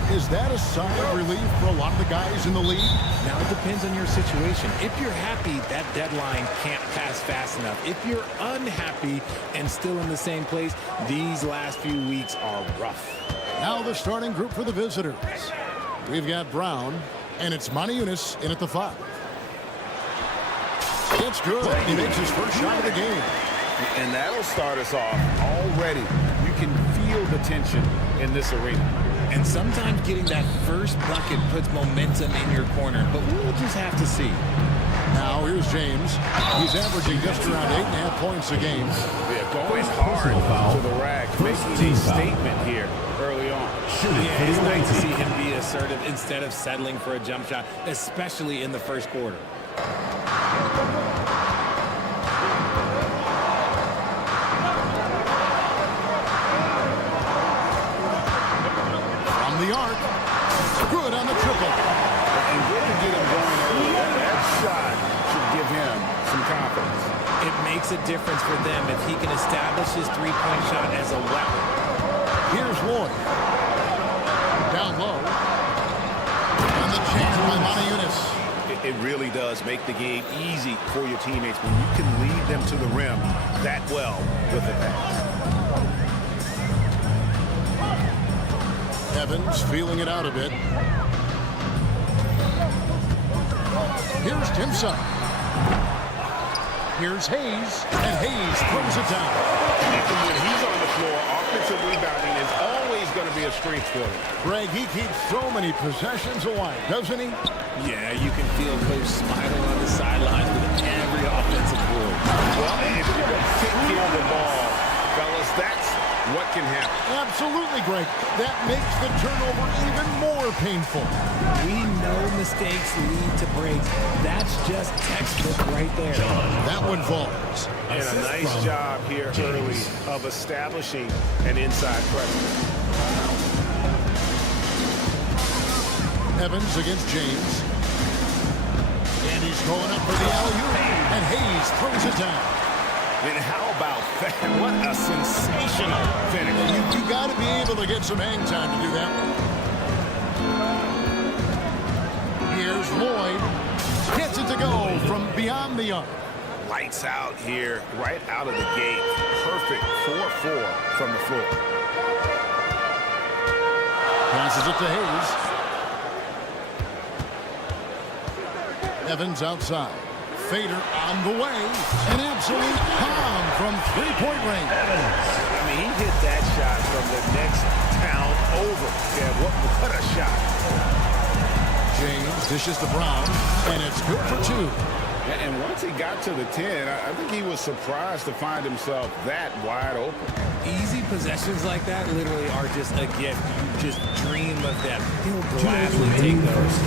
Greg, is that a sign of relief for a lot of the guys in the league? Now, it depends on your situation. If you're happy, that deadline can't pass fast enough. If you're unhappy and still in the same place, these last few weeks are rough. Now the starting group for the visitors. We've got Brown, and it's Monaco in at the 5. It's good. He makes his first shot of the game. And that'll start us off already. You can feel the tension in this arena. And sometimes getting that first bucket puts momentum in your corner, but we'll just have to see. Now here's James. He's averaging just around 8.5 points a game. Yeah, going hard to the rack, making a statement here early on. Yeah, it's nice to see him be assertive instead of settling for a jump shot, especially in the first quarter. The arc. Good on the triple. And good to get him going early. That shot should give him some confidence. It makes a difference for them if he can establish his three-point shot as a weapon. Here's Lloyd. Down low. And the chance by Monaco. It really does make the game easy for your teammates when you can lead them to the rim that well with the pass. Evans feeling it out a bit. Here's Timson. Here's Hayes, and Hayes throws it down. And when he's on the floor, offensive rebounding is always going to be a strength for him. Greg, he keeps so many possessions away, doesn't he? Yeah, you can feel Coach smiling on the sidelines with every offensive board. Well, if you don't take care of the ball, fellas, that's what can happen. Absolutely, Greg. That makes the turnover even more painful. We know mistakes lead to breaks. That's just textbook right there. That one falls. And a nice job here early of establishing an inside pressure. Evans against James. And he's going up for the alley-oop. And Hayes throws it down. And how about that? What a sensational finish. You got to be able to get some hang time to do that. Here's Lloyd. Gets it to go from beyond the arc. Lights out here, right out of the gate. Perfect 4-4 from the floor. Passes it to Hayes. Evans outside. Fader on the way. An absolute bomb from three-point range. I mean, he hit that shot from the next town over. Yeah, what a shot. James dishes to Brown, and it's good for 2. And once he got to the 10, I think he was surprised to find himself that wide open. Easy possessions like that literally are just a gift. You just dream of them. He'll gladly take those.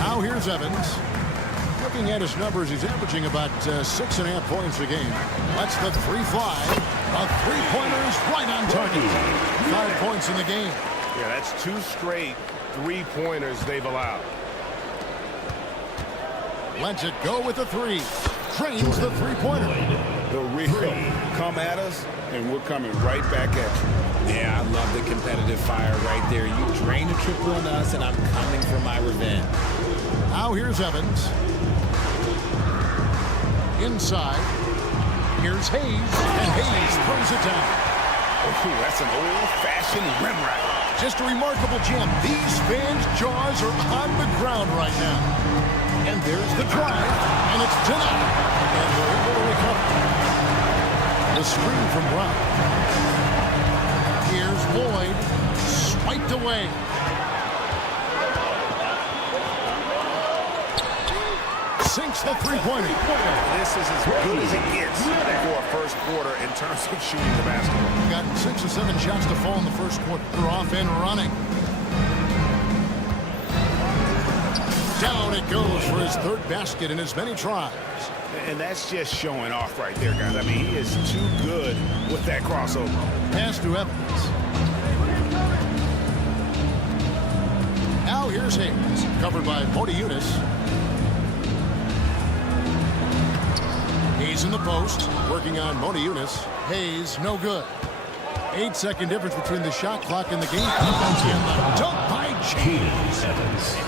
Now here's Evans. Looking at his numbers, he's averaging about 6.5 points a game. That's the 3 fly. A three-pointer is right on target. 5 points in the game. Yeah, that's 2 straight three-pointers they've allowed. Lets it go with the 3. Trains the three-pointer. The real come at us, and we're coming right back at you. Yeah, I love the competitive fire right there. You drain a triple on us, and I'm coming for my revenge. Now here's Evans. Inside. Here's Hayes, and Hayes throws it down. Oh, that's an old-fashioned rim rack. Just a remarkable jam. These fans' jaws are on the ground right now. And there's the drive, and it's denied. And they're able to recover. The screen from Brown. Here's Lloyd, swiped away. Sinks the three-pointer. This is as good as it gets for a first quarter in terms of shooting the basketball. We've got 6 or 7 shots to fall in the first quarter. They're off and running. Down it goes for his 3rd basket in as many tries. And that's just showing off right there, guys. I mean, he is too good with that crossover. Pass to Evans. Now here's Hayes, covered by Monaco. Hayes in the post, working on Monaco. Hayes, no good. 8-second difference between the shot clock and the game clock. And the dunk by James.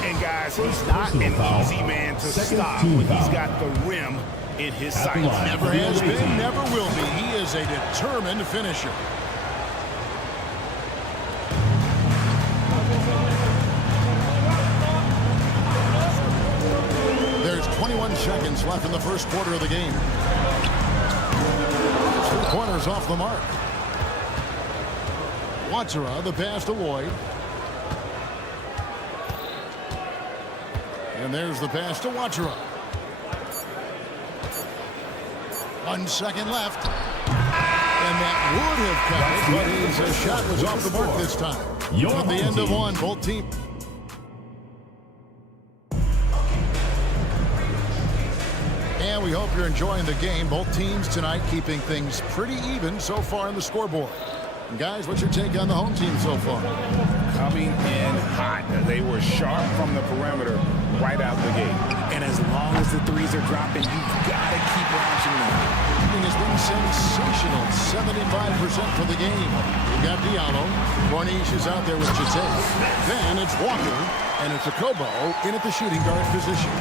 And guys, he's not an easy man to stop when he's got the rim in his sights. Never has been, never will be. He is a determined finisher. There's 21 seconds left in the first quarter of the game. 3-pointers off the mark. Watsura, the pass to Lloyd. And there's the pass to Watsura. 1 second left. And that would have counted, but his shot was off the mark this time. At the end of one, both teams. And we hope you're enjoying the game. Both teams tonight keeping things pretty even so far in the scoreboard. And guys, what's your take on the home team so far? Coming in hot. They were sharp from the perimeter right out the gate. And as long as the threes are dropping, you've got to keep watching them. Has been sensational. 75% for the game. We've got Diallo. Corniche is out there with Chite. Then it's Walker, and it's Okobo in at the shooting guard position.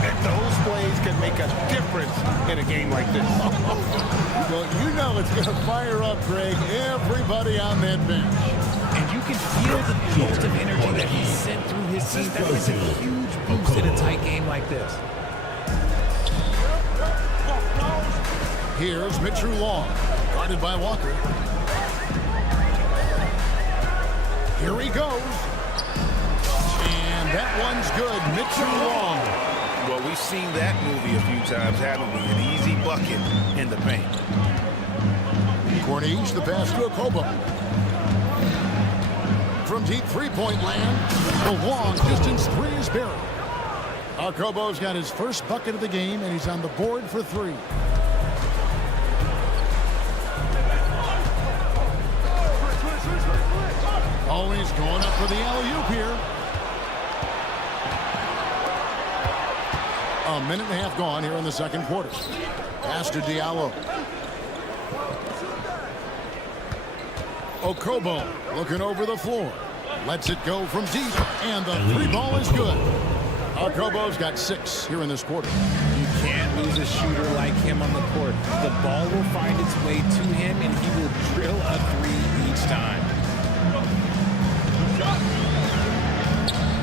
And those plays can make a difference in a game like this. Well, you know it's going to fire up, Greg, everybody on that bench. And you can feel the jolt of energy that he sent through his team. That is a huge boost in a tight game like this. Here's Mitchell Long, guarded by Walker. Here he goes. And that one's good. Mitchell Long. Well, we've seen that movie a few times, haven't we? An easy bucket in the paint. Corniche, the pass to Okobo. From deep three-point land, the long distance three is buried. Okobo's got his first bucket of the game, and he's on the board for three. Oh, he's going up for the alley-oop here. A minute and a half gone here in the second quarter. Pass to Diallo. Okobo looking over the floor. Lets it go from deep, and the three ball is good. Okobo's got 6 here in this quarter. You can't lose a shooter like him on the court. The ball will find its way to him, and he will drill a three each time.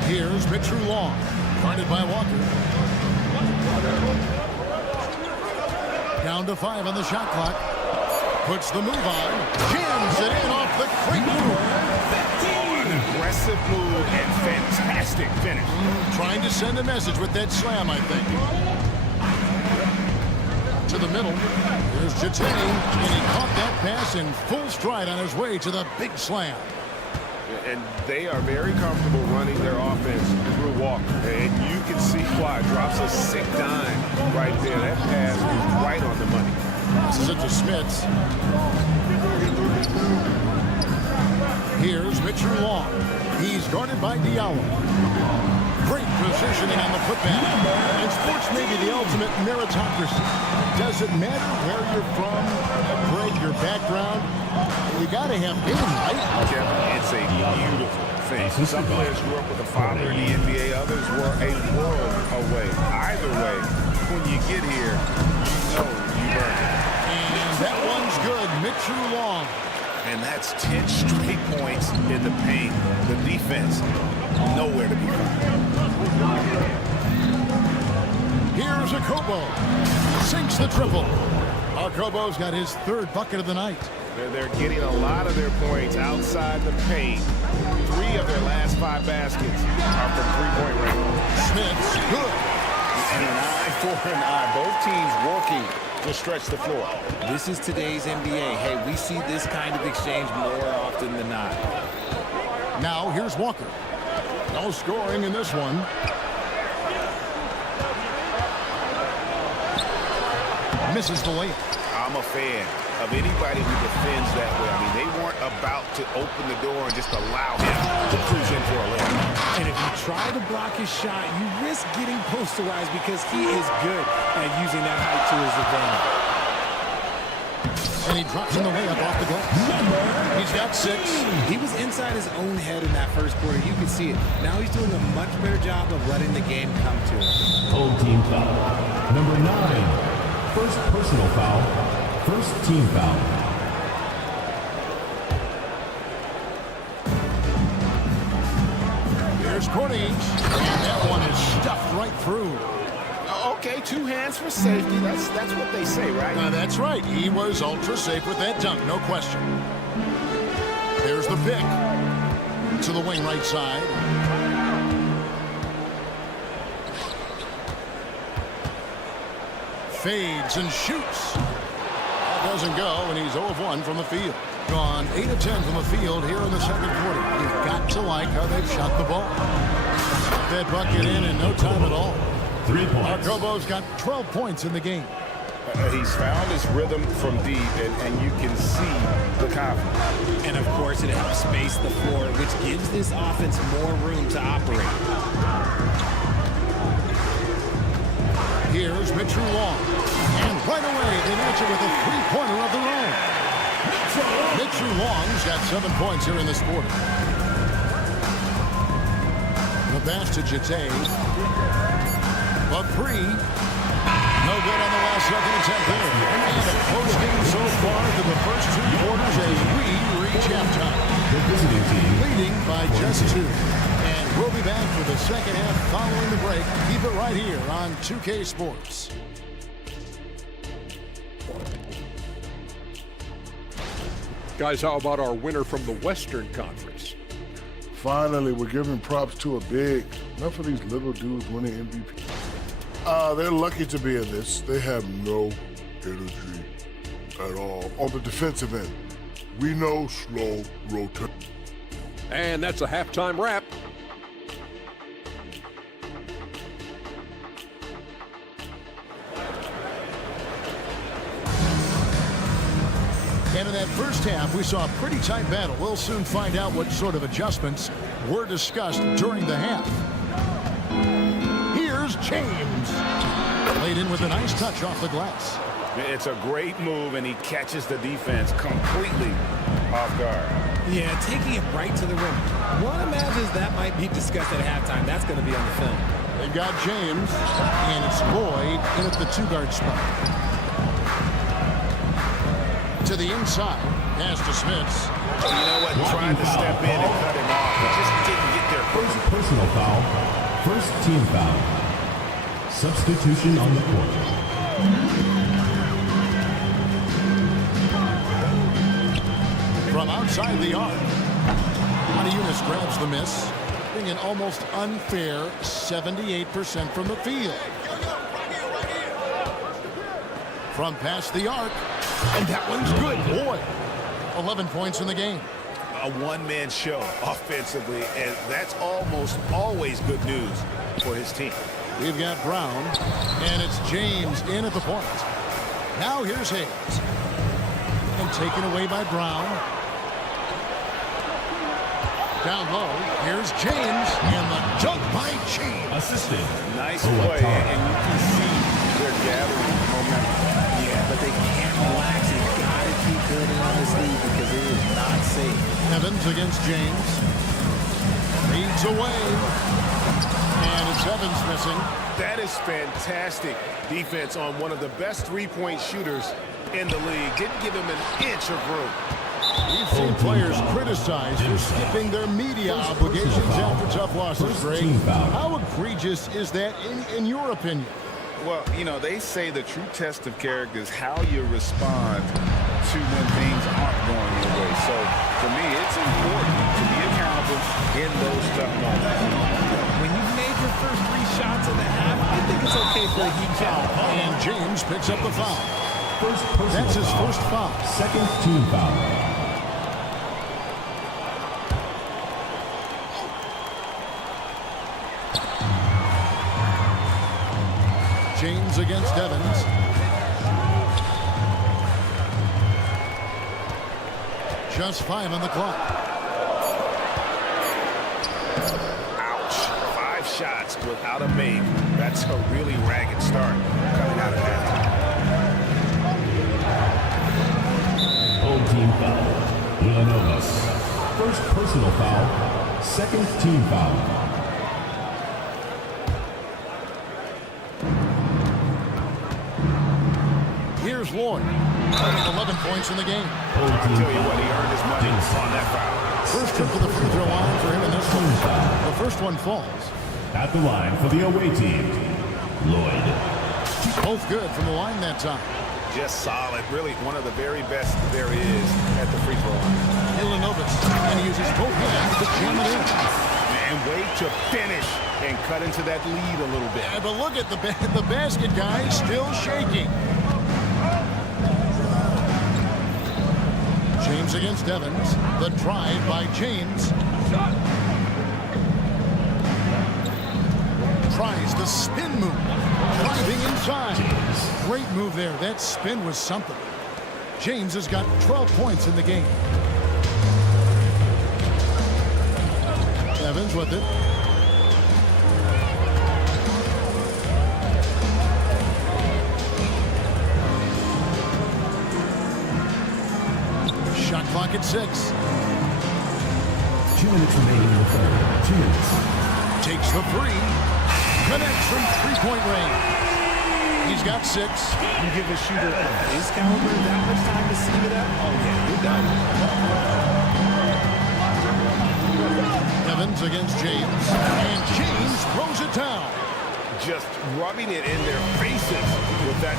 Here's Mitchell Long, guarded by Walker. Down to 5 on the shot clock. Puts the move on. Jams it in off the quick move. An aggressive move and fantastic finish. Trying to send a message with that slam, I think. To the middle. Here's Chite, and he caught that pass in full stride on his way to the big slam. And they are very comfortable running their offense through Walker. And you can see why. Drops a sick dime right there. That pass was right on the money. This is it to Smits. Here's Mitchell Long. He's guarded by Diallo. Great positioning on the putback. And sports may be the ultimate meritocracy. Does it matter where you're from, Greg, your background? You got to have game, right? It's a beautiful thing. Some players grew up with a father in the NBA. Others were a world away. Either way, when you get here, you know you earned it. And that one's good. Mitchell Long. And that's 10 straight points in the paint. The defense, nowhere to be found. Here's Okobo. Sinks the triple. Okobo's got his 3rd bucket of the night. They're getting a lot of their points outside the paint. 3 of their last 5 baskets are from three-point range. Smith's good. And an eye for an eye. Both teams working to stretch the floor. This is today's NBA. Hey, we see this kind of exchange more often than not. Now here's Walker. No scoring in this one. Misses the layup. I'm a fan of anybody who defends that way. I mean, they weren't about to open the door and just allow him to cruise in for a layup. And if you try to block his shot, you risk getting posterized because he is good at using that height to his advantage. And he drops in the layup off the glass. He's got 6. He was inside his own head in that first quarter. You could see it. Now he's doing a much better job of letting the game come to him. Home team foul. Number 9. First personal foul. First team foul. Here's Corniche. And that one is stuffed right through. Okay, 2 hands for safety. That's what they say, right? That's right. He was ultra safe with that dunk, no question. There's the pick to the wing right side. Fades and shoots. Doesn't go, and he's 0 of 1 from the field. Gone 8 of 10 from the field here in the second quarter. You've got to like how they've shot the ball. Got that bucket in no time at all. 3 points. Arcobo's got 12 points in the game. He's found his rhythm from deep, and you can see the confidence. And, of course, it helps space the floor, which gives this offense more room to operate. Here's Mitchell Long. And right away, they match it with a three-pointer of their own. Mitchell Long's got 7 points here in this quarter. The pass to Jete. Lapri. No good on the last second attempt there. And a close game so far through the first 2 quarters as we reach halftime. The visiting team Leading by just 2. And we'll be back for the second half following the break. Keep it right here on 2K Sports. Guys, how about our winner from the Western Conference? Finally, we're giving props to a big. Enough of these little dudes winning MVP. They're lucky to be in this. They have no energy at all. On the defensive end, we know slow rotate. And that's a halftime wrap. And in that first half, we saw a pretty tight battle. We'll soon find out what sort of adjustments were discussed during the half. Here's James. Laid in with a nice touch off the glass. It's a great move, and he catches the defense completely off guard. Yeah, taking it right to the rim. One imagines that might be discussed at halftime. That's going to be on the film. They've got James, and it's Boyd in at the 2-guard spot. To the inside, pass to Smith. You know what? Trying to step in and cut him off. He just didn't get there. First personal foul. First team foul. Substitution on the court. From outside the arc, Adiunas grabs the miss, being an almost unfair 78% from the field. From past the arc, and that one's good. Boy, 11 points in the game. A one-man show offensively, and that's almost always good news for his team. We've got Brown, and it's James in at the point. Now here's Hayes. And taken away by Brown. Down low, here's James, and the dunk by James. Assisted. Nice play, and you can see they're gathering momentum. Yeah, but they can't relax. You've got to keep building on this lead because it is not safe. Evans against James. Leads away. And it's Evans missing. That is fantastic defense on one of the best three-point shooters in the league. Didn't give him an inch of room. We've seen players criticized for skipping their media obligations after tough losses, Greg. How egregious is that in your opinion? Well, you know, they say the true test of character is how you respond to when things aren't going your way. So, for me, it's important to be accountable in those tough moments. When you've made your first 3 shots in the half, I think it's okay for a heat foul. And James picks up the foul. That's his first foul. Second team foul. James against Evans. Just 5 on the clock. Ouch. 5 shots without a make. That's a really ragged start coming out of halftime. First personal foul, second team foul. Here's Lloyd. 11 points in the game. I tell you what, he earned his money on that foul. First trip to the free throw line for him in this one. The first one falls. At the line for the away team, Lloyd. Both good from the line that time. Just solid. Really one of the very best there is at the free throw line. Milanovic, and he uses both hands to jam it in. And wait to finish and cut into that lead a little bit. But look at the basket guy still shaking. James against Evans. The drive by James. Tries the spin move. Driving inside. Great move there. That spin was something. James has got 12 points in the game. Evans with it. Shot clock at 6. 2 minutes remaining in the third. 2 minutes. Takes the three. Connects from three-point range. He's got 6. You give a shooter of his caliber that much time to see it up, oh yeah, you're done. Evans against James. And James throws it down. Just rubbing it in their faces with that.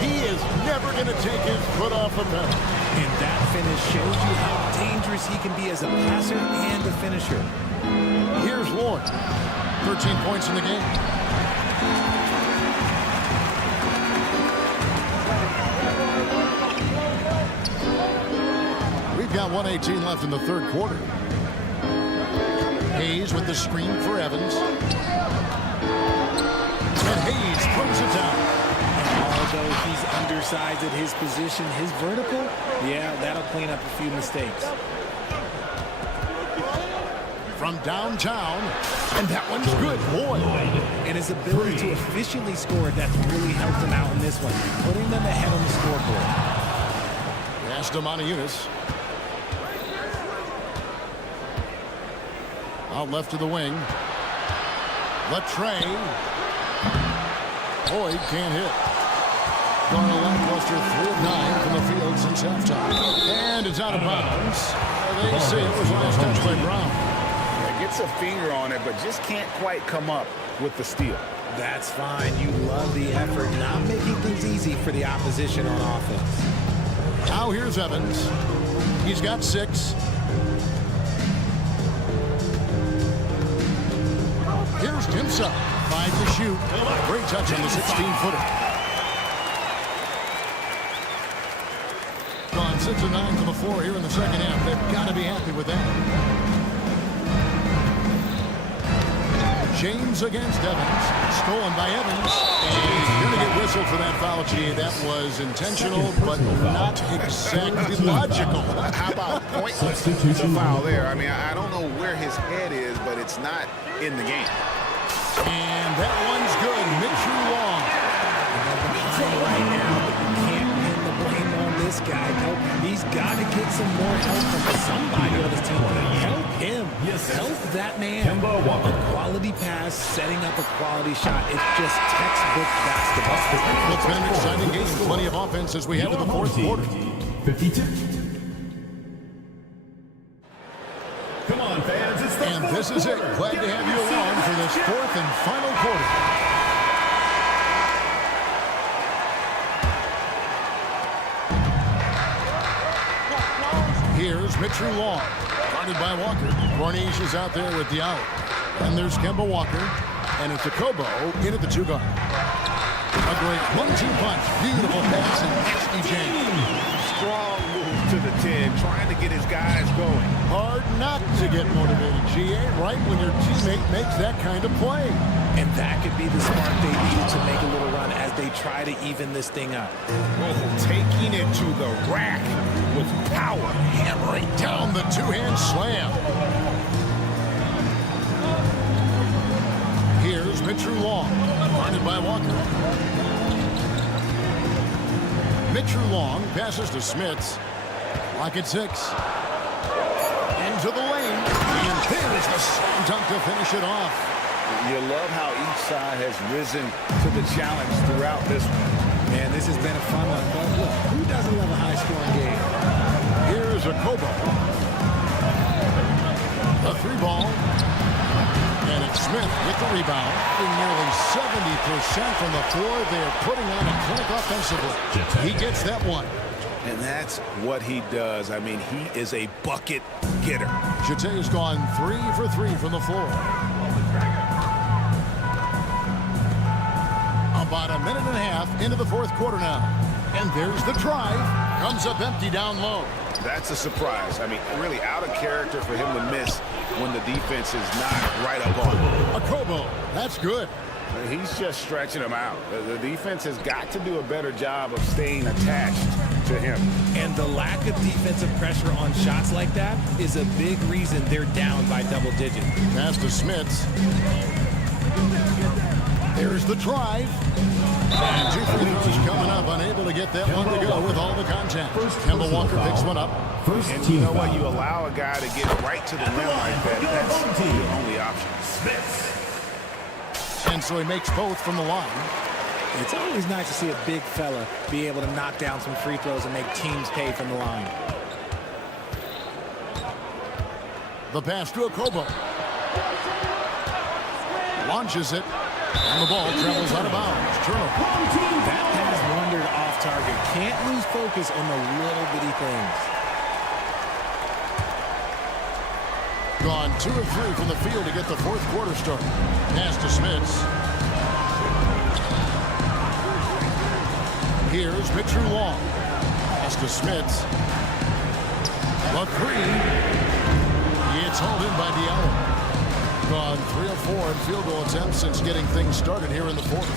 He is never going to take his foot off the pedal. And that finish shows you how dangerous he can be as a passer and a finisher. Here's Lloyd. 13 points in the game. We've got 1:18 left in the third quarter. Hayes with the screen for Evans. And Hayes throws it down. Although he's undersized at his position, his vertical, yeah, that'll clean up a few mistakes. From downtown, and that one's good. Boy. And his ability to efficiently score, that's really helped him out in this one, putting them ahead on the scoreboard. Pass to Monteunis. Out left to the wing. Latre. Boyd can't hit. Going a lackluster 3 of 9 from the field since halftime. And it's out of bounds. They say it was last touched by Brown. Gets a finger on it, but just can't quite come up with the steal. That's fine. You love the effort, not making things easy for the opposition on offense. Now here's Evans. He's got 6. Here's Timsa. 5 to shoot. Great touch on the 16-footer. Gone 6 of 9 from the floor here in the second half. They've got to be happy with that. James against Evans. Stolen by Evans. And he's going to get whistled for that foul. Gee, that was intentional, but not exactly logical. How about pointless? It's a foul there. I mean, I don't know where his head is, but it's not in the game. And that one's good. Mitchell Long. Right now, but you can't pin the blame on this guy. Nope. He's got to get some more help from somebody on his team. Help him. Help that man. A quality pass, setting up a quality shot. It's just textbook basketball. It's been an exciting game. Plenty of offense as we head to the fourth quarter. 52. Come on, fans. It's the And this is it. Glad to have you along for this fourth and final quarter. Here's Mitchell Long, guarded by Walker. Corniche is out there with Diallo. And there's Kemba Walker. And it's a Kobo in at the 2-guard. A great 1-2 punch. Beautiful pass and nasty jam. Strong move to the 10, trying to get his guys going. Hard not to get motivated, GA, right when your teammate makes that kind of play. And that could be the spark they need to make a little run as they try to even this thing up. Oh, taking it to the rack with power. Hammering down the two-hand slam. Here's Mitchell Long, guarded by Walker. Mitchell Long passes to Smits. Lock at 6. into the lane. And there's the slam dunk to finish it off. You love how each side has risen to the challenge throughout this one. Man, this has been a fun one. But look, who doesn't love a high-scoring game? Here's a Kobo. A 3-ball. And it's Smith with the rebound. Nearly 70% from the floor. They're putting on a clinic offensively. He gets that one. And that's what he does. I mean, he is a bucket getter. Jete's gone 3 for 3 from the floor. About a minute and a half into the fourth quarter now. And there's the drive. Comes up empty down low. That's a surprise. I mean, really out of character for him to miss when the defense is not right up on him. A Kobo. That's good. He's just stretching him out. The defense has got to do a better job of staying attached to him. And the lack of defensive pressure on shots like that is a big reason they're down by double digits. Pass to Smits. There's the drive. And 2 free throws coming up. Unable to get that one to go with all the contact. Kemba Walker picks one up. And you know what? You allow a guy to get right to the rim like that. That's your only option. And so he makes both from the line. It's always nice to see a big fella be able to knock down some free throws and make teams pay from the line. The pass to Kobo. Launches it. And the ball travels out of bounds. Turnover. That pass wandered off target. Can't lose focus on the little bitty things. Gone 2 of 3 from the field to get the fourth quarter started. Pass to Smits. Here's Mitchell Long. Pass to Smits. The 3. It's hauled in by Diallo. Gone 3 of 4 in field goal attempts since getting things started here in the fourth.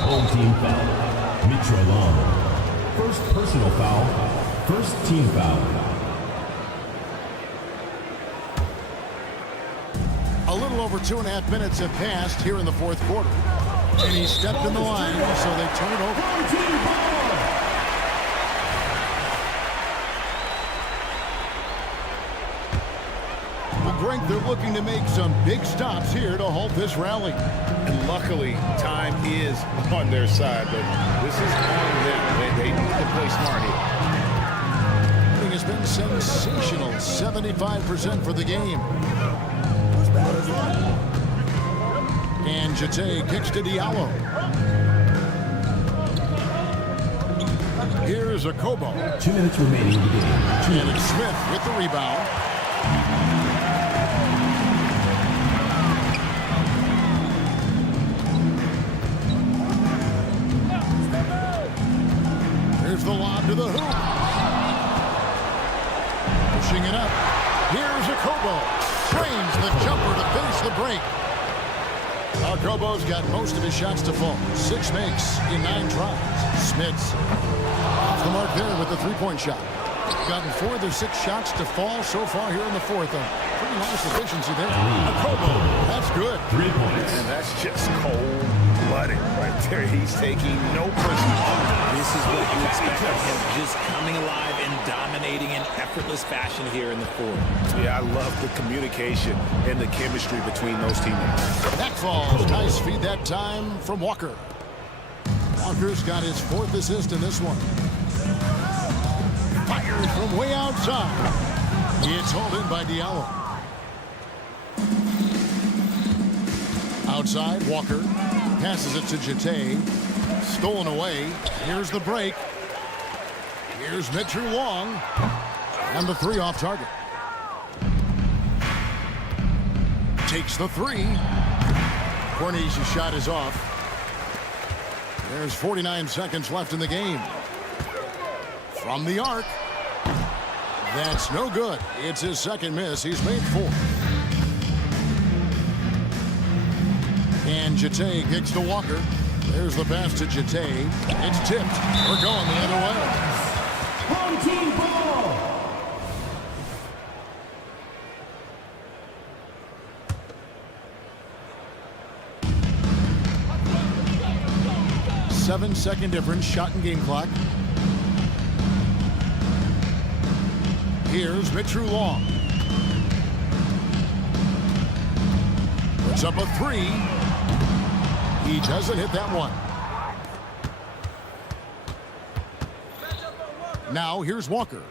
Home team foul. Mitchell Long. First personal foul. First team foul. A little over 2.5 minutes have passed here in the fourth quarter. And he stepped in the line, so they turn it over. Well, Greg, they're looking to make some big stops here to halt this rally. And luckily, time is on their side, but this is on them. They need to play smart here. It has been sensational. 75% for the game. And Jete kicks to Diallo. Here's a Kobo. 2 minutes remaining in the game. And it's Smith with the rebound. Here's the lob to the hoop. Pushing it up. Here's a Kobo. Frames the jumper to finish the break. Kobo's got most of his shots to fall. 6 makes in 9 tries. Smits off the mark there with the 3-point shot. Gotten 4 of their 6 shots to fall so far here in the fourth. Pretty nice efficiency there. Kobo, that's good. 3 points. And that's just cold-blooded right there. He's taking no prisoners. This is what you expect of him, just coming alive and dominating in effortless fashion here in the fourth. Yeah, I love the communication and the chemistry between those teammates. That falls. Nice feed that time from Walker. Walker's got his 4th assist in this one. Fires from way outside. It's hauled in by Diallo. Outside, Walker passes it to Jete. Stolen away. Here's the break. Here's Mitchell Long. And the 3 off target. Takes the 3. Cornelius' shot is off. There's 49 seconds left in the game. From the arc. That's no good. It's his 2nd miss. He's made 4. And Jete kicks to Walker. There's the pass to Jete. It's tipped. We're going the other way. Home team ball. Seven-second difference. Shot and game clock. Here's Mitchell Long. up a three. He doesn't hit that one. Now here's Walker.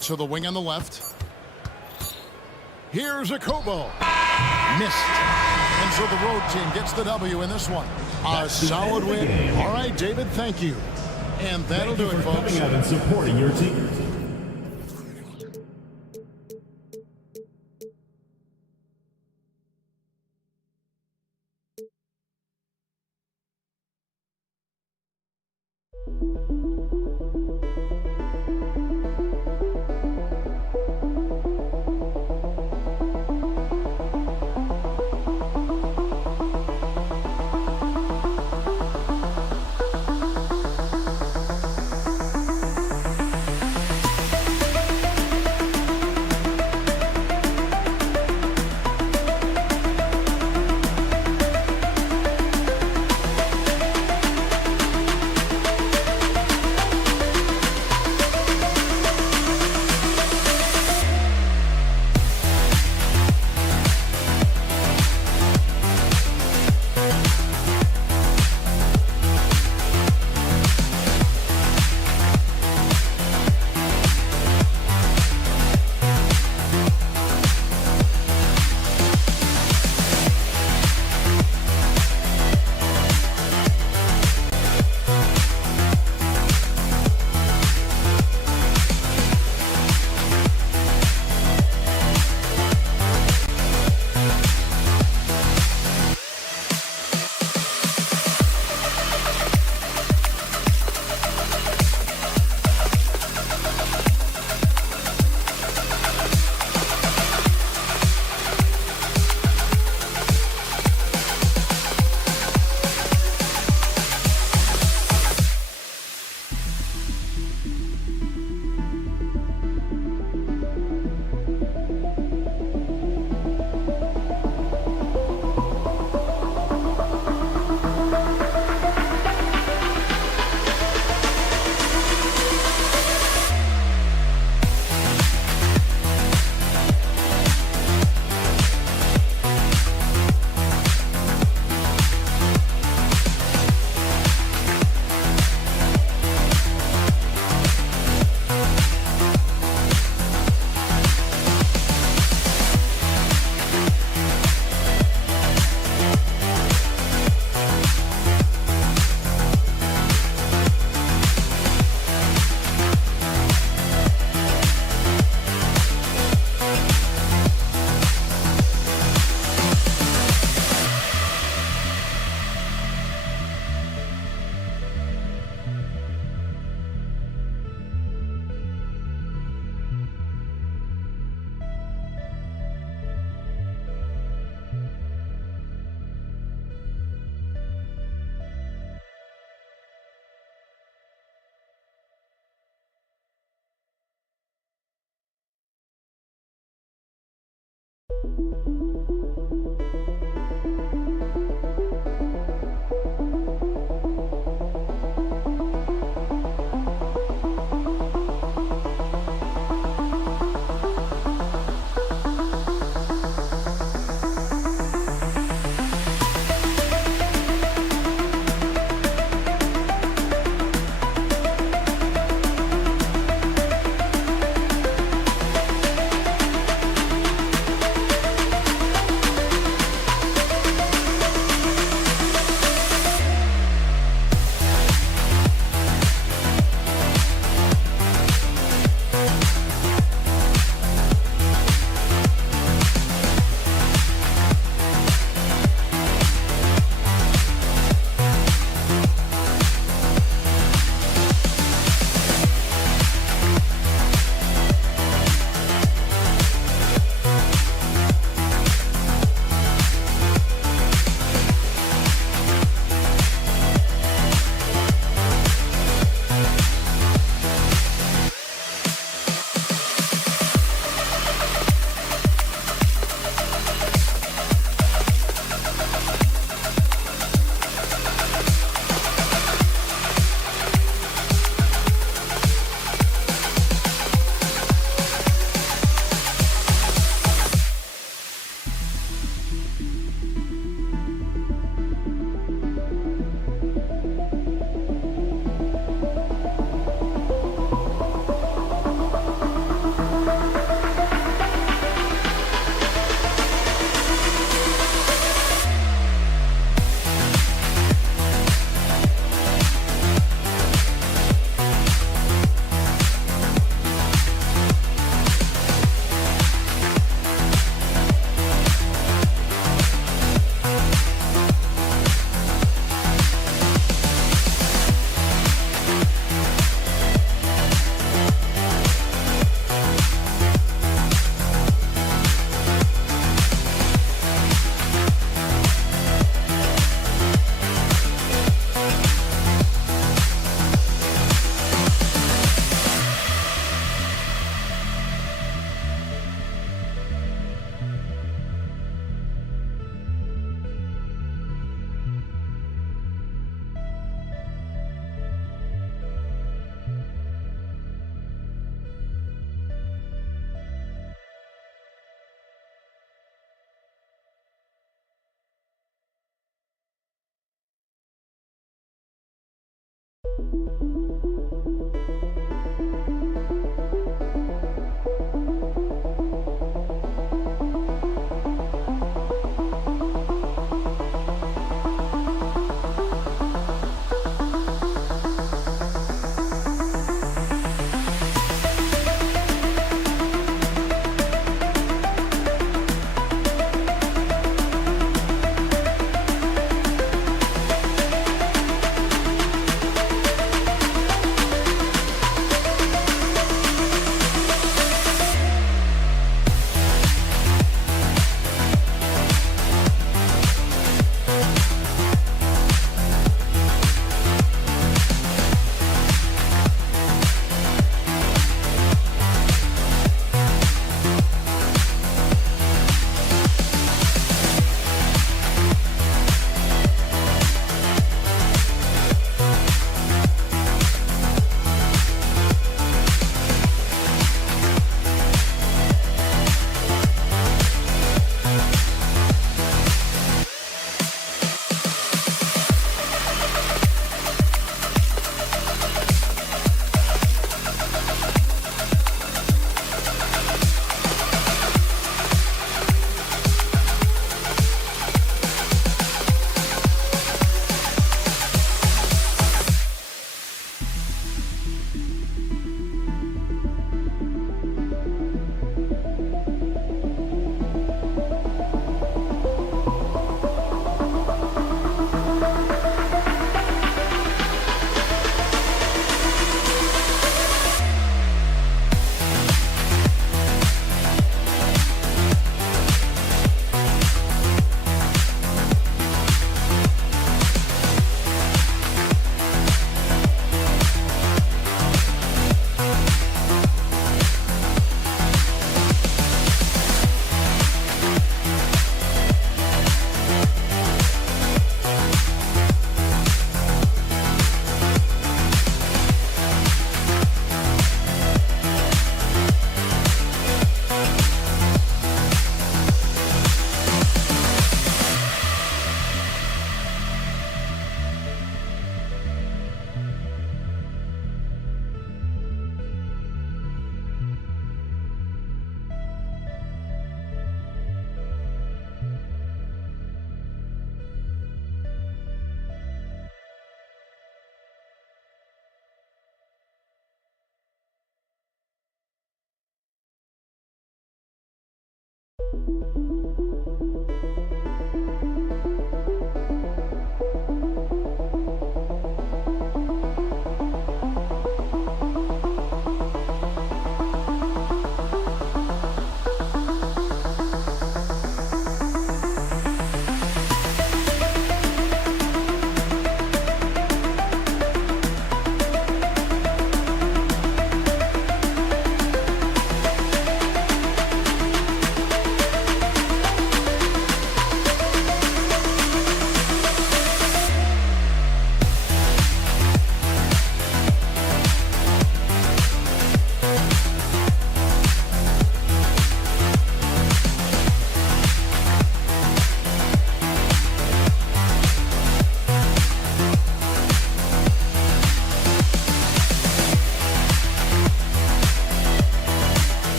To the wing on the left. Here's a Kobo. Missed. And so the road team gets the W in this one. A solid win. All right, David, thank you. And that'll do it, folks. Coming out and supporting your team.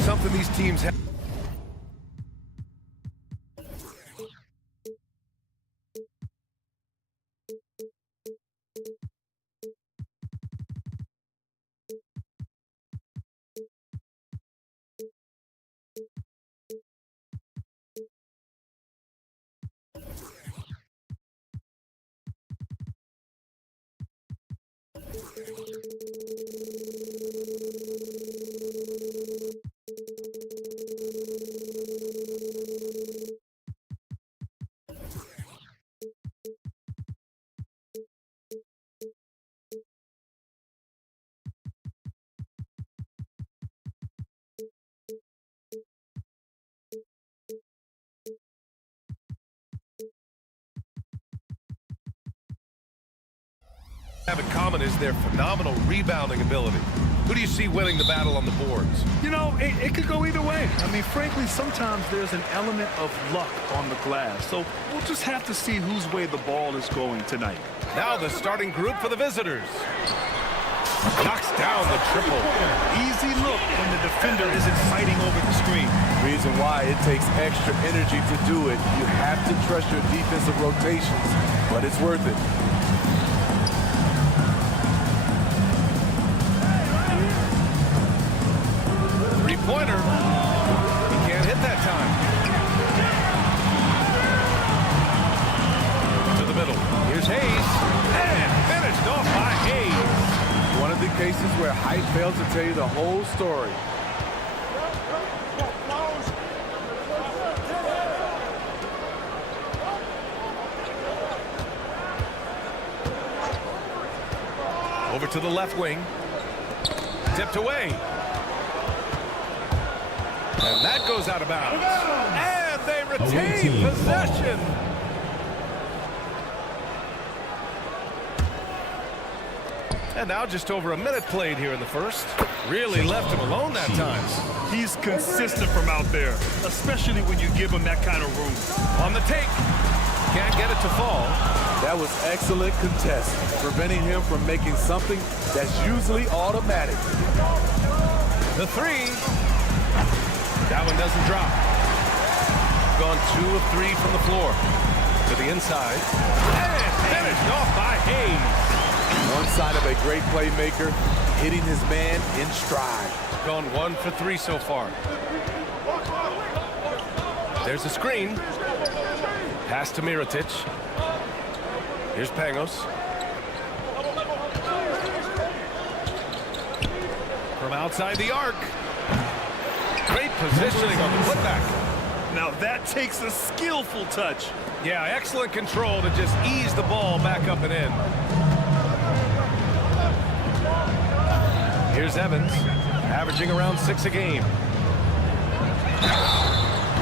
Something these teams have. Have in common is their phenomenal rebounding ability. Who do you see winning the battle on the boards? You know, it could go either way. I mean, frankly, sometimes there's an element of luck on the glass. So we'll just have to see whose way the ball is going tonight. Now the starting group for the visitors. Knocks down the triple. Easy look when the defender isn't fighting over the screen. Reason why it takes extra energy to do it. You have to trust your defensive rotations, but it's worth it. Three-pointer. He can't hit that time. To the middle. Here's Hayes. And finished off by Hayes. One of the cases where height fails to tell you the whole story. Over to the left wing. Tipped away. And that goes out of bounds. And they retain possession. And now just over a minute played here in the first. Really left him alone that time. He's consistent from out there, especially when you give him that kind of room. On the take. Can't get it to fall. That was excellent contest, preventing him from making something that's usually automatic. The three. That one doesn't drop. Gone 2 of 3 from the floor. To the inside. And finished off by Hayes. One side of a great playmaker, hitting his man in stride. Gone 1 for 3 so far. There's a screen. Pass to Mirotic. Here's Pangos. From outside the arc. Great positioning on the putback. Now that takes a skillful touch. Yeah, excellent control to just ease the ball back up and in. Here's Evans, averaging around 6 a game.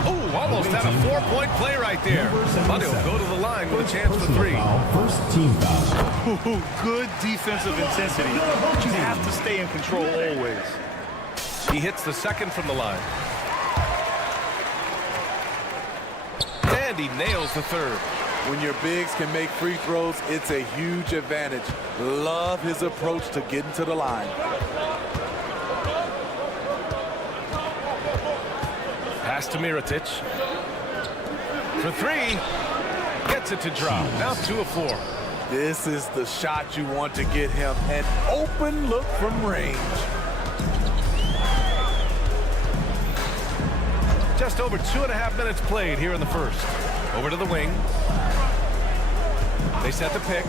Oh, almost had a 4-point play right there. But he'll go to the line with a chance for 3. First team foul. Ooh, good defensive intensity. But you have to stay in control always. He hits the second from the line. And he nails the third. When your bigs can make free throws, it's a huge advantage. Love his approach to getting to the line. Pass to Mirotic. For 3. Gets it to drop. Now 2 of 4. This is the shot you want to get him. An open look from range. Just over 2.5 minutes played here in the first. Over to the wing. They set the pick.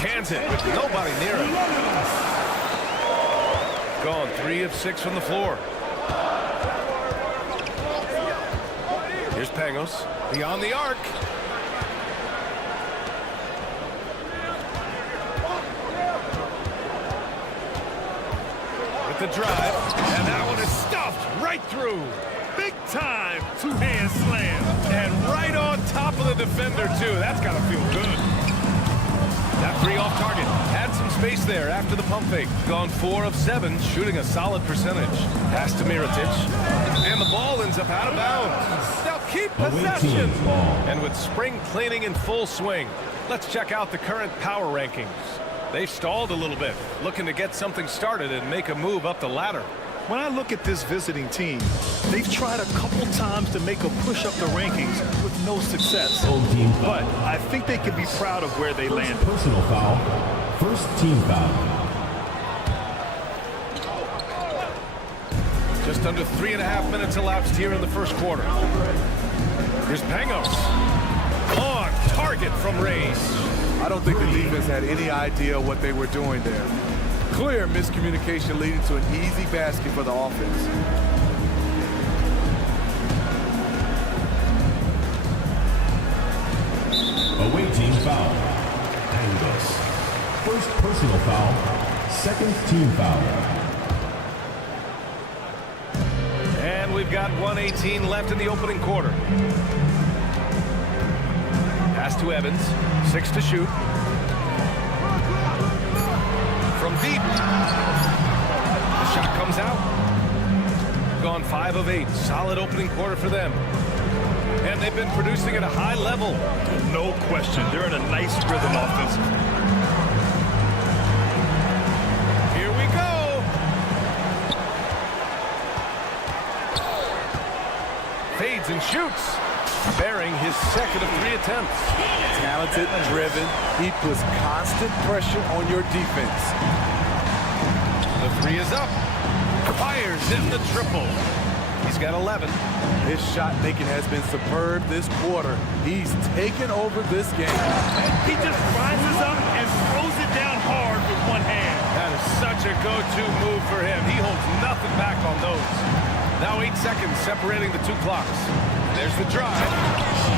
Cans it with nobody near him. Gone 3 of 6 from the floor. Here's Pangos. Beyond the arc. With the drive. And that one is stuffed right through. Big time two-hand slam. And right on top of the defender, too. That's got to feel good. That 3 off target. Had some space there after the pump fake. Gone 4 of 7, shooting a solid percentage. Pass to Mirotic. And the ball ends up out of bounds. They'll keep possession. And with spring cleaning in full swing, let's check out the current power rankings. They've stalled a little bit, looking to get something started and make a move up the ladder. When I look at this visiting team, they've tried a couple times to make a push up the rankings with no success. But I think they can be proud of where they landed. Personal foul. First team foul. Just under 3.5 minutes elapsed here in the first quarter. Here's Pangos. On target from range. I don't think the defense had any idea what they were doing there. Clear miscommunication leading to an easy basket for the offense. Away team foul. Pangos. First personal foul. Second team foul. And we've got 1:18 left in the opening quarter. Pass to Evans. 6 to shoot. From deep. The shot comes out. Gone 5 of 8. Solid opening quarter for them. And they've been producing at a high level. No question. They're in a nice rhythm offensively. Here we go. Fades and shoots. Bearing his second of 3 attempts. Talented, driven. He puts constant pressure on your defense. The 3 is up. Fires in the triple. He's got 11. His shot making has been superb this quarter. He's taken over this game. He just rises up and throws it down hard with one hand. That is such a go-to move for him. He holds nothing back on those. Now 8 seconds separating the 2 clocks. There's the drive.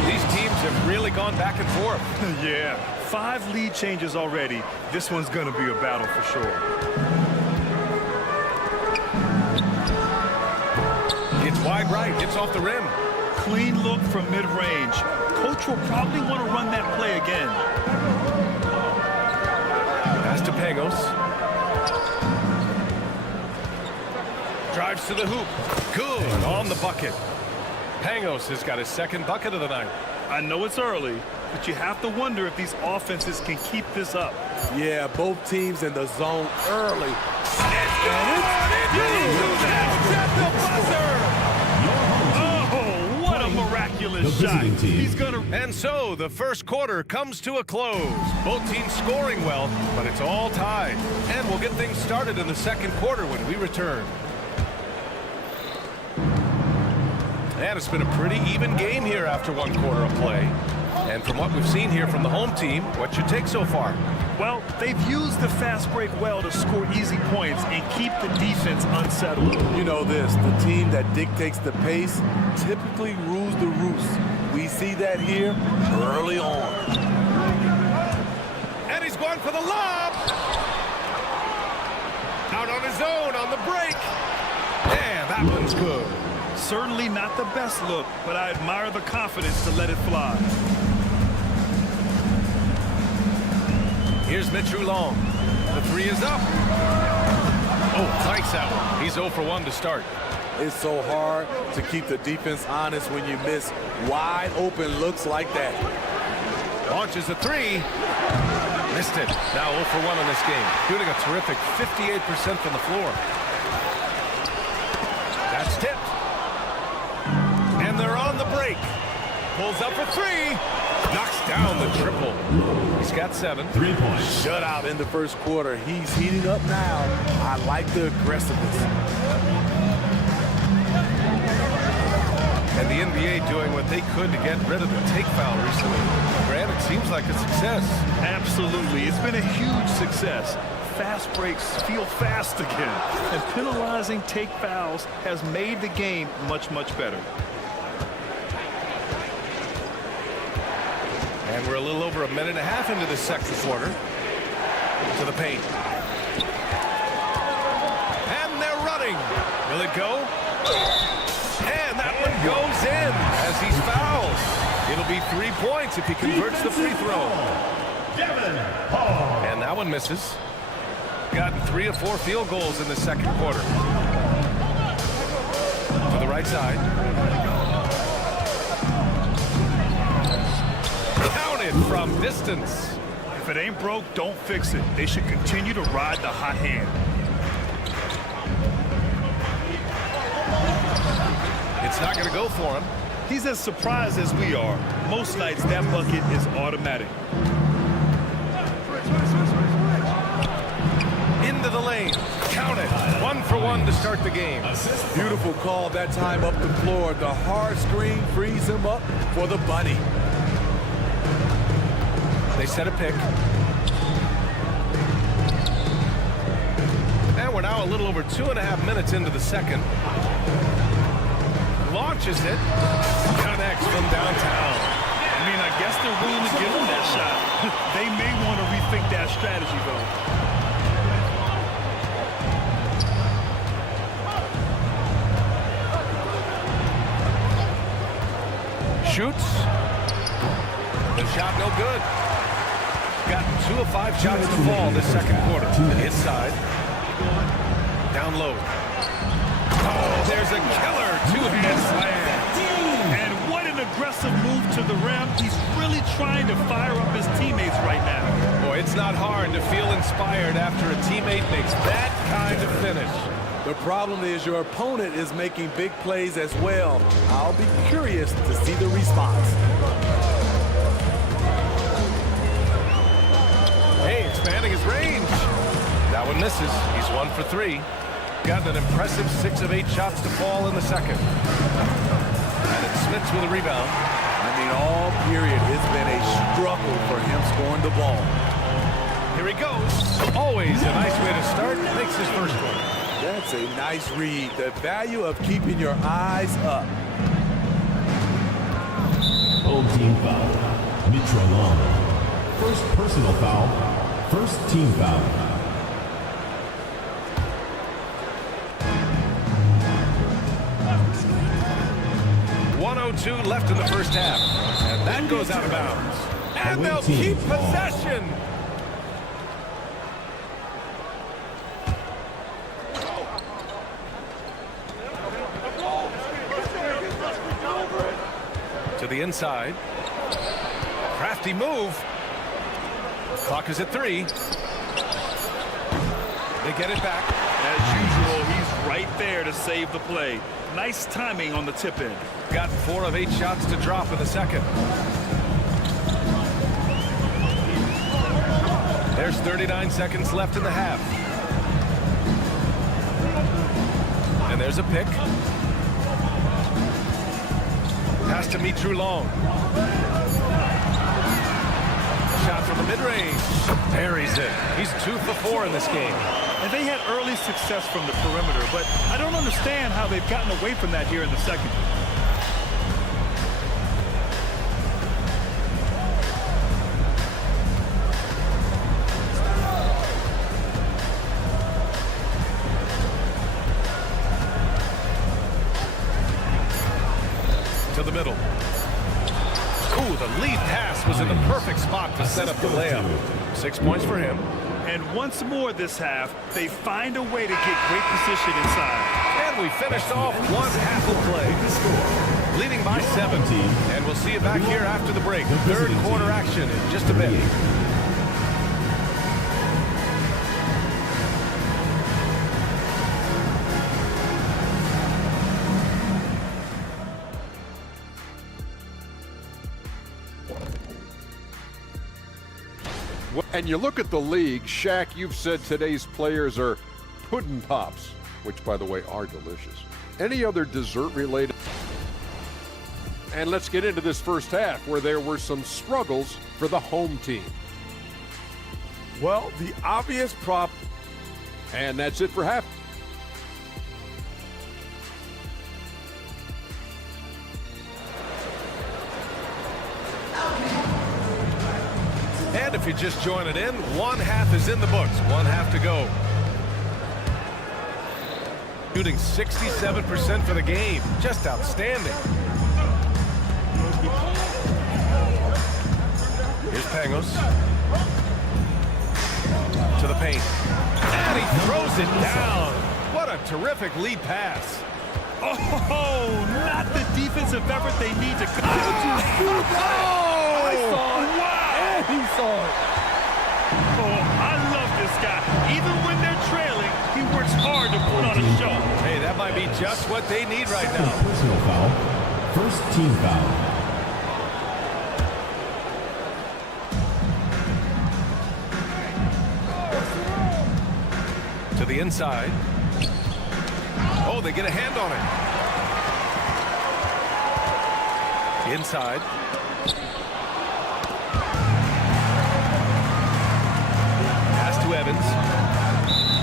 These teams have really gone back and forth. Yeah, 5 lead changes already. This one's going to be a battle for sure. It's wide right. Gets off the rim. Clean look from mid-range. Coach will probably want to run that play again. Pass to Pangos. Drives to the hoop. Good on the bucket. Pangos has got his second bucket of the night. I know it's early, but you have to wonder if these offenses can keep this up. Yeah, both teams in the zone early. Oh, what a miraculous shot. He's gonna. And so the first quarter comes to a close. Both teams scoring well, but it's all tied. And we'll get things started in the second quarter when we return. And it's been a pretty even game here after 1 quarter of play. And from what we've seen here from the home team, what's your take so far? Well, they've used the fast break well to score easy points and keep the defense unsettled. You know this, the team that dictates the pace typically rules the roost. We see that here early on. And he's going for the lob. Out on his own on the break. And that one's good. Certainly not the best look, but I admire the confidence to let it fly. Here's Mitchell Long. The three is up. Oh, nice that one. He's 0 for 1 to start. It's so hard to keep the defense honest when you miss wide open looks like that. Launches a three. Missed it. Now 0 for 1 in this game. Shooting a terrific 58% from the floor. That's tipped. And they're on the break. Pulls up for three. Knocks down the triple. He's got 7. 3 points. Shutout in the first quarter. He's heating up now. I like the aggressiveness. And the NBA doing what they could to get rid of the take foul recently. Grant, it seems like a success. Absolutely. It's been a huge success. Fast breaks feel fast again. And penalizing take fouls has made the game much, much better. And we're a little over a minute and a half into the second quarter. To the paint. And they're running. Will it go? And that one goes in as he fouls. It'll be 3 points if he converts the free throw. And that one misses. Gotten 3 of 4 field goals in the second quarter. To the right side. Counted from distance. If it ain't broke, don't fix it. They should continue to ride the hot hand. It's not going to go for him. He's as surprised as we are. Most nights, that bucket is automatic. Into the lane. Count it. 1 for 1 to start the game. Beautiful call that time up the floor. The hard screen frees him up for the buddy. They set a pick. And we're now a little over 2.5 minutes into the second. Launches it. Connects from downtown. I mean, I guess they're willing to give him that shot. They may want to rethink that strategy, though. Shoots. The shot no good. Gotten 2 of 5 shots to fall this second quarter. Inside. Down low. Oh, there's a killer 2-hand slam. And what an aggressive move to the rim. He's really trying to fire up his teammates right now. Boy, it's not hard to feel inspired after a teammate makes that kind of finish. The problem is your opponent is making big plays as well. I'll be curious to see the response. Hey, expanding his range. That one misses. He's 1 for 3. Gotten an impressive 6 of 8 shots to fall in the second. And it's Smits with a rebound. I mean, all period, it's been a struggle for him scoring the ball. Here he goes. Always a nice way to start. Makes his first one. That's a nice read. The value of keeping your eyes up. Home team foul. Mitchell Long. First personal foul. First team foul. .02 left in the first half. And that goes out of bounds. And they'll keep possession. To the inside. Crafty move. Clock is at 3. They get it back. As usual, he's right there to save the play. Nice timing on the tip in. Got 4 of 8 shots to drop in the second. There's 39 seconds left in the half. And there's a pick. Pass to Mitchell Long. Shot from the mid-range. Buries it. He's 2 for 4 in this game. And they had early success from the perimeter, but I don't understand how they've gotten away from that here in the second. the middle. Ooh, the lead pass was in the perfect spot to set up the layup. 6 points for him. And once more this half, they find a way to get great position inside. And we finished off one half of play. Leading by 17. And we'll see you back here after the break. Third quarter action in just a bit. And you look at the league, Shaq, you've said today's players are pudding pops, which, by the way, are delicious. Any other dessert-related? And let's get into this first half, where there were some struggles for the home team. Well, the obvious prop. And that's it for half. And if you're just joining in, one half is in the books. One half to go. Shooting 67% for the game. Just outstanding. Here's Pangos. To the paint. And he throws it down. What a terrific lead pass. Oh, not the defensive effort they need to come. I saw it. Wow. He saw it. Oh, I love this guy. Even when they're trailing, he works hard to put on a show. Hey, that might be just what they need right now. Personal foul. First team foul. To the inside. Oh, they get a hand on it. Inside. Pass to Evans.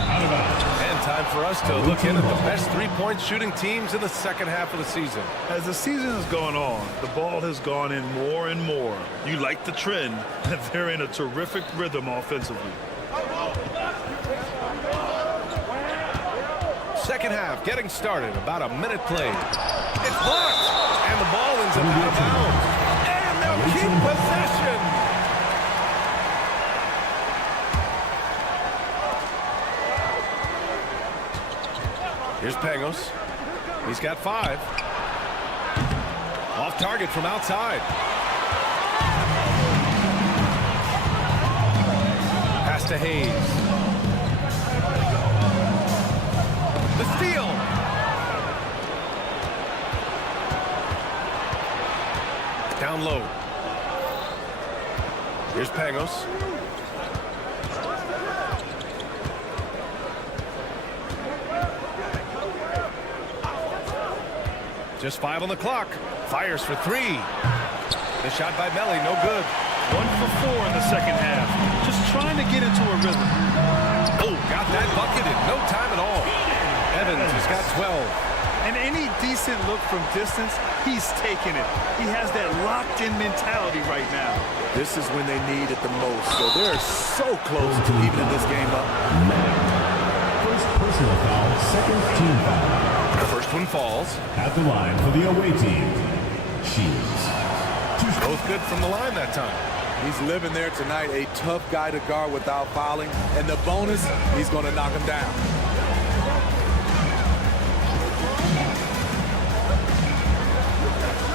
Out of bounds. And time for us to look in at the best three-point shooting teams in the second half of the season. As the season has gone on, the ball has gone in more and more. You like the trend that they're in a terrific rhythm offensively. Second half getting started. About a minute played. It's blocked. And the ball ends up out of bounds. And they'll keep possession. Here's Pangos. He's got 5. Off target from outside. Pass to Hayes. The steal. Down low. Here's Pangos. Just 5 on the clock. Fires for 3. The shot by Melly, no good. 1 for 4 in the second half. Just trying to get into a rhythm. Oh, got that bucket in no time at all. Evans has got 12. And any decent look from distance, he's taking it. He has that locked-in mentality right now. This is when they need it the most. So they're so close to evening this game up. First personal foul, second team foul. The first one falls. At the line for the away team, Shields. Both good from the line that time. He's living there tonight, a tough guy to guard without fouling. And the bonus, he's going to knock him down.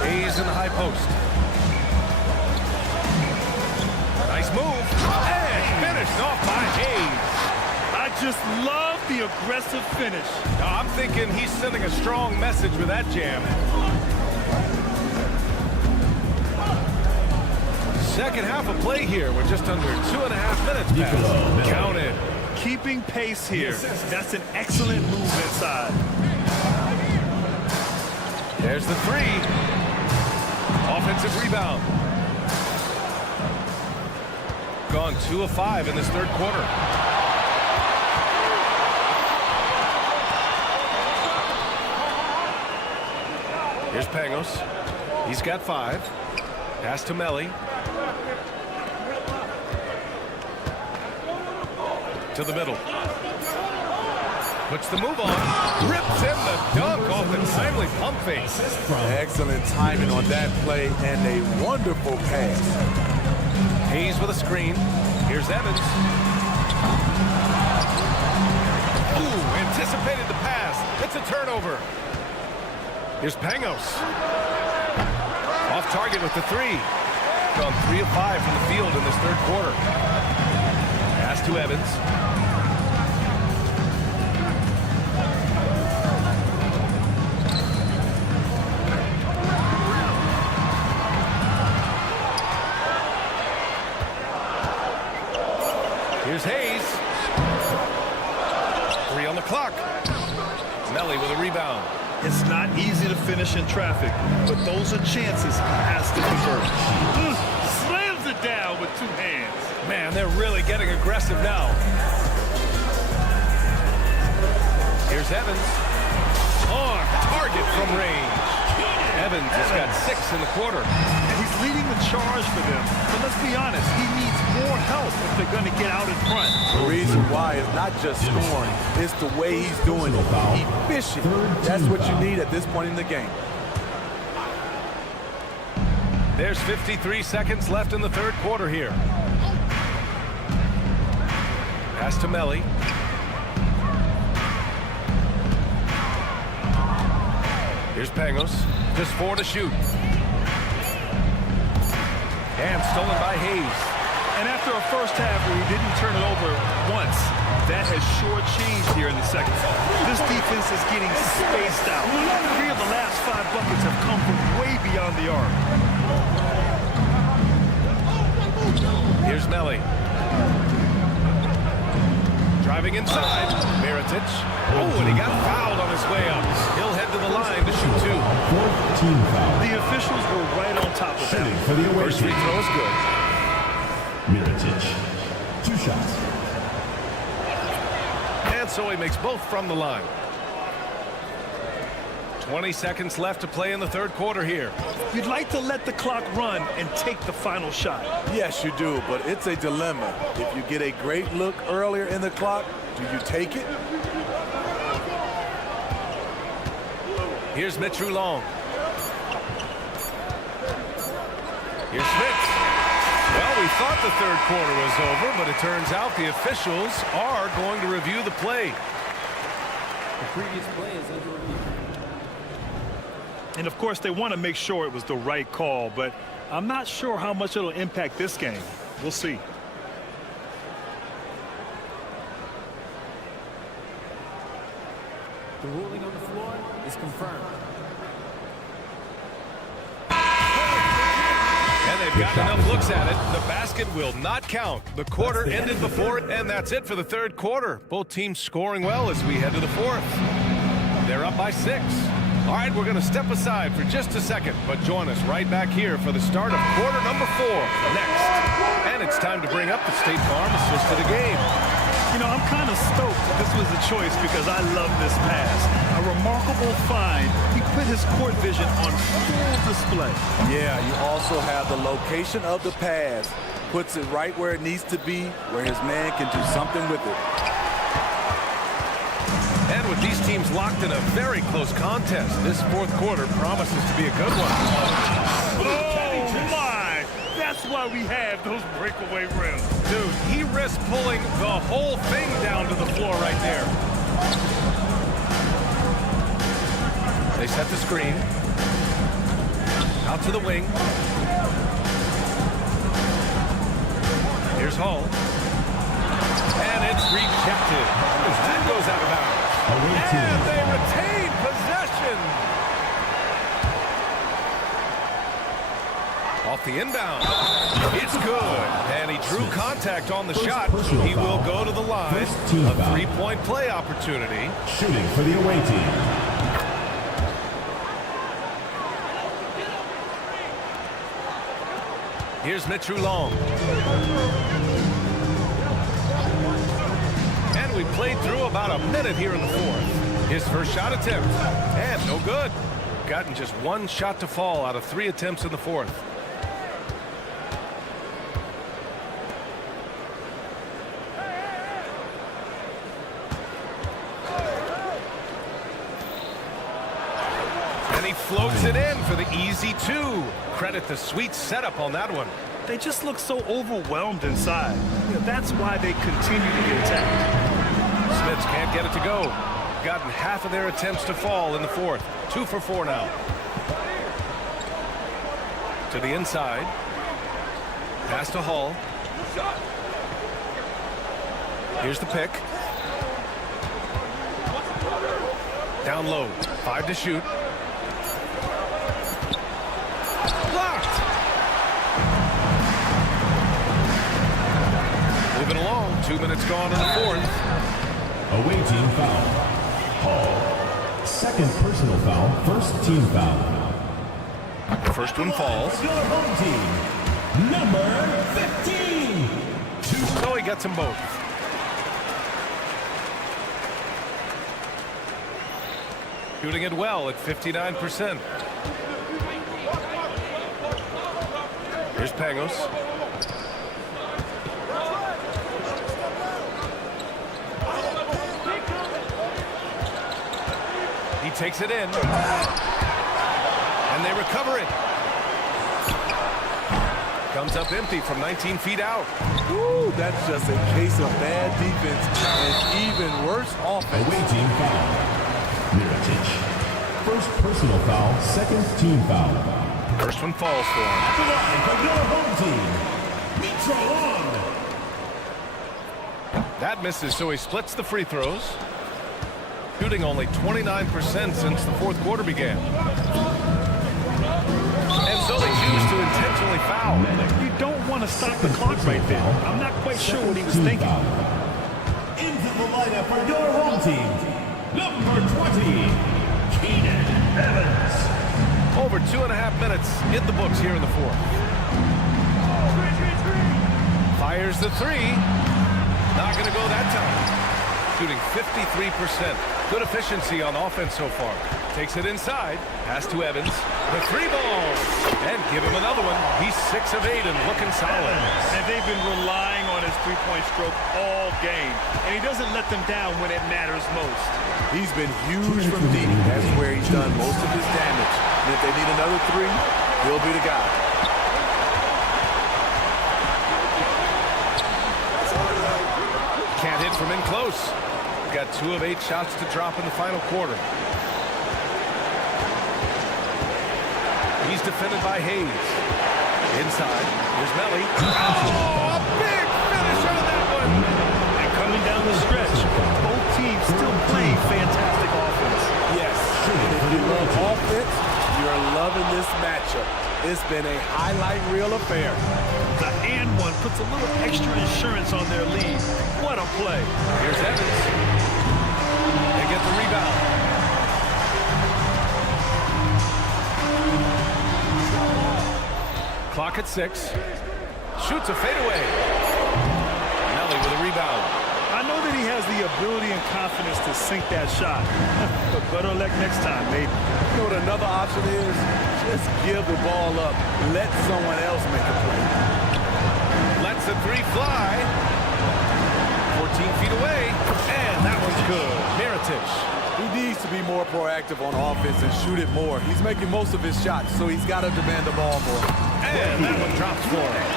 Hayes in the high post. Nice move. And finished off by Hayes. I just love the aggressive finish. Now, I'm thinking he's sending a strong message with that jam. Second half of play here. We're just under 2.5 minutes past. Counted. Keeping pace here. That's an excellent move inside. There's the 3. Offensive rebound. Gone 2 of 5 in this third quarter. Here's Pangos. He's got 5. Pass to Melly. To the middle. Puts the move on. Rips in the dunk off the timely pump fake. Excellent timing on that play and a wonderful pass. Hayes with a screen. Here's Evans. Ooh, anticipated the pass. It's a turnover. Here's Pangos. Off target with the three. Gone 3 of 5 from the field in this third quarter. Pass to Evans. Here's Hayes. 3 on the clock. Melly with a rebound. It's not easy to finish in traffic, but those are chances he has to convert. Slams it down with 2 hands. Man, they're really getting aggressive now. Here's Evans. On target from range. Evans has got 6 in the quarter. And he's leading the charge for them. But let's be honest, he needs more help if they're going to get out in front. The reason why is not just scoring, it's the way he's doing it. Efficient. That's what you need at this point in the game. There's 53 seconds left in the third quarter here. Pass to Melly. Here's Pangos. Just 4 to shoot. And stolen by Hayes. And after a first half where he didn't turn it over once, that has sure changed here in the second. This defense is getting spaced out. 3 of the last 5 buckets have come from way beyond the arc. Here's Melly. Driving inside. Mirotic. Oh, and he got fouled on his way up. He'll head to the line to shoot 2. 14 foul. The officials were right on top of Shooting that. for the away First free team. throw is good. Mirotic. 2 shots. And so he makes both from the line. 20 seconds left to play in the third quarter here. You'd like to let the clock run and take the final shot. Yes, you do, but it's a dilemma. If you get a great look earlier in the clock, do you take it? Here's Mitch Long. Here's Smith. Well, we thought the third quarter was over, but it turns out the officials are going to review the play. The previous play is under review. And of course, they want to make sure it was the right call, but I'm not sure how much it'll impact this game. We'll see. The ruling on the floor is confirmed. And they've got enough looks at it. The basket will not count. The quarter ended before it, and that's it for the third quarter. Both teams scoring well as we head to the fourth. They're up by 6. All right, we're going to step aside for just a second, but join us right back here for the start of quarter number 4 next. And it's time to bring up the State Farm assist of the game. You know, I'm kind of stoked that this was a choice because I love this pass. A remarkable find. He put his court vision on full display. Yeah, you also have the location of the pass. Puts it right where it needs to be, where his man can do something with it. And with these teams locked in a very close contest, this fourth quarter promises to be a good one. Oh, my! That's why we have those breakaway rims. Dude, he risked pulling the whole thing down to the floor right there. They set the screen. Out to the wing. Here's Hall. And it's rejected. That goes out of bounds. And they retain possession. Off the inbound. It's good. And he drew contact on the shot. He will go to the line. A 3-point play opportunity. Shooting for the away team. Here's Mitch Long. And we played through about a minute here in the fourth. His first shot attempt. And no good. Gotten just 1 shot to fall out of 3 attempts in the fourth. And he floats it in for the easy two. Credit the sweet setup on that one. They just look so overwhelmed inside. That's why they continue to get attacked. Smiths can't get it to go. Gotten half of their attempts to fall in the fourth. 2 for 4 now. To the inside. Pass to Hall. Here's the pick. Down low. 5 to shoot. Blocked. Moving along. 2 minutes gone in the fourth. Away team foul. Hall. Second personal foul. First team foul. The first one falls. Your home team. Number 15. So he gets them both. Shooting it well at 59%. Here's Pangos. He takes it in. And they recover it. Comes up empty from 19 feet out. Woo, that's just a case of bad defense and even worse offense. Away team foul. Miritich. First personal foul, second team foul. First one falls for him. Your home team. Mitchell. That misses, so he splits the free throws. Shooting only 29% since the fourth quarter began. And so they choose to intentionally foul. You don't want to stop the clock right there. I'm not quite sure what he was thinking. Into the lineup for your home team. Number 20, Keenan Evans. Over 2.5 minutes in the books here in the fourth. Fires the three. Not going to go that time. Shooting 53%. Good efficiency on offense so far. Takes it inside. Pass to Evans. The 3 ball. And give him another one. He's 6 of 8 and looking solid. And they've been relying on his three-point stroke all game. And he doesn't let them down when it matters most. He's been huge from deep. That's where he's done most of his damage. And if they need another 3, he'll be the guy. Can't hit from in close. Got 2 of 8 shots to drop in the final quarter. He's defended by Hayes. Inside. Here's Melly. Oh, a big finish on that one. And coming down the stretch, both teams still playing fantastic offense. Yes. And if you love offense, you're loving this matchup. It's been a highlight reel affair. The and one puts a little extra insurance on their lead. What a play. Here's Evans. They get the rebound. Clock at 6. Shoots a fadeaway. Melly with a rebound. I know that he has the ability and confidence to sink that shot. But better luck next time, maybe. You know what another option is? Just give the ball up. Let someone else make a play. Lets the 3 fly. 14 feet away. And that one's good. Miritich. He needs to be more proactive on offense and shoot it more. He's making most of his shots, so he's got to demand the ball more. And that one drops for him.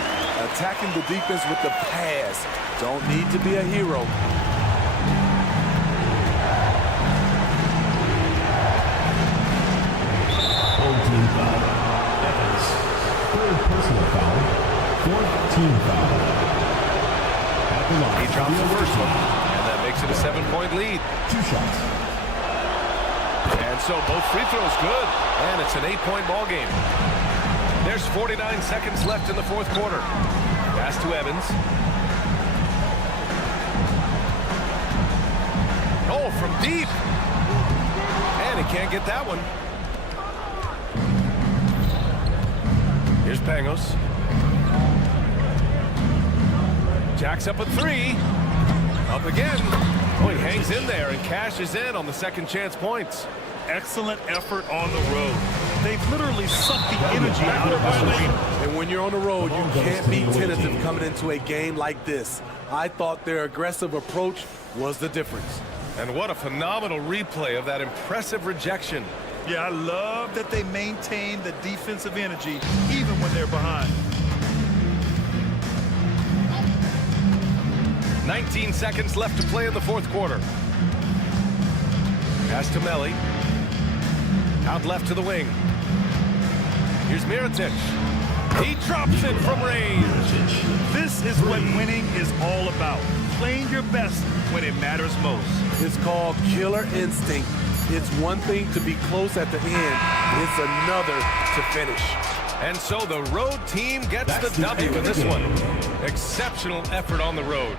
Attacking the defense with the pass. Don't need to be a hero. Home team foul. Evans. Third personal foul. Fourth team foul. At the line. He drops the first one. And that makes it a 7-point lead. 2 shots. And so both free throws good. And it's an 8-point ball game. There's 49 seconds left in the fourth quarter. Pass to Evans. Oh, from deep. And he can't get that one. Here's Pangos. Jacks up a 3. Up again. Oh, he hangs in there and cashes in on the second chance points. Excellent effort on the road. They've literally sucked the energy out of this arena. And when you're on the road, you can't be tentative coming into a game like this. I thought their aggressive approach was the difference. And what a phenomenal replay of that impressive rejection. Yeah, I love that they maintain the defensive energy even when they're behind. 19 seconds left to play in the fourth quarter. Pass to Melli. Out left to the wing. Here's Mirotic. He drops it from range. This is what winning is all about. Playing your best when it matters most. It's called killer instinct. It's one thing to be close at the end. It's another to finish. And so the road team gets the W in this one. Exceptional effort on the road.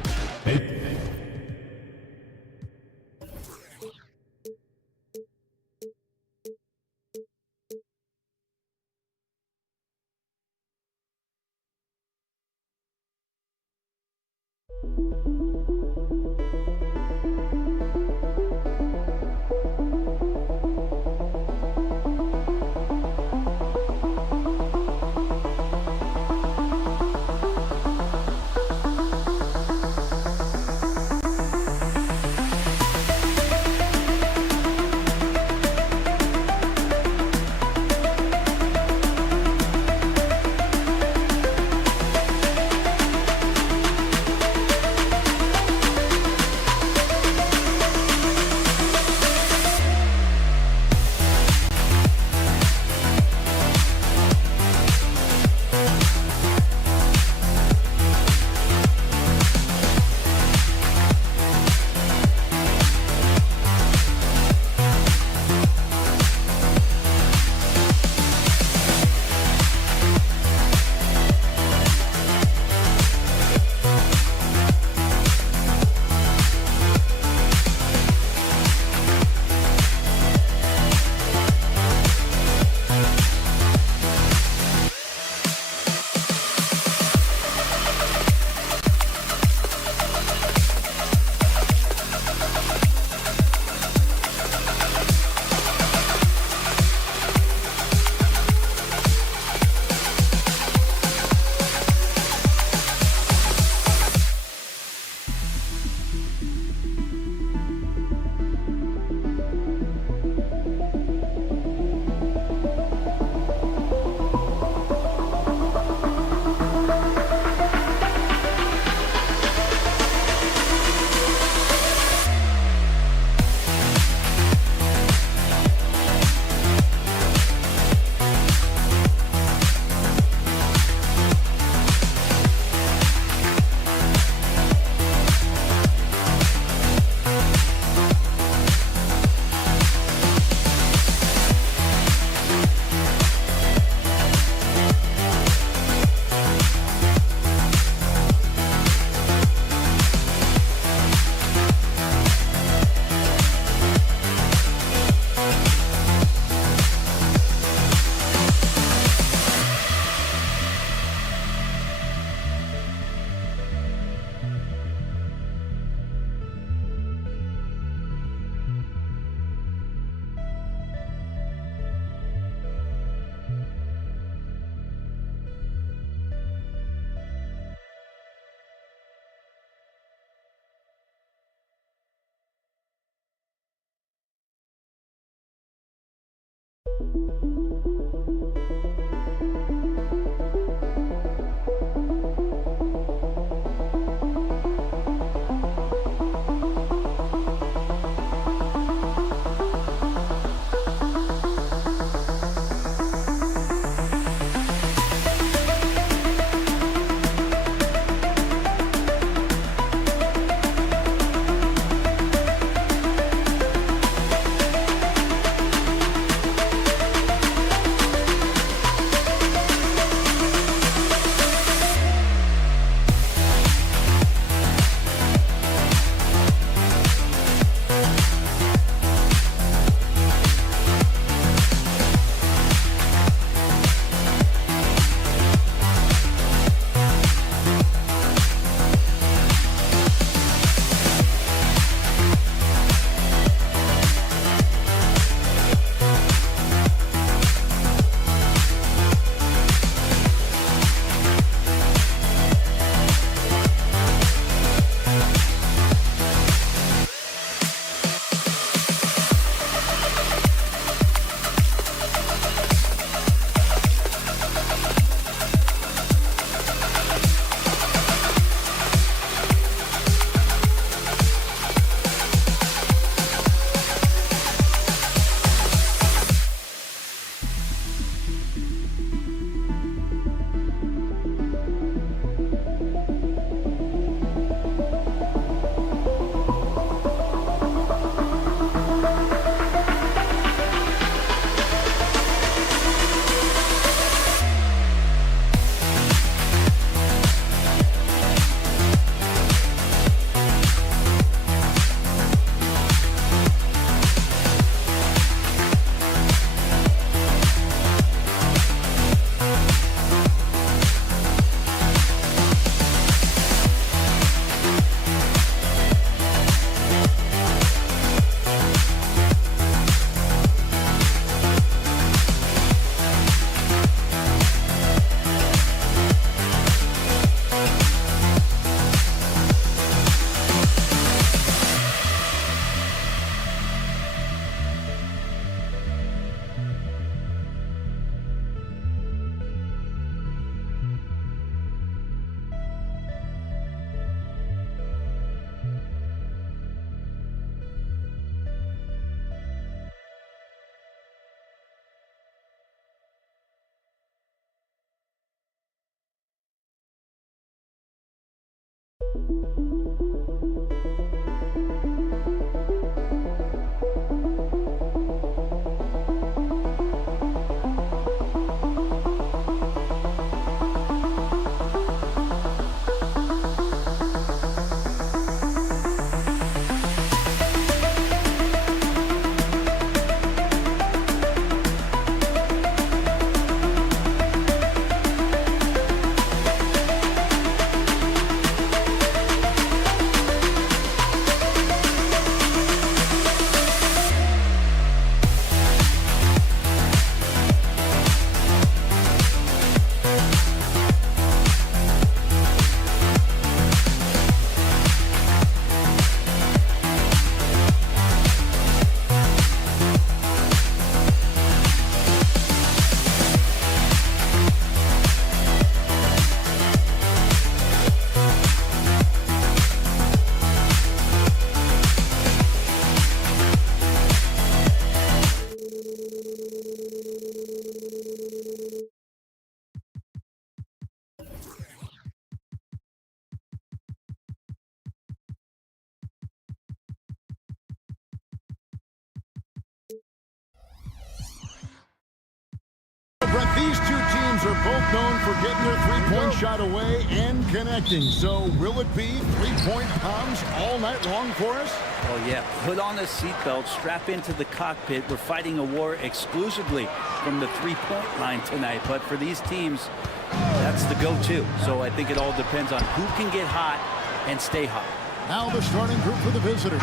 Brett, these two teams are both known for getting their three-point shot away and connecting. So will it be three-point bombs all night long for us? Oh, yeah. Put on a seatbelt, strap into the cockpit. We're fighting a war exclusively from the three-point line tonight. But for these teams, that's the go-to. So I think it all depends on who can get hot and stay hot. Now the starting group for the visitors.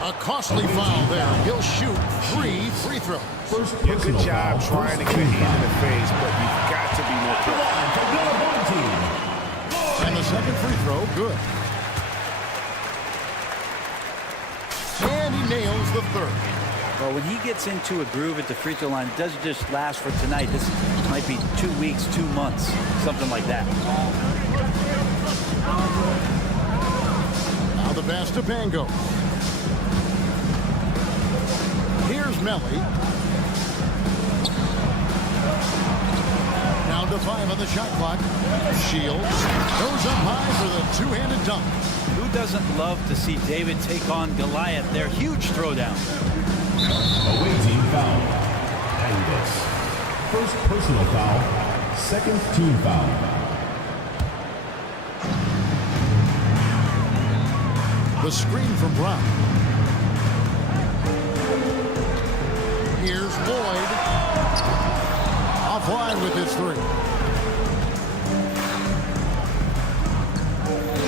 A costly foul there. He'll shoot 3 free throws. Good job trying to get a hand in the face, but you've got to be more careful. And the second free throw, good. And he nails the third. Well, when he gets into a groove at the free throw line, it doesn't just last for tonight. This might be 2 weeks, 2 months, something like that. Now the pass to Bango. Here's Melly. Down to 5 on the shot clock. Shields goes up high for the two-handed dunk. Who doesn't love to see David take on Goliath? They're huge throwdown. Away team foul. And this. First personal foul. Second team foul. The screen from Brown. Here's Lloyd. Offline with his 3.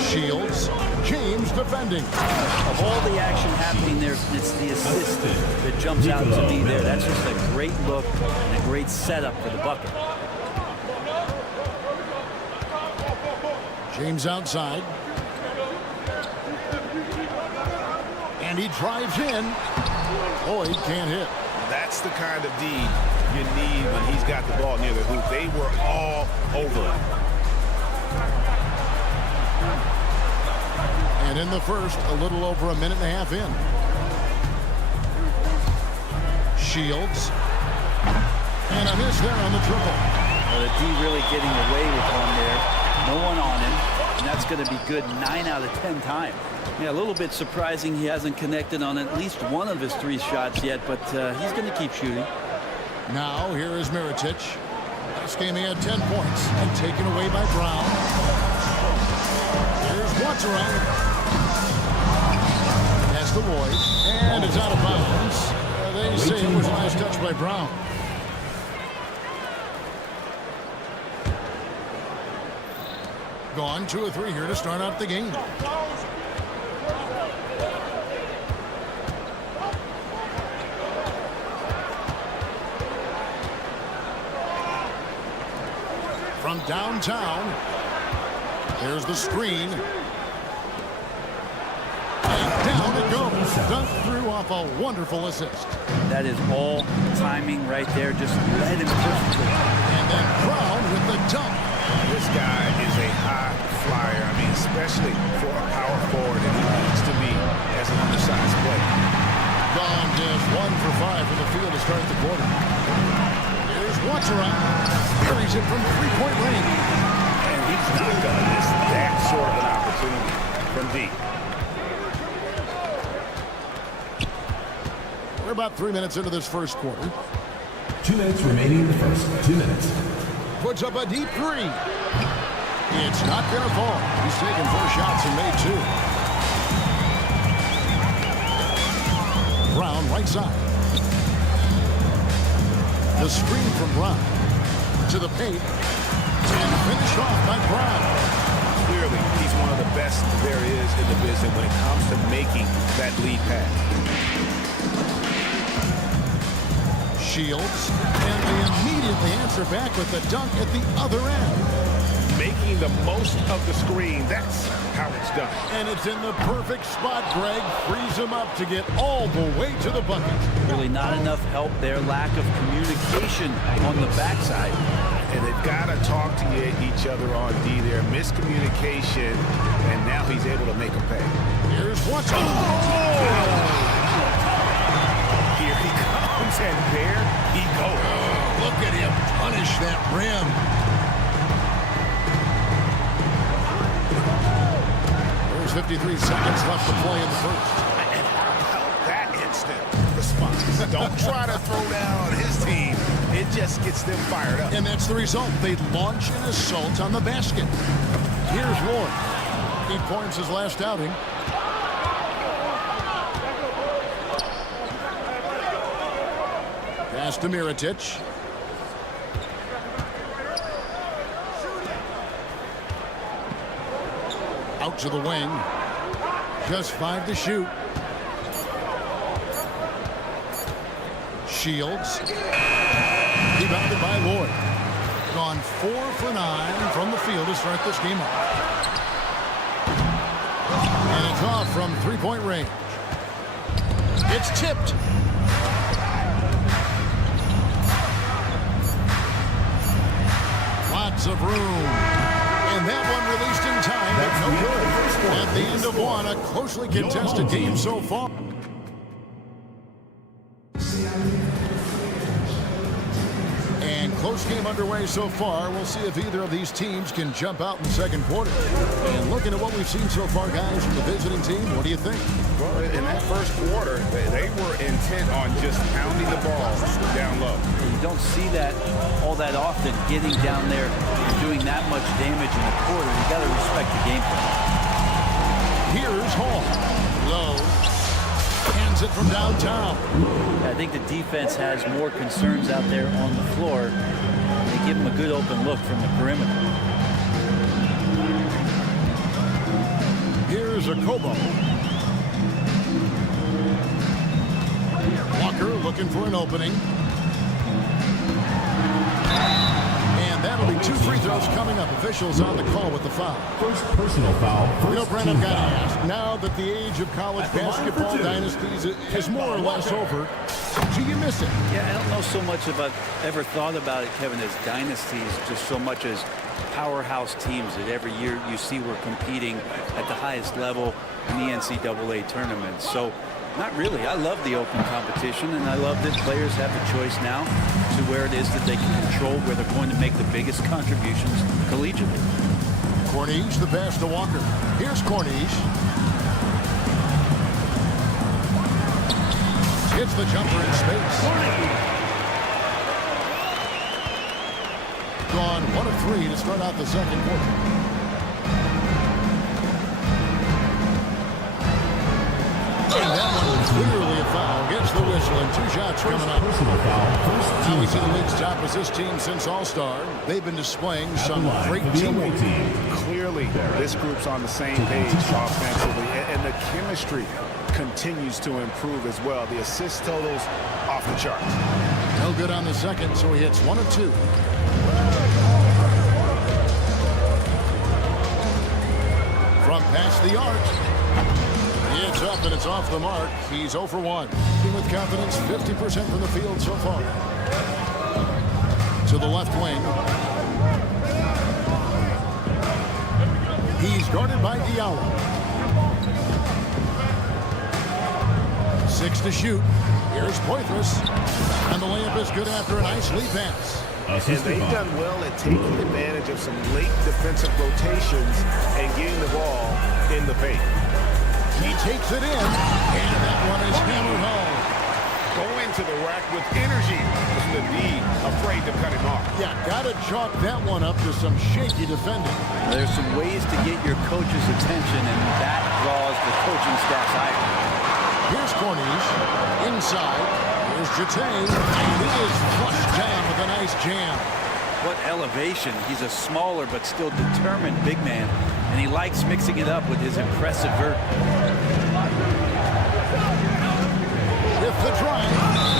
Shields. James defending. Of all the action happening there, it's the assist that jumps out to me there. That's just a great look and a great setup for the bucket. James outside. And he drives in. Lloyd can't hit. That's the kind of D you need when he's got the ball near the hoop. They were all over it. And in the first, a little over a minute and a half in. Shields. And a miss there on the triple. Well, the D really getting away with one there. No one on him. And that's going to be good 9 out of 10 times. Yeah, a little bit surprising he hasn't connected on at least one of his 3 shots yet, but he's going to keep shooting. Now, here is Mirotic. Last game he had 10 points and taken away by Brown. Here's Watson. Pass to Lloyd. And it's out of bounds. They say it was a nice touch by Brown. Gone 2 of 3 here to start out the game. From downtown, there's the screen. And down it goes. Dunked through off a wonderful assist. That is all timing right there. Just led him perfectly. And then Brown with the dunk. This guy is a high flyer. I mean, especially for a power forward, and he needs to be as an undersized player. Gone is 1 for 5 from the field to start the quarter. Here's Watson. Buries it from 3-point range. And he's not going to miss that sort of an opportunity from deep. We're about 3 minutes into this first quarter. 2 minutes remaining in the first. 2 minutes. Puts up a deep three. It's not going to fall. He's taken 4 shots and made 2. Brown, right side. The screen from Brown to the paint. And finished off by Brown. Clearly, he's one of the best there is in the business when it comes to making that lead pass. Shields, and they immediately answer back with the dunk at the other end. Making the most of the screen, that's how it's done. And it's in the perfect spot, Greg. Frees him up to get all the way to the bucket. Really not enough help there. Lack of communication on the backside. And they've got to talk to each other on D there. Miscommunication, and now he's able to make a pay. Here's what's up. Here he comes, and there he goes. Look at him punish that rim. There's 53 seconds left to play in the first. And how about that instant response? Don't try to throw down on his team. It just gets them fired up. And that's the result. They launch an assault on the basket. Here's Ward. 8 points his last outing. Pass to Mirotic. Out to the wing. Just 5 to shoot. Shields. Rebounded by Lloyd. Gone 4 for 9 from the field to start this game off. And it's off from 3-point range. It's tipped. Lots of room. And that one released in time, but no good. At the end of one, a closely contested game so far. And close game underway so far. We'll see if either of these teams can jump out in the second quarter. And looking at what we've seen so far, guys, from the visiting team, what do you think? Well, in that first quarter, they were intent on just pounding the ball down low. You don't see that all that often, getting down there and doing that much damage in a quarter. You got to respect the game plan. Here's Hall. Low. Hands it from downtown. I think the defense has more concerns out there on the floor. They give him a good open look from the perimeter. Here's a Kobo. Walker looking for an opening. And that'll be 2 free throws coming up. Officials on the call with the foul. First personal foul. You know, First Brent, I've team got to foul. ask, now that the age of college basketball dynasties is more or less over, do you miss it? Yeah, I don't know so much about, ever thought about it, Kevin, as dynasties, just so much as powerhouse teams that every year you see we're competing at the highest level in the NCAA tournament. So, not really. I love the open competition, and I love that players have the choice now to where it is that they can control where they're going to make the biggest contributions collegiately. Corniche, the pass to Walker. Here's Corniche. Hits the jumper in space. Gone 1 of 3 to start out the second quarter. And that one was clearly a foul. Gets the whistle and 2 shots coming up. Personal foul. First Now team we see the foul. league's top assist team since All-Star. They've been displaying some Line great for the away teamwork. team. Clearly, this group's on the same page offensively, and the chemistry continues to improve as well. The assist totals off the charts. No good on the second, so he hits 1 of 2. From past the arc. It's up and it's off the mark. He's 0 for 1. With confidence, 50% from the field so far. To the left wing. He's guarded by Diallo. 6 to shoot. Here's Poitras. And the layup is good after a nice lead pass. And they've done well at taking advantage of some late defensive rotations and getting the ball in the paint. He takes it in, and that one is hammered home. Going to the rack with energy. The D afraid to cut him off. Yeah, got to chalk that one up to some shaky defending. There's some ways to get your coach's attention, and that draws the coaching staff's ire. Here's Corniche, inside. Here's Jete, and it is flushed down with a nice jam. What elevation. He's a smaller but still determined big man, and he likes mixing it up with his impressive vert. With the drive,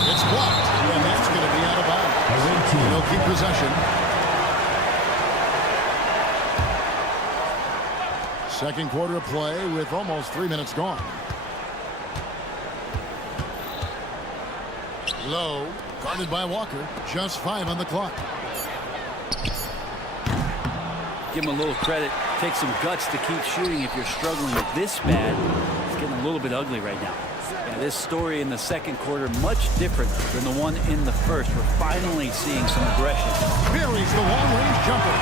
it's blocked, and that's going to be out of bounds. They'll keep possession. Second quarter of play with almost 3 minutes gone. Low, guarded by Walker. Just 5 on the clock. Give him a little credit. Take some guts to keep shooting if you're struggling with this bad. It's getting a little bit ugly right now. Yeah, this story in the second quarter much different than the one in the first. We're finally seeing some aggression. Buries the long-range jumper.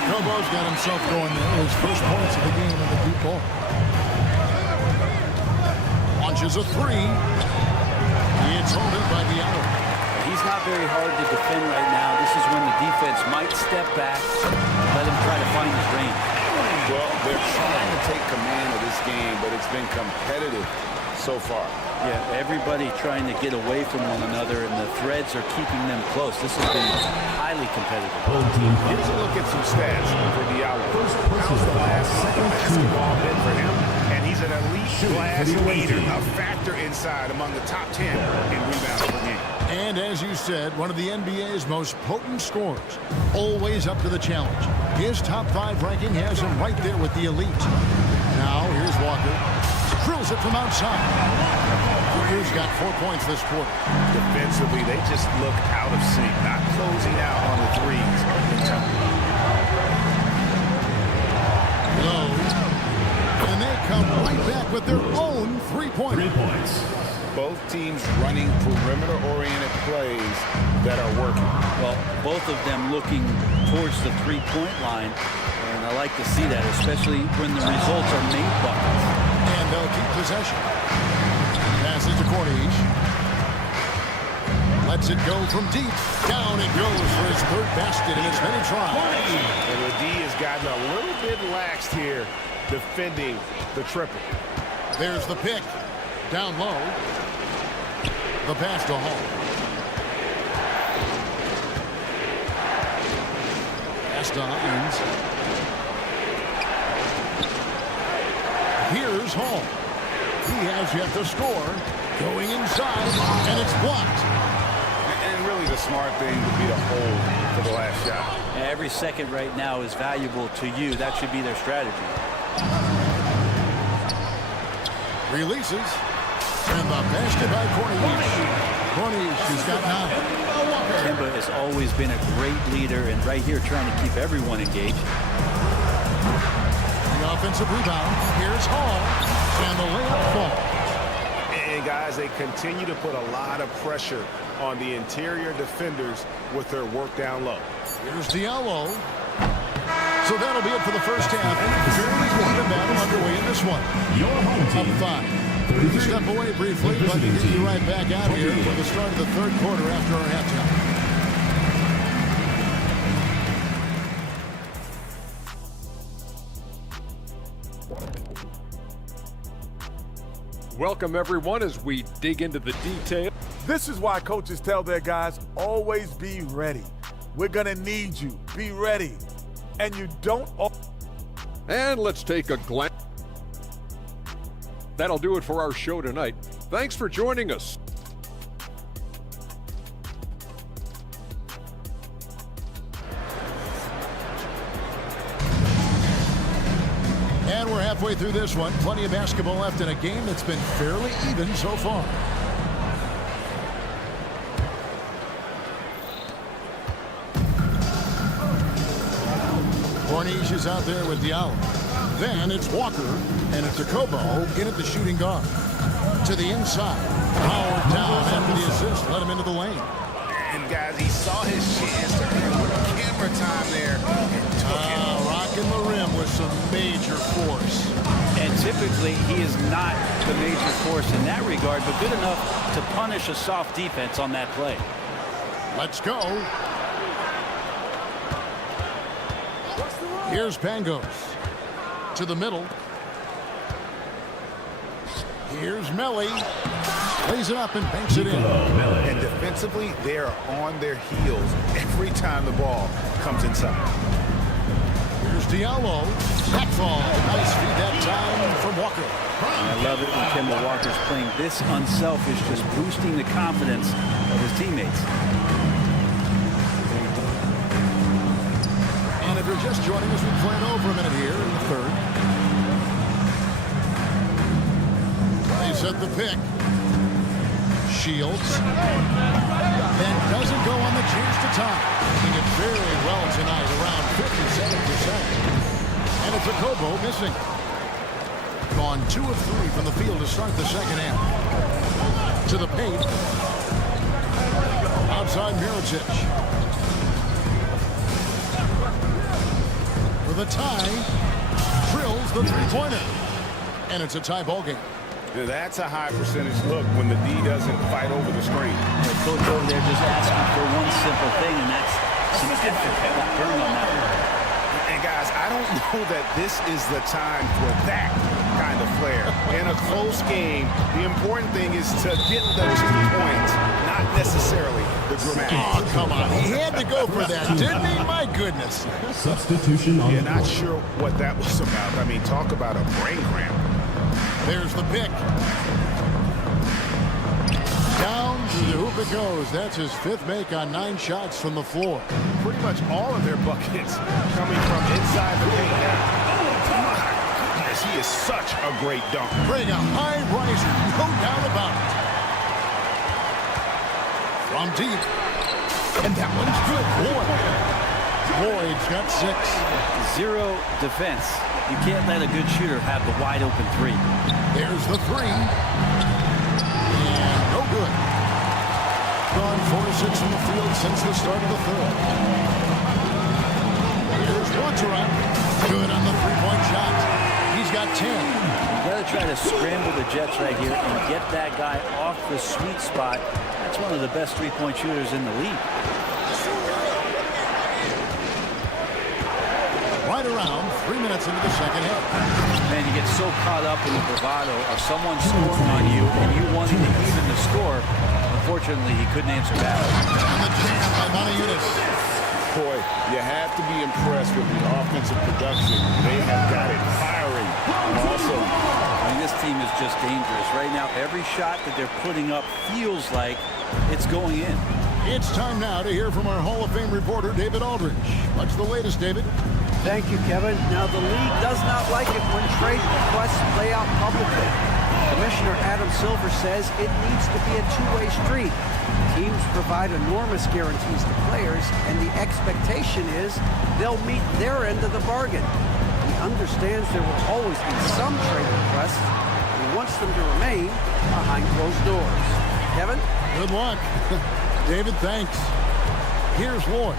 Alcobo's got himself going there. His first points of the game in the deep ball. Launches a three. It's held in by the hour. He's not very hard to defend right now. This is when the defense might step back, let him try to find his range. Well, they're trying to take command of this game, but it's been competitive so far. Yeah, everybody trying to get away from one another, and the threads are keeping them close. This has been highly competitive. Here's a look at some stats for Diallo. How's the last basketball been for him? And he's an elite glass leader, a factor inside among the top 10 in rebounds per game. And as you said, one of the NBA's most potent scorers. Always up to the challenge. His top 5 ranking has him right there with the elite. Now, here's Walker. Drills it from outside. Walker's got 4 points this quarter. Defensively, they just look out of sync, not closing out on the threes. Low. And they come right back with their own 3-pointer. 3 points. Both teams running perimeter-oriented plays that are working. Well, both of them looking towards the 3-point line, and I like to see that, especially when the results are made buckets. And they'll keep possession. Passes to Corniche. Lets it go from deep. Down it goes for his third basket in as many tries. And the D has gotten a little bit laxed here defending the triple. There's the pick. Down low. The pass to Hall. Pass to Hines. Here's Hall. He has yet to score. Going inside, and it's blocked. And really the smart thing would be to hold for the last shot. Every second right now is valuable to you. That should be their strategy. Releases. And the basket by Corniche. Corniche has got 9. Kemba has always been a great leader, and right here trying to keep everyone engaged. The offensive rebound. Here's Hall. And the layup falls. And guys, they continue to put a lot of pressure on the interior defenders with their work down low. Here's Diallo. So that'll be it for the first half. Fairly even battle underway in this one. Your home team. Up 5. We step away briefly, but we'll get you right back out here for the start of the third quarter after our halftime. Welcome, everyone, as we dig into the detail. This is why coaches tell their guys, always be ready. We're going to need you. Be ready. And you don't... And let's take a glance. That'll do it for our show tonight. Thanks for joining us. And we're halfway through this one. Plenty of basketball left in a game that's been fairly even so far. Corniche is out there with Diallo. Then it's Walker, and it's Jacobo in at the shooting guard. To the inside. Powered down after the assist. Let him into the lane. And guys, he saw his chance to earn a little camera time there and took it. Rocking the rim with some major force. And typically, he is not the major force in that regard, but good enough to punish a soft defense on that play. Let's go. Here's Pangos to the middle. Here's Melly. Lays it up and banks it in. And defensively, they are on their heels every time the ball comes inside. Here's Diallo. That fall. Nice feed that time from Walker. I love it when Kemba Walker's playing this unselfish, just boosting the confidence of his teammates. And if you're just joining us, we're playing over a minute here in the third. They set the pick. Shields. Then doesn't go on the chance to tie. Doing it very well tonight, around 57%. And it's a Kobo missing. Gone 2 of 3 from the field to start the second half. To the paint. Outside Mirotic. For the tie. Drills the three-pointer. And it's a tie ball game. That's a high percentage look when the D doesn't fight over the screen. The coach over there just asking for one simple thing, and that's some effort burn on that one. And guys, I don't know that this is the time for that kind of flair. In a close game, the important thing is to get the 2 points, not necessarily the dramatic. Oh, come on. He had to go for that, didn't he? My goodness. Substitution on the Not court. sure what that was about. I mean, talk about a brain cramp. There's the pick. Down to the hoop it goes. That's his 5th make on 9 shots from the floor. Pretty much all of their buckets coming from inside the paint now. Oh, my goodness, he is such a great dunker. Bring a high riser, no doubt about it. From deep. And that one's good. Lloyd's got 6. 0 defense. You can't let a good shooter have the wide open 3. There's the 3. And no good. Gone 4 of 6 from the field since the start of the third. Here's Watera. Good on the 3-point shot. He's got 10. You got to try to scramble the Jets right here and get that guy off the sweet spot. That's one of the best 3-point shooters in the league. Right around 3 minutes into the second half. Man, you get so caught up in the bravado of someone scoring on you and you wanting to even the score. Unfortunately, he couldn't answer back. And the jam by Monaco. Boy, you have to be impressed with the offensive production. They have got it firing. Also, I mean, this team is just dangerous. Right now, every shot that they're putting up feels like it's going in. It's time now to hear from our Hall of Fame reporter, David Aldridge. What's the latest, David? Thank you, Kevin. Now, the league does not like it when trade requests play out publicly. Commissioner Adam Silver says it needs to be a two-way street. Teams provide enormous guarantees to players, and the expectation is they'll meet their end of the bargain. He understands there will always be some trade requests, and he wants them to remain behind closed doors. Kevin? Good luck. David, thanks. Here's Lloyd.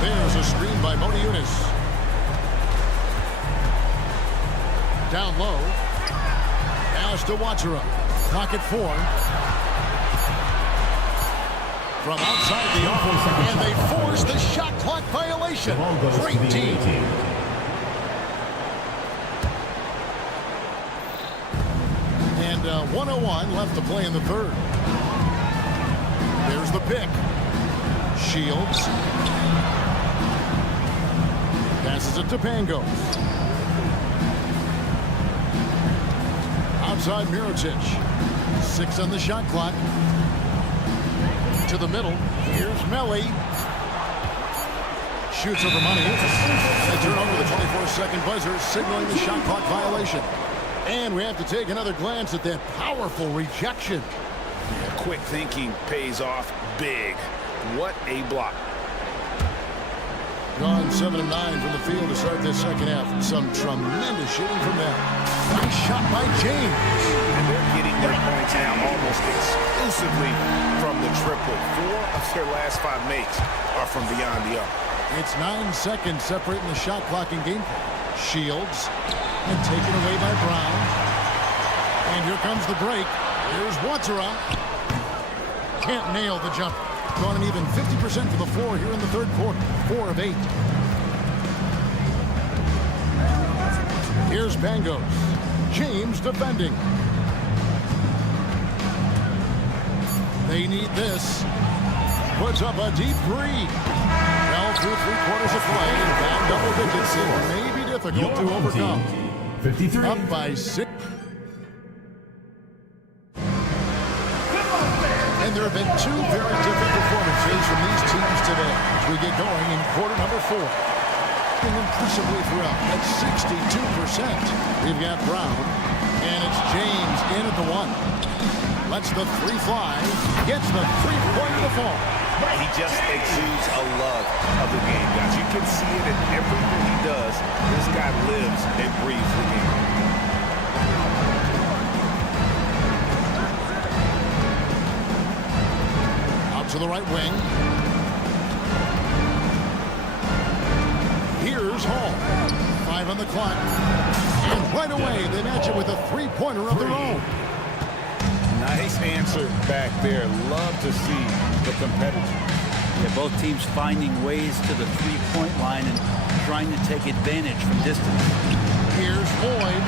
There's a screen by Mona Eunice. Down low. Pass to Watera. Pocket 4. From outside the arc, and they force the shot clock violation. Great team. And 1:01 left to play in the third. There's the pick. Shields. Passes it to Pangos. Outside Mirotic. 6 on the shot clock. To the middle. Here's Melly. Shoots over Money. They turn over the 24-second buzzer, signaling the shot clock violation. And we have to take another glance at that powerful rejection. quick thinking pays off big. What a block. Gone 7 of 9 from the field to start this second half. Some tremendous shooting from them. Nice shot by James. And they're getting their points now almost exclusively from the triple. 4 of their last 5 makes are from beyond the arc. It's 9 seconds separating the shot clock and game clock. Shields and taken away by Brown. And here comes the break. Here's Watsera. Can't nail the jumper. Gone an even 50% for the floor here in the third quarter. 4 of 8. Here's Bangos. James defending. They need this. Puts up a deep 3. Well, through 3/4 of play. Down double digits. It may be difficult to overcome. 53. Up by 6. And there have been 2 very different performances from these teams today as we get going in quarter number 4. Impressively throughout at 62%. We've got Brown, and it's James in at the 1. Lets the 3 fly, gets the 3-point to fall. He just exudes a love of the game, guys. You can see it in everything he does. This guy lives and breathes the game. Out to the right wing. Here's Hall. 5 on the clock. And right away, they match it with a 3-pointer of their own. Nice answer back there. Love to see the competitors. Yeah, both teams finding ways to the 3-point line and trying to take advantage from distance. Here's Floyd.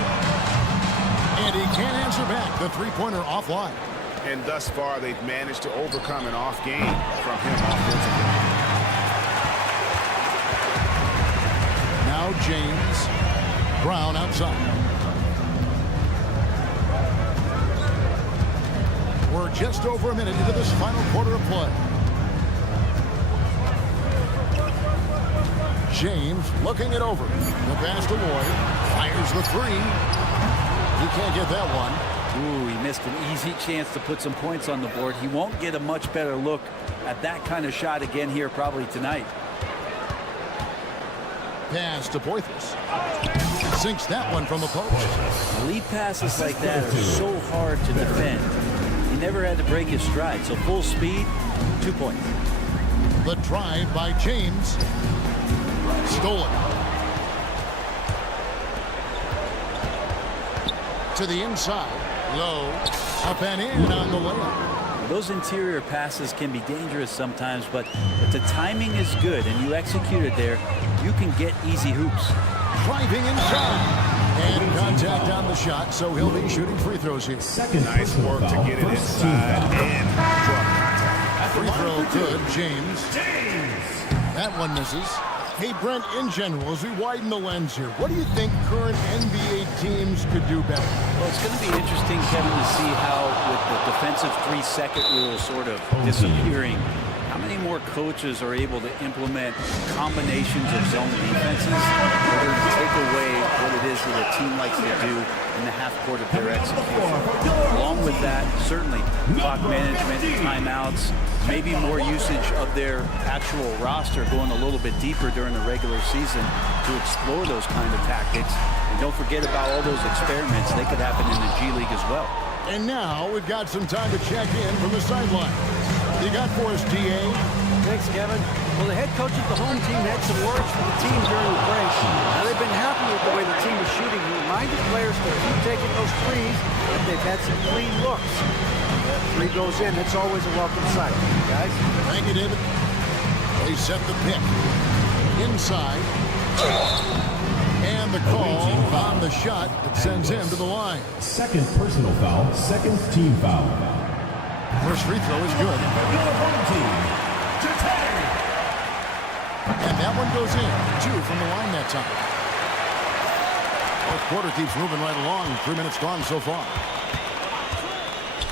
And he can't answer back. The 3-pointer offline. And thus far, they've managed to overcome an off game from him offensively. Now James. Brown outside. We're just over a minute into this final quarter of play. James looking it over. The pass to Lloyd. Fires the 3. He can't get that one. Ooh, he missed an easy chance to put some points on the board. He won't get a much better look at that kind of shot again here probably tonight. Pass to Poitras. Sinks that one from the post. Lead passes like that are so hard to defend. He never had to break his stride, so full speed, 2 points. The drive by James. Stolen. To the inside. Low. Up and in on the layup. Those interior passes can be dangerous sometimes, but if the timing is good and you execute it there, you can get easy hoops. Driving inside. And contact on the shot, so he'll be shooting free throws here. Nice work to get it inside and draw contact. Free throw good, James. That one misses. Hey, Brent, in general, as we widen the lens here, what do you think current NBA teams could do better? Well, it's going to be interesting, Kevin, to see how, with the defensive 3-second rule sort of disappearing, how many more coaches are able to implement combinations of zone defenses that are going to take away what it is that a team likes to do in the half court of their execution. Along with that, certainly clock management, timeouts, maybe more usage of their actual roster going a little bit deeper during the regular season to explore those kind of tactics. And don't forget about all those experiments. They could happen in the G League as well. And now we've got some time to check in from the sideline. You got for us, DA? Thanks, Kevin. Well, the head coach of the home team had some words for the team during the break. Now, they've been happy with the way the team is shooting. He reminded players to keep taking those threes, that they've had some clean looks. That 3 goes in. It's always a welcome sight, guys. Thank you, David. They set the pick. Inside. And the call on the shot that sends him to the line. Second personal foul, second team foul. First free throw is good. And that one goes in. 2 from the line that time. Fourth quarter keeps moving right along. 3 minutes gone so far.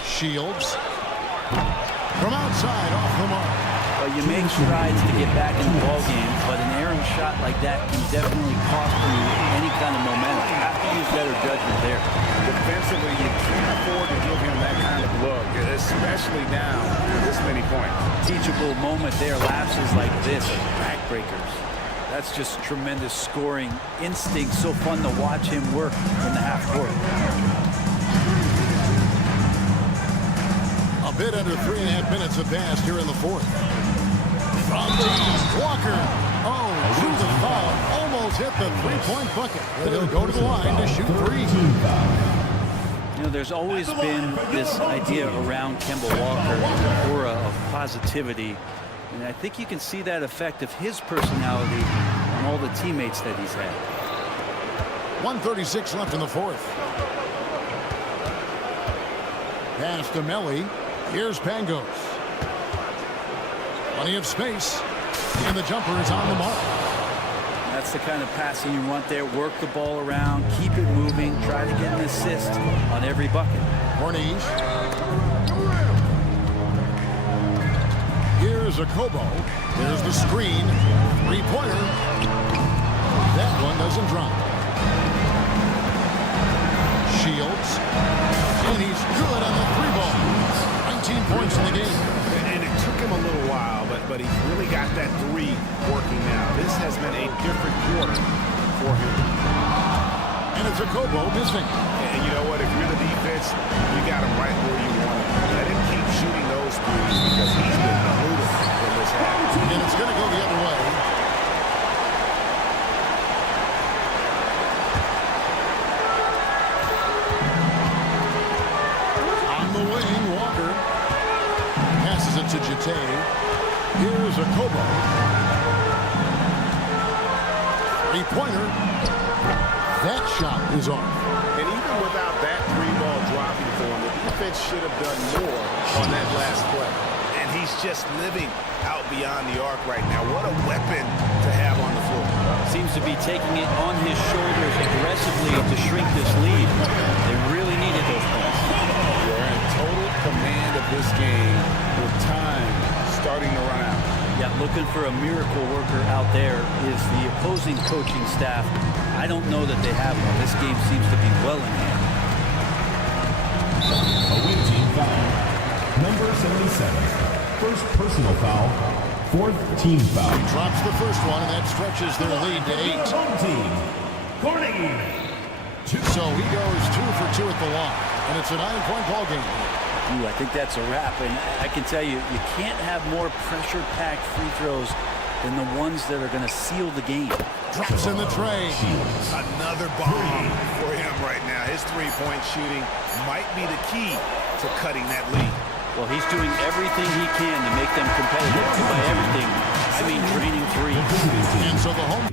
Shields. From outside, off the mark. Well, you make strides to get back in the ball game, but an errant shot like that can definitely cost you any kind of momentum. You have to use better judgment there. Defensively, you can't afford to give him that kind of look, especially now with this many points. Teachable moment there, lapses like this, backbreakers. That's just tremendous scoring instinct. So fun to watch him work in the half court. A bit under 3.5 minutes have passed here in the fourth. From deep, Walker. Oh, through the foul. Almost hit the three-point bucket. But he'll go to the line to shoot three. You know, there's always been this idea around Kemba Walker, an aura of positivity. And I think you can see that effect of his personality on all the teammates that he's had. 1:36 left in the fourth. Pass to Melli. Here's Pangos. Plenty of space. And the jumper is on the mark. That's the kind of passing you want there. Work the ball around, keep it moving, try to get an assist on every bucket. Corniche. Here's a Kobo. There's the screen. Three-pointer. That one doesn't drop. Shields. And he's good on the three ball. 19 points in the game. And it took him a little while, but he's really got that three working now. This has been a different quarter for him. And it's a Kobo missing. And you know what? If you're the defense, you got him right where you want him. Let him keep shooting those threes because he's been brutal in this half. And it's going to go the other way. On the wing, Walker. Passes it to Jete. Here's a Kobo. Three-pointer. That shot is off. And even without that three ball dropping for him, the defense should have done more on that last play. And he's just living out beyond the arc right now. What a weapon to have on the floor. Seems to be taking it on his shoulders aggressively to shrink this lead. They really needed those points. They're in total command of this game with time starting to run out. Yeah, looking for a miracle worker out there is the opposing coaching staff. I don't know that they have one. This game seems to be well in hand. Away team foul. Number 77. First personal foul. Fourth team foul. He drops the first one, and that stretches their lead to 8. Home team. Corning. So he goes 2 for 2 at the line, and it's a 9-point ball game. Ooh, I think that's a wrap, and I can tell you, you can't have more pressure-packed free throws than the ones that are going to seal the game. Drops in the tray. Another bomb for him right now. His three-point shooting might be the key to cutting that lead. Well, he's doing everything he can to make them competitive. And by everything, I mean draining threes. And so the home...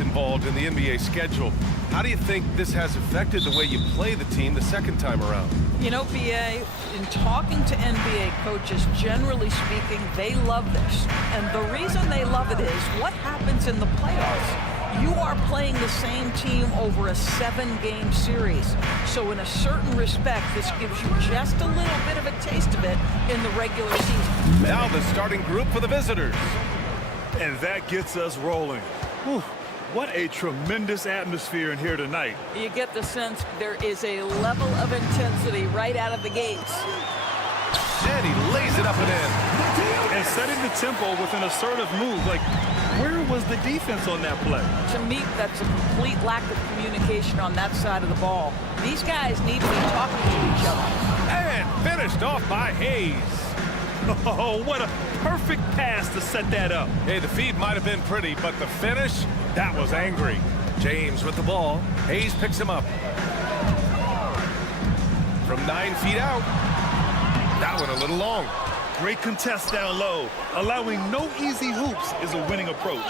Involved in the NBA schedule. How do you think this has affected the way you play the team the second time around? You know, BA, in talking to NBA coaches, generally speaking, they love this. And the reason they love it is what happens in the playoffs. You are playing the same team over a 7-game series. So in a certain respect, this gives you just a little bit of a taste of it in the regular season. Now the starting group for the visitors. And that gets us rolling. Whew. What a tremendous atmosphere in here tonight. You get the sense there is a level of intensity right out of the gates. And he lays it up and in. And setting the tempo with an assertive move. Like, where was the defense on that play? To me, that's a complete lack of communication on that side of the ball. These guys need to be talking to each other. And finished off by Hayes. Oh, what a perfect pass to set that up. Hey, the feed might have been pretty, but the finish, that was angry. James with the ball. Hayes picks him up. From 9 feet out. That one a little long. Great contest down low. Allowing no easy hoops is a winning approach.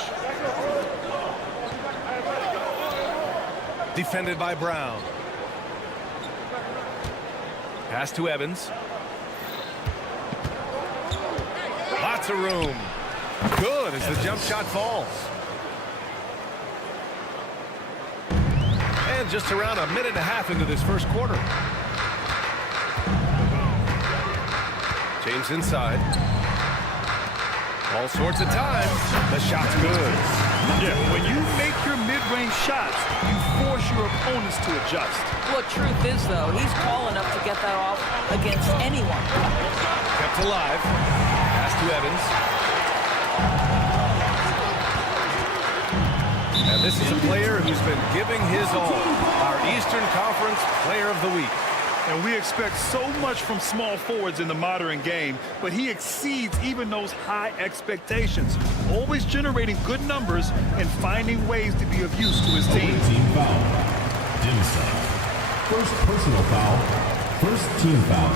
Defended by Brown. Pass to Evans. Lots of room. Good as the jump shot falls. And just around a minute and a half into this first quarter. James inside. All sorts of times. The shot's good. Yeah, when you make your mid-range shots, you force your opponents to adjust. Well, truth is, though, he's tall enough to get that off against anyone. Kept alive. Pass to Evans. And this is a player who's been giving his all. Our Eastern Conference Player of the Week. And we expect so much from small forwards in the modern game, but he exceeds even those high expectations, always generating good numbers and finding ways to be of use to his team. Team foul. Inside. First personal foul. First team foul.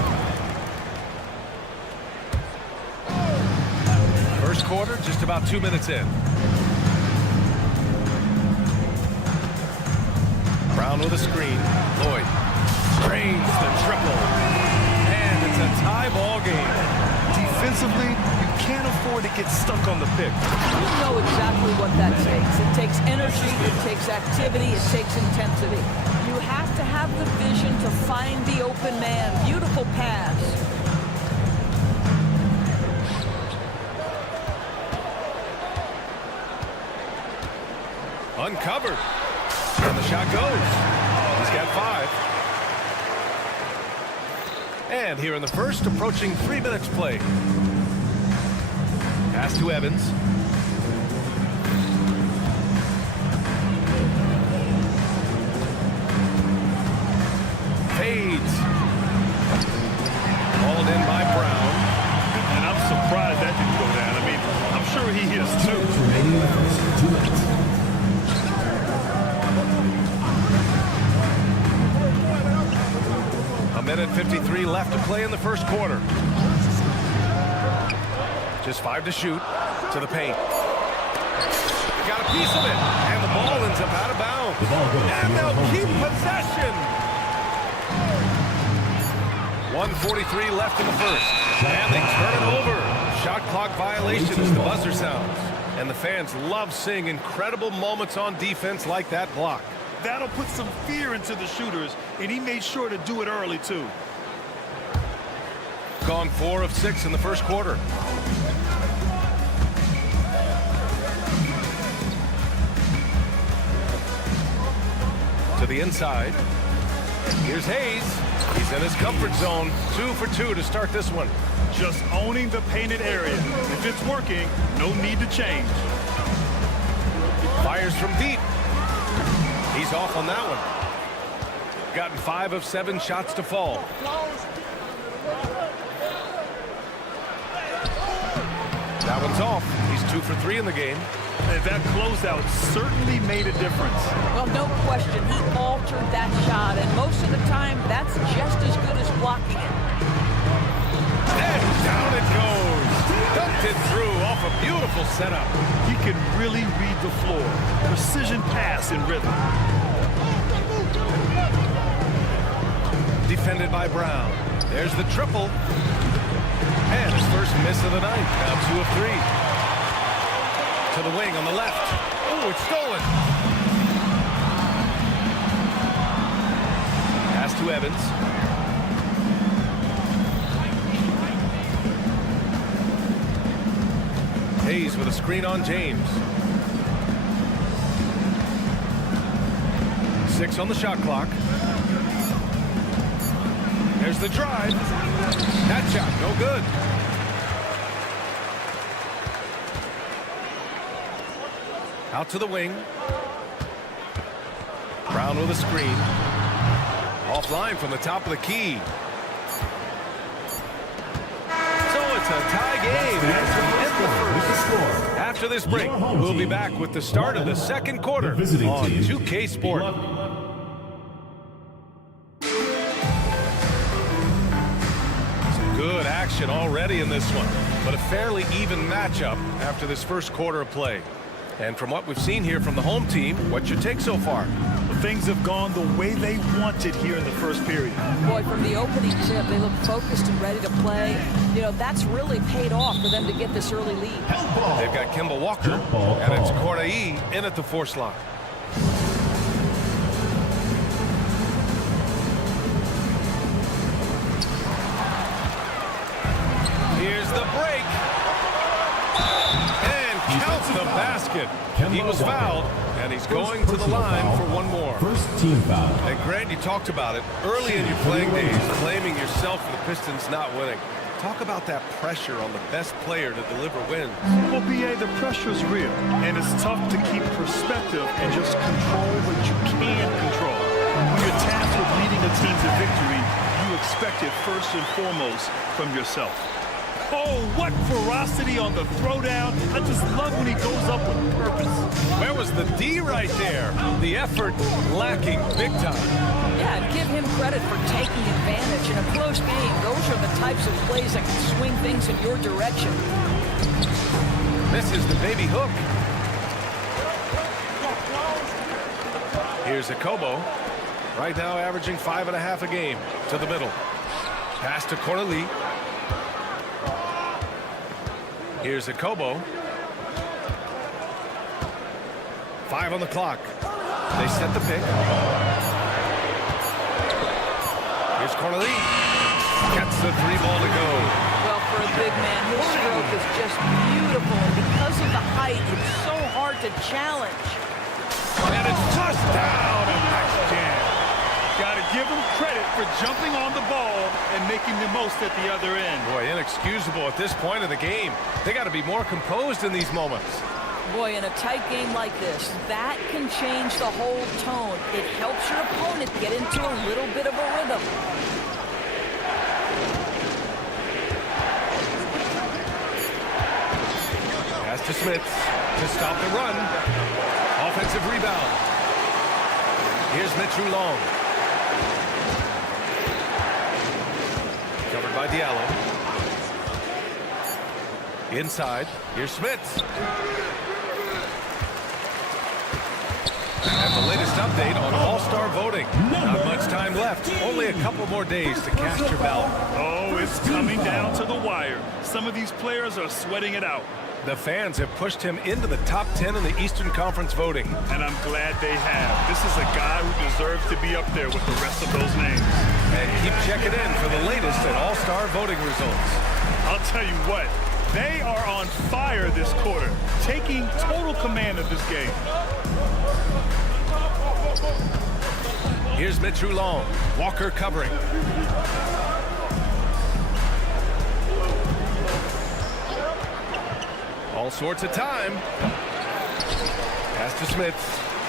First quarter, just about 2 minutes in. Brown with a screen. Lloyd drains the triple. And it's a tie ball game. Defensively, you can't afford to get stuck on the pick. You know exactly what that takes. It takes energy, it takes activity, it takes intensity. You have to have the vision to find the open man. Beautiful pass. Uncovered. And the shot goes. He's got 5. And here in the first, approaching 3 minutes play. Pass to Evans. Fades. Hauled in by Brown. And I'm surprised that didn't go down. I mean, I'm sure he is too. A minute 53 left to play in the first quarter. Just 5 to shoot. To the paint. Got a piece of it. And the ball ends up out of bounds. And they'll keep possession. 1:43 left in the first. And they turn it over. Shot clock violation as the buzzer sounds. And the fans love seeing incredible moments on defense like that block. That'll put some fear into the shooters, and he made sure to do it early, too. Gone 4 of 6 in the first quarter. To the inside. Here's Hayes. He's in his comfort zone. 2 for 2 to start this one. Just owning the painted area. If it's working, no need to change. Fires from deep. He's off on that one. Gotten 5 of 7 shots to fall. That one's off. He's 2 for 3 in the game. And that closeout certainly made a difference. Well, no question, he altered that shot, and most of the time, that's just as good as blocking it. And down it goes. Dunked it through off a beautiful setup. He can really read the floor. Precision pass in rhythm. Defended by Brown. There's the triple. And his first miss of the night. Now 2 of 3. To the wing on the left. Oh, it's stolen. Pass to Evans. Hayes with a screen on James. 6 on the shot clock. There's the drive. That shot, no good. Out to the wing. Brown with a screen. Offline from the top of the key. So it's a tie game as we end the first. After this break, we'll be back with the start of the second quarter on 2K Sport. Some good action already in this one, but a fairly even matchup after this first quarter of play. And from what we've seen here from the home team, what's your take so far? Well, things have gone the way they wanted here in the first period. Boy, from the opening tip, they look focused and ready to play. You know, that's really paid off for them to get this early lead. They've got Kemba Walker, and it's Corday in at the 4 slot. Here's the break. Counts the basket. He was fouled, and he's going to the line for one more. First team foul. And Grant, you talked about it early in your playing days, blaming yourself for the Pistons not winning. Talk about that pressure on the best player to deliver wins. Well, B.A., the pressure's real, and it's tough to keep perspective and just control what you can control. When you're tasked with leading a team to victory, you expect it first and foremost from yourself. Oh, what ferocity on the throwdown. I just love when he goes up with purpose. Where was the D right there? The effort lacking big time. Yeah, and give him credit for taking advantage. In a close game, those are the types of plays that can swing things in your direction. Misses the baby hook. Here's Akobo. Right now averaging 5.5 a game. To the middle. Pass to Corley. Here's Akobo. 5 on the clock. They set the pick. Here's Corley. Gets the 3-ball to go. Well, for a big man, his stroke is just beautiful. And because of the height, it's so hard to challenge. And it's touchdown and nice jam. Got to give him credit for jumping on the ball and making the most at the other end. Boy, inexcusable at this point of the game. They got to be more composed in these moments. Boy, in a tight game like this, that can change the whole tone. It helps your opponent get into a little bit of a rhythm. Pass to Smith to stop the run. Offensive rebound. Here's Mitchell Long. Covered by Diallo. Inside. Here's Smith. And the latest update on All-Star voting. Not much time left. Only a couple more days to cast your ballot. Oh, it's coming down to the wire. Some of these players are sweating it out. The fans have pushed him into the top 10 in the Eastern Conference voting. And I'm glad they have. This is a guy who deserves to be up there with the rest of those names. And keep checking in for the latest at All-Star voting results. I'll tell you what, they are on fire this quarter, taking total command of this game. Here's Mitchell Long. Walker covering. All sorts of time. Pass to Smith.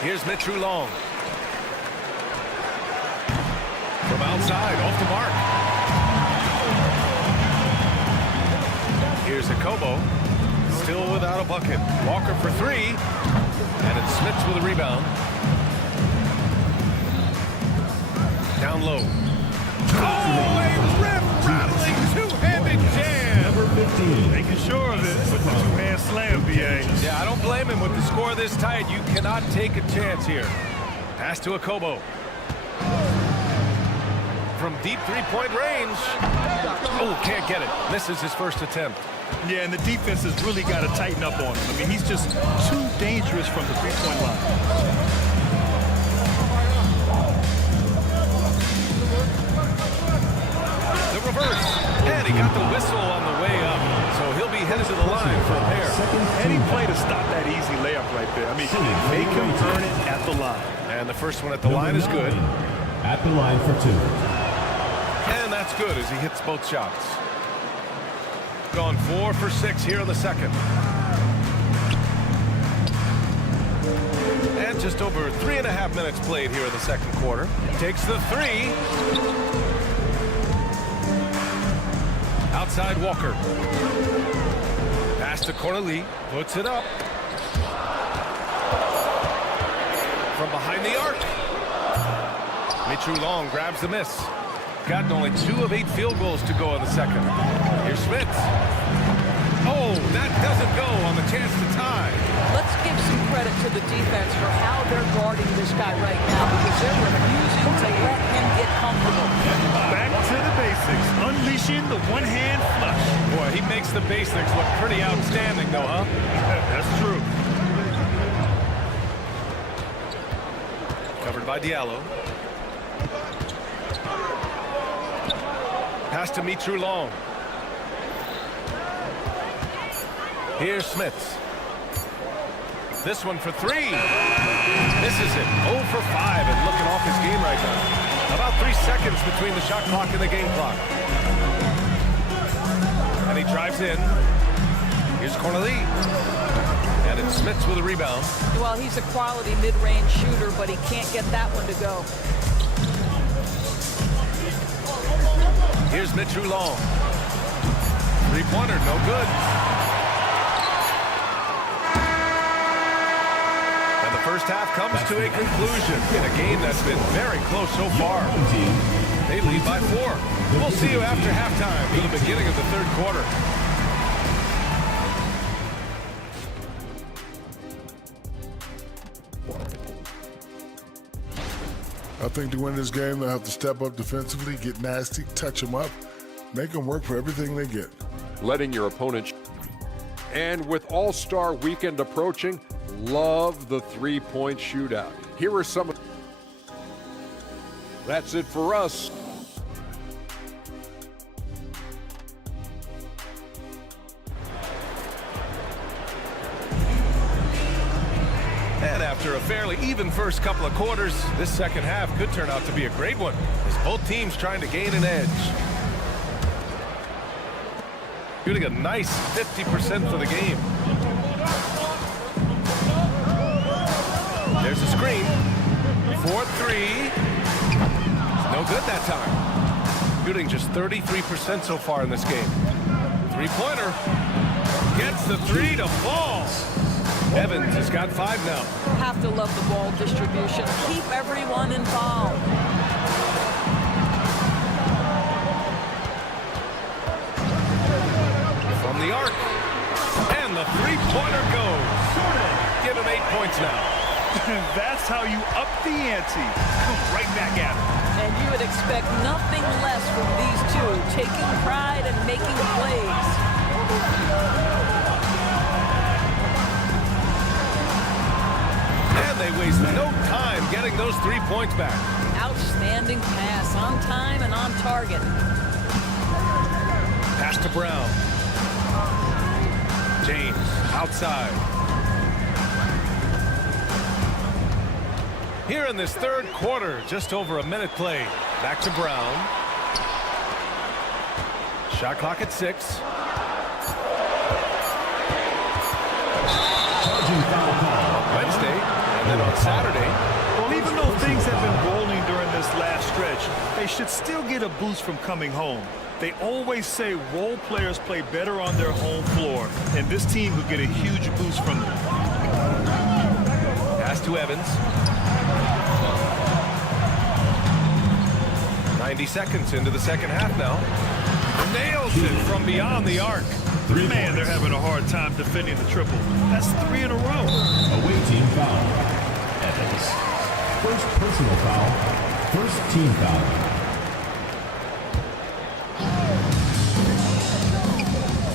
Here's Mitchell Long. From outside, off the mark. Here's Akobo. Still without a bucket. Walker for three. And it's Smith with a rebound. Down low. Oh, a rip-rattling two-handed jam. Number 15. Making sure of it with the two-hand slam, B.A. Yeah, I don't blame him. With the score this tight, you cannot take a chance here. Pass to Akobo. From deep three-point range. Oh, can't get it. Misses his first attempt. Yeah, and the defense has really got to tighten up on him. I mean, he's just too dangerous from the three-point line. The reverse. And he got the whistle on the way up. So he'll be headed to the line for a pair. Any play to stop that easy layup right there. I mean, make him earn it at the line. And the first one at the line is good. At the line for two. And that's good as he hits both shots. Gone 4 for 6 here in the second. And just over 3.5 minutes played here in the second quarter. Takes the three. Outside Walker. Pass to Corneli. Puts it up. From behind the arc. Mitchell Long grabs the miss. Got only 2 of 8 field goals to go in the second. Here's Smith. Oh, that doesn't go on the chance to tie. Let's give some credit to the defense for how they're guarding this guy right now because they're refusing to let him get comfortable. Back to the basics. Unleashing the one-hand flush. Boy, he makes the basics look pretty outstanding, though, huh? That's true. Covered by Diallo. Pass to Mitchell Long. Here's Smith. This one for three. Misses it. 0 for 5 and looking off his game right now. About 3 seconds between the shot clock and the game clock. And he drives in. Here's Corneli. And it's Smith with a rebound. Well, he's a quality mid-range shooter, but he can't get that one to go. Here's Mitchell Long. Three-pointer, no good. And the first half comes to a conclusion in a game that's been very close so far. They lead by 4. We'll see you after halftime for the beginning of the third quarter. I think to win this game, they'll have to step up defensively, get nasty, touch them up, make them work for everything they get. Letting your opponent. And with All-Star Weekend approaching, love the three-point shootout. Here are some. That's it for us. And after a fairly even first couple of quarters, this second half could turn out to be a great one, as both teams trying to gain an edge. Shooting a nice 50% for the game. There's a screen. 4-3. No good that time. Shooting just 33% so far in this game. Three-pointer. Gets the three to fall. Evans has got 5 now. Have to love the ball distribution. Keep everyone involved. From the arc. And the three-pointer goes. Give him 8 points now. That's how you up the ante. Come right back at him. And you would expect nothing less from these two, taking pride and making plays. And they waste no time getting those 3 points back. Outstanding pass, on time and on target. Pass to Brown. James outside. Here in this third quarter, just over a minute played. Back to Brown. Shot clock at 6. then on Saturday. Well, even though things have been rolling during this last stretch, they should still get a boost from coming home. They always say role players play better on their home floor, and this team will get a huge boost from them. Pass to Evans. 90 seconds into the second half now. Nails it from beyond the arc. Man, they're having a hard time defending the triple. That's 3 in a row. Away team foul. Evans. First personal foul. First team foul.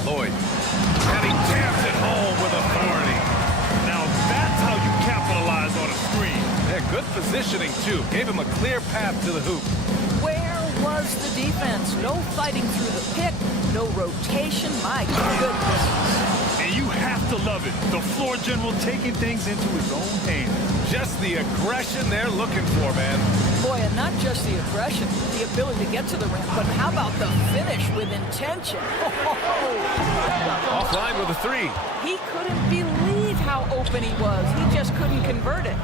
Lloyd. And he jams it home with authority. Now that's how you capitalize on a screen. Yeah, good positioning, too. Gave him a clear path to the hoop. Where was the defense? No fighting through the pick, no rotation. My goodness. And you have to love it. The floor general taking things into his own hands. Just the aggression they're looking for, man. Boy, and not just the aggression, the ability to get to the rim, but how about the finish with intention? Offline with a 3. He couldn't believe how open he was. He just couldn't convert it.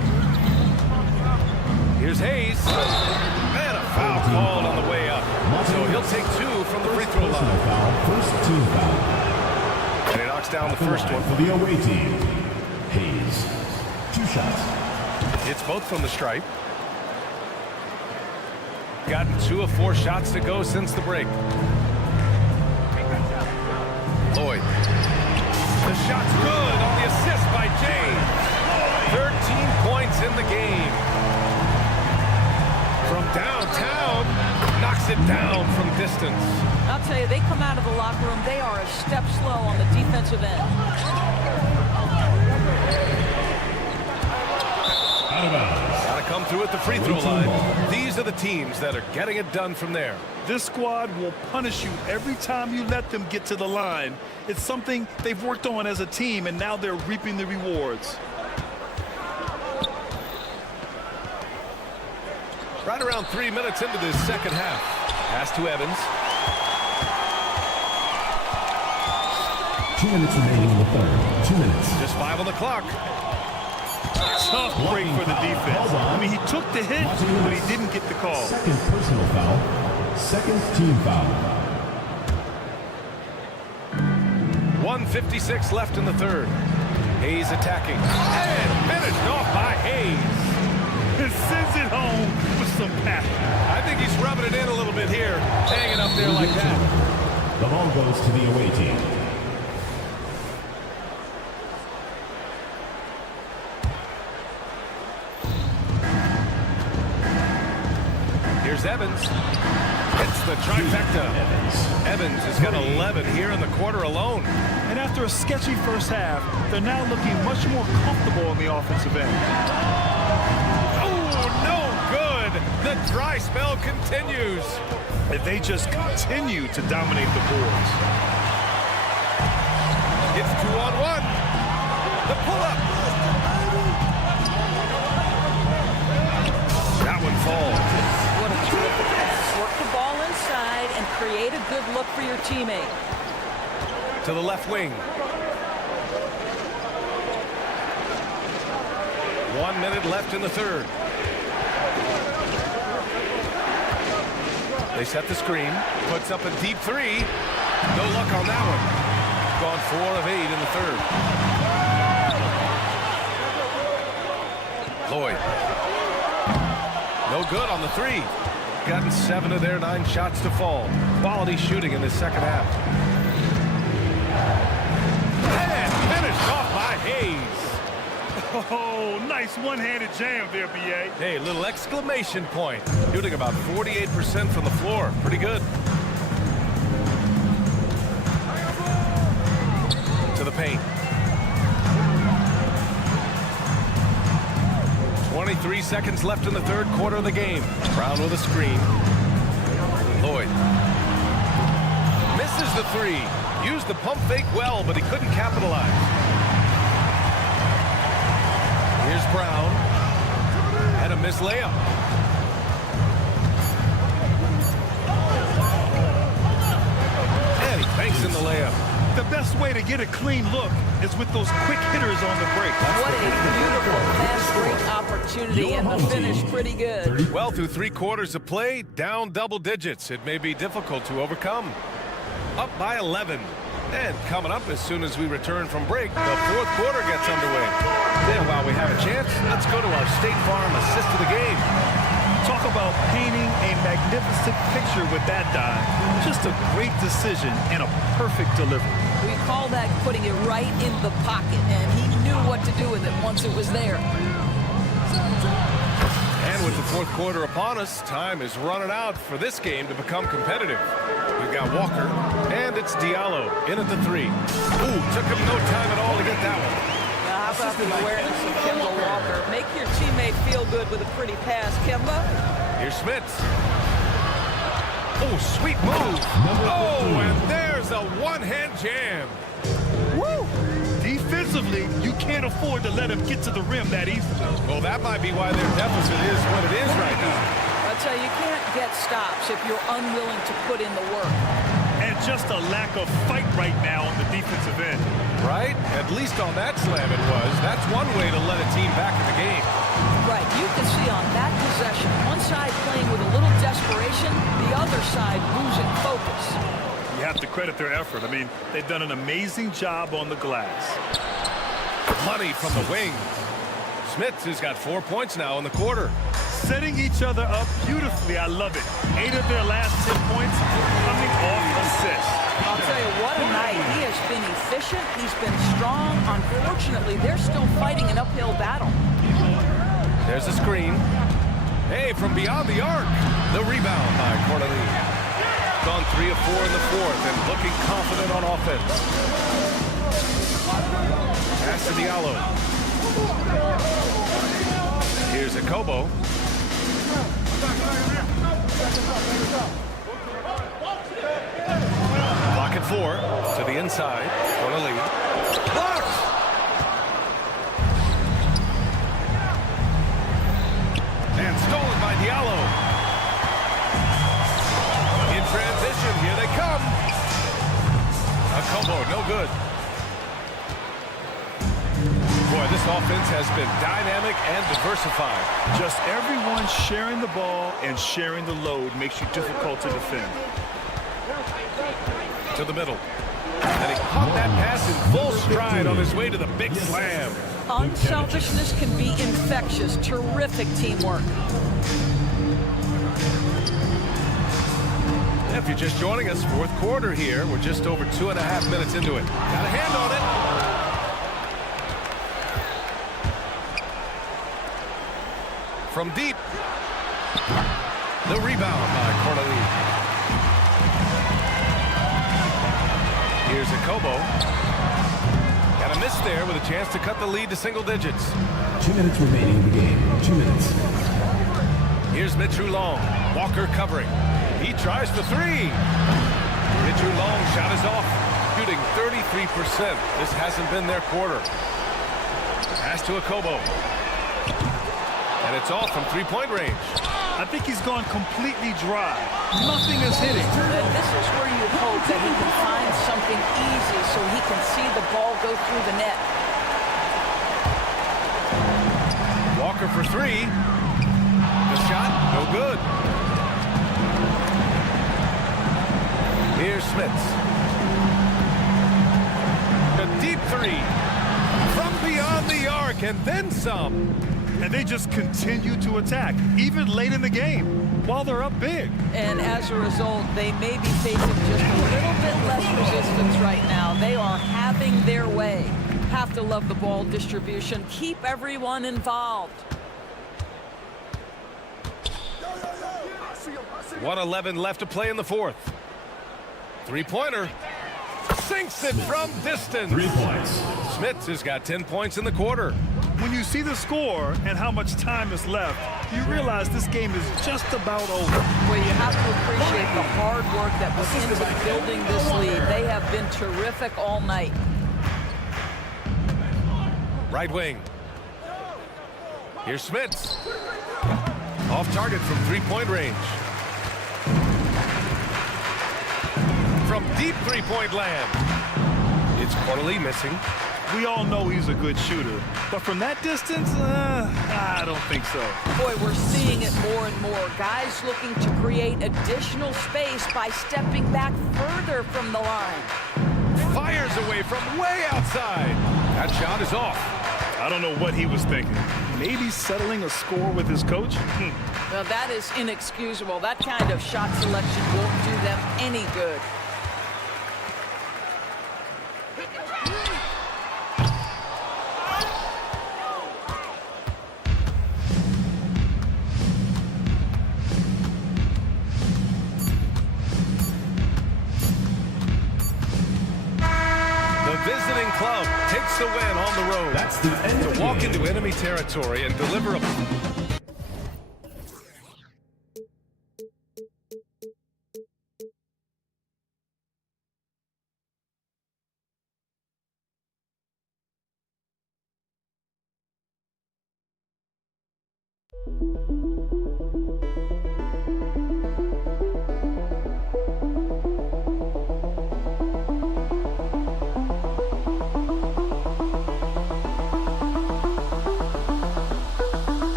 Here's Hayes. And a foul called on the way up. So he'll take 2 from the free throw line. First team foul. And he knocks down the first one. For the away team, Hayes. 2 shots. It's both from the stripe. Gotten 2 of 4 shots to go since the break. Lloyd. The shot's good on the assist by James. 13 points in the game. From downtown, knocks it down from distance. I'll tell you, they come out of the locker room, they are a step slow on the defensive end. Out of bounds. Gotta come through at the free throw line. These are the teams that are getting it done from there. This squad will punish you every time you let them get to the line. It's something they've worked on as a team, and now they're reaping the rewards. Right around 3 minutes into this second half. Pass to Evans. 2 minutes remaining in the third. 2 minutes. Just 5 on the clock. Tough break for the defense. I mean, he took the hit, but he didn't get the call. Second personal foul. Second team foul. 1:56 left in the third. Hayes attacking. And finished off by Hayes. It sends it home with some passion. I think he's rubbing it in a little bit here. Hanging up there like that. The ball goes to the away team. Here's Evans. It's the trifecta. Evans has got 11 here in the quarter alone. And after a sketchy first half, they're now looking much more comfortable on the offensive end. Oh, no good. The dry spell continues. And they just continue to dominate the boards. It's 2-on-1. The pull-up. That one falls. What a terrific pass. Work the ball inside and create a good look for your teammate. To the left wing. 1 minute left in the third. They set the screen. Puts up a deep 3. No luck on that one. Gone 4 of 8 in the third. Lloyd. No good on the 3. Gotten 7 of their 9 shots to fall. Quality shooting in this second half. And finished off by Hayes. Oh, nice one-handed jam there, B.A. Hey, little exclamation point. Shooting about 48% from the floor. Pretty good. To the paint. 23 seconds left in the third quarter of the game. Brown with a screen. Lloyd. Misses the 3. Used the pump fake well, but he couldn't capitalize. Here's Brown. And a missed layup. And he banks in the layup. The best way to get a clean look is with those quick hitters on the break. What a beautiful fast break opportunity, and the finish pretty good. Well, through 3 quarters of play, down double digits. It may be difficult to overcome. Up by 11. And coming up as soon as we return from break, the 4th quarter gets underway. Then while we have a chance, let's go to our State Farm assist of the game. Talk about painting a magnificent picture with that dive. Just a great decision and a perfect delivery. We call that putting it right in the pocket, and he knew what to do with it once it was there. And with the 4th quarter upon us, time is running out for this game to become competitive. We've got Walker, and it's Diallo in at the 3. Ooh, took him no time at all to get that one. Now, how about the awareness of Kemba Walker? Make your teammate feel good with a pretty pass, Kemba. Here's Schmitz. Oh, sweet move. Oh, and there's a one-hand jam. Woo! Defensively, you can't afford to let him get to the rim that easily. Well, that might be why their deficit is what it is right now. I'll tell you, you can't get stops if you're unwilling to put in the work. And just a lack of fight right now on the defensive end. Right? At least on that slam it was. That's one way to let a team back in the game. Right. You can see on that possession, one side playing with a little desperation, the other side losing focus. You have to credit their effort. I mean, they've done an amazing job on the glass. Money from the wing. Smith has got 4 points now in the quarter. Setting each other up beautifully. I love it. 8 of their last 10 points coming off assists. I'll tell you, what a night. He has been efficient. He's been strong. Unfortunately, they're still fighting an uphill battle. There's a screen. Hey, from beyond the arc. The rebound by Corneli. Gone 3 of 4 in the 4th and looking confident on offense. Pass to Diallo. Here's a Kobo. Block at 4 to the inside. Corneli. Blocked! And stolen by Diallo. In transition, here they come. A Kobo, no good. Boy, this offense has been dynamic and diversified. Just everyone sharing the ball and sharing the load makes you difficult to defend. To the middle. And he caught that pass in full stride on his way to the big slam. Unselfishness can be infectious. Terrific teamwork. If you're just joining us, 4th quarter here. We're just over 2.5 minutes into it. Got a hand on it. From deep. The rebound by Corneli. Here's a Kobo. Got a miss there with a chance to cut the lead to single digits. 2 minutes remaining in the game. 2 minutes. Here's Mitchell Long. Walker covering. He tries for 3. Mitchell Long shot is off. Shooting 33%. This hasn't been their quarter. Pass to a Kobo. And it's off from 3-point range. I think he's gone completely dry. Nothing is hitting. And this is where you hope that he can find something easy so he can see the ball go through the net. Walker for 3. The shot, no good. Here's Smith. A deep 3. From beyond the arc and then some. And they just continue to attack, even late in the game, while they're up big. And as a result, they may be facing just a little bit less resistance right now. They are having their way. Have to love the ball distribution. Keep everyone involved. 1:11 left to play in the 4th. 3-pointer. Sinks it from distance. 3 points. Smith has got 10 points in the quarter. When you see the score and how much time is left, you realize this game is just about over. Well, you have to appreciate the hard work that was into building this lead. They have been terrific all night. Right wing. Here's Smith. Off target from 3-point range. From deep 3-point land. It's Corneli missing. We all know he's a good shooter. But from that distance, I don't think so. Boy, we're seeing it more and more. Guys looking to create additional space by stepping back further from the line. Fires away from way outside. That shot is off. I don't know what he was thinking. Maybe settling a score with his coach? Now, that is inexcusable. That kind of shot selection won't do them any good. Visiting club takes the win on the road. That's the end of the to walk game. into enemy territory and deliver a...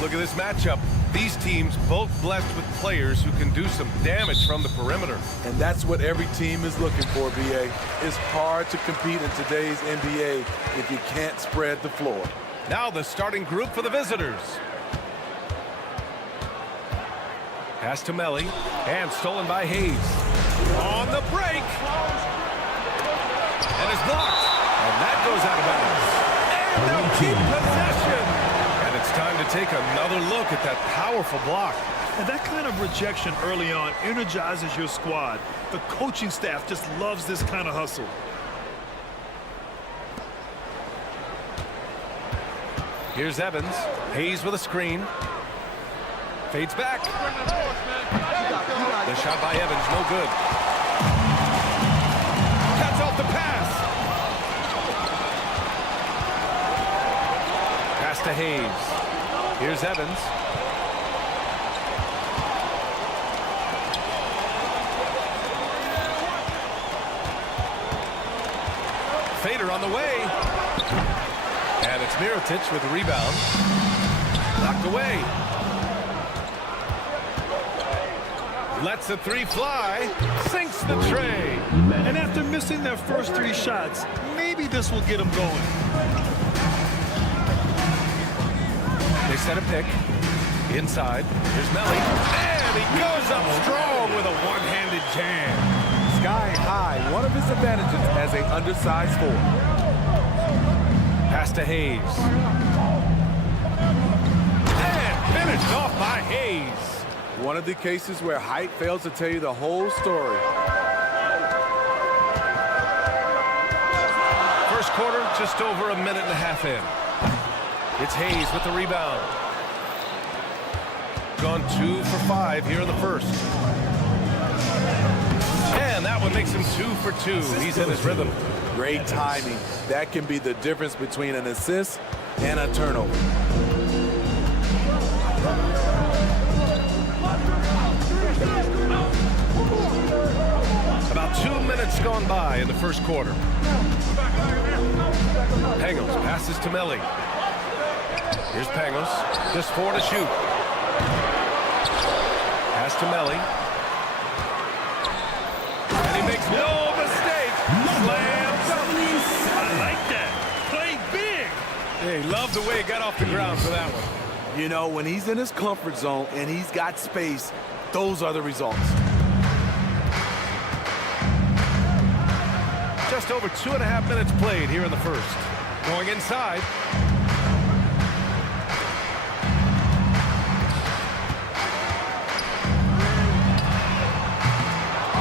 Look at this matchup. These teams both blessed with players who can do some damage from the perimeter. And that's what every team is looking for, BA. It's hard to compete in today's NBA if you can't spread the floor. Now the starting group for the visitors. Pass to Melly, and stolen by Hayes. On the break. And it's blocked. And that goes out of bounds. And they'll keep possession. And it's time to take another look at that powerful block. And that kind of rejection early on energizes your squad. The coaching staff just loves this kind of hustle. Here's Evans. Hayes with a screen. Fades back. The shot by Evans, no good. Cuts off the pass. Pass to Hayes. Here's Evans. Fader on the way. And it's Mirotic with the rebound. Knocked away. Lets the three fly. Sinks the tray. And after missing their first 3 shots, maybe this will get them going. They set a pick. Inside. Here's Melly. And he goes up strong with a one-handed jam. Sky high, one of his advantages as an undersized forward. Pass to Hayes. And finished off by Hayes. One of the cases where height fails to tell you the whole story. First quarter, just over a minute and a half in. It's Hayes with the rebound. Gone 2 for 5 here in the first. And that one makes him 2 for 2. He's in his rhythm. Great timing. That can be the difference between an assist and a turnover. About 2 minutes gone by in the first quarter. Pangos passes to Melly. Here's Pangos. Just 4 to shoot. Pass to Melly. And he makes no mistake. Slams. I like that. Play big. Hey, love the way he got off the ground for that one. You know, when he's in his comfort zone and he's got space, those are the results. Just over 2.5 minutes played here in the first. Going inside.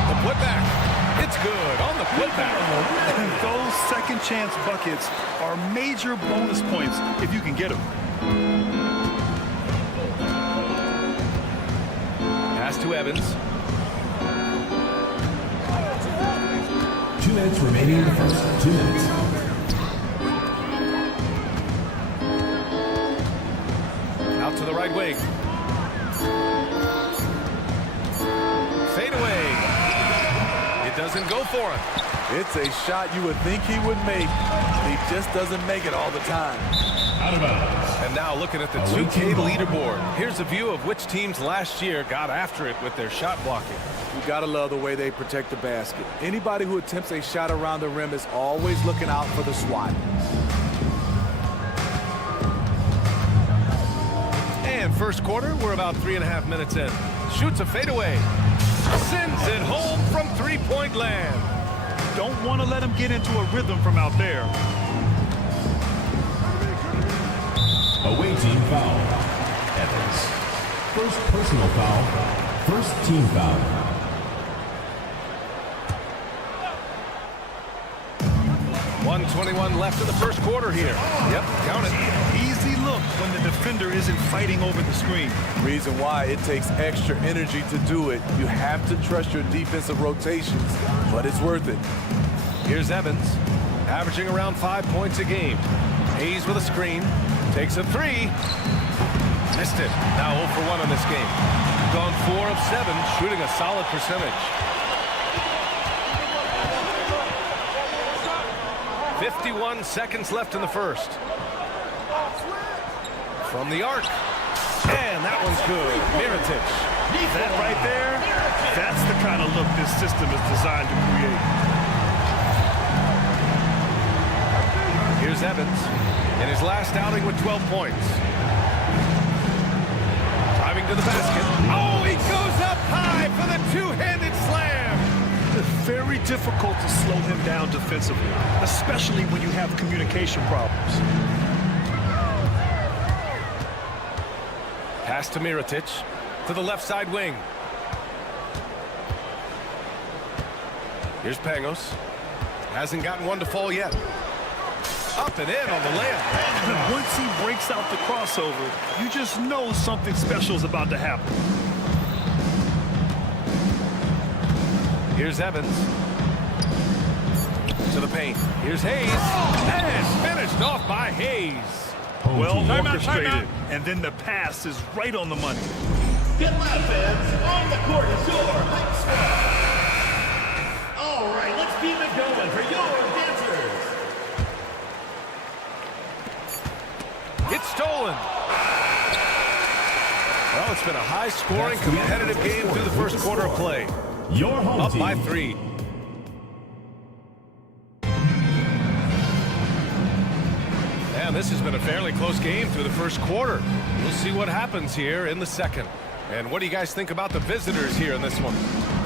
The putback. It's good on the putback. And those second chance buckets are major bonus points if you can get them. Pass to Evans. 2 minutes remaining in the first. 2 minutes. Out to the right wing. Fade away. It doesn't go for him. It's a shot you would think he would make. He just doesn't make it all the time. Out of bounds. And now looking at the 2K leaderboard. Here's a view of which teams last year got after it with their shot blocking. You gotta love the way they protect the basket. Anybody who attempts a shot around the rim is always looking out for the swat. And first quarter, we're about 3.5 minutes in. Shoots a fadeaway. Sends it home from three-point land. Don't want to let him get into a rhythm from out there. Away team foul. Evans. First personal foul. First team foul. 1:21 left in the first quarter here. Yep, count it. Easy look when the defender isn't fighting over the screen. Reason why it takes extra energy to do it. You have to trust your defensive rotations, but it's worth it. Here's Evans, averaging around 5 points a game. Hayes with a screen, takes a three. Missed it. Now 0 for 1 on this game. Gone 4 of 7, shooting a solid percentage. 51 seconds left in the first. From the arc. And that one's good. Mirotic. That right there, that's the kind of look this system is designed to create. Here's Evans in his last outing with 12 points. Driving to the basket. Oh, he goes up high for the two-handed slam. It's very difficult to slow him down defensively, especially when you have communication problems. Pass to Mirotic to the left side wing. Here's Pangos. Hasn't gotten one to fall yet. Up and in on the layup. Once he breaks out the crossover, you just know something special is about to happen. Here's Evans. To the paint. Here's Hayes. And finished off by Hayes. Well orchestrated. And then the pass is right on the money. Get loud, fans. On the court is your hype squad. All right, let's keep it going for your dancers. It's stolen. Well, it's been a high-scoring, competitive game through the first quarter of play. Your home Up team. by 3. And this has been a fairly close game through the first quarter. We'll see what happens here in the second. And what do you guys think about the visitors here in this one?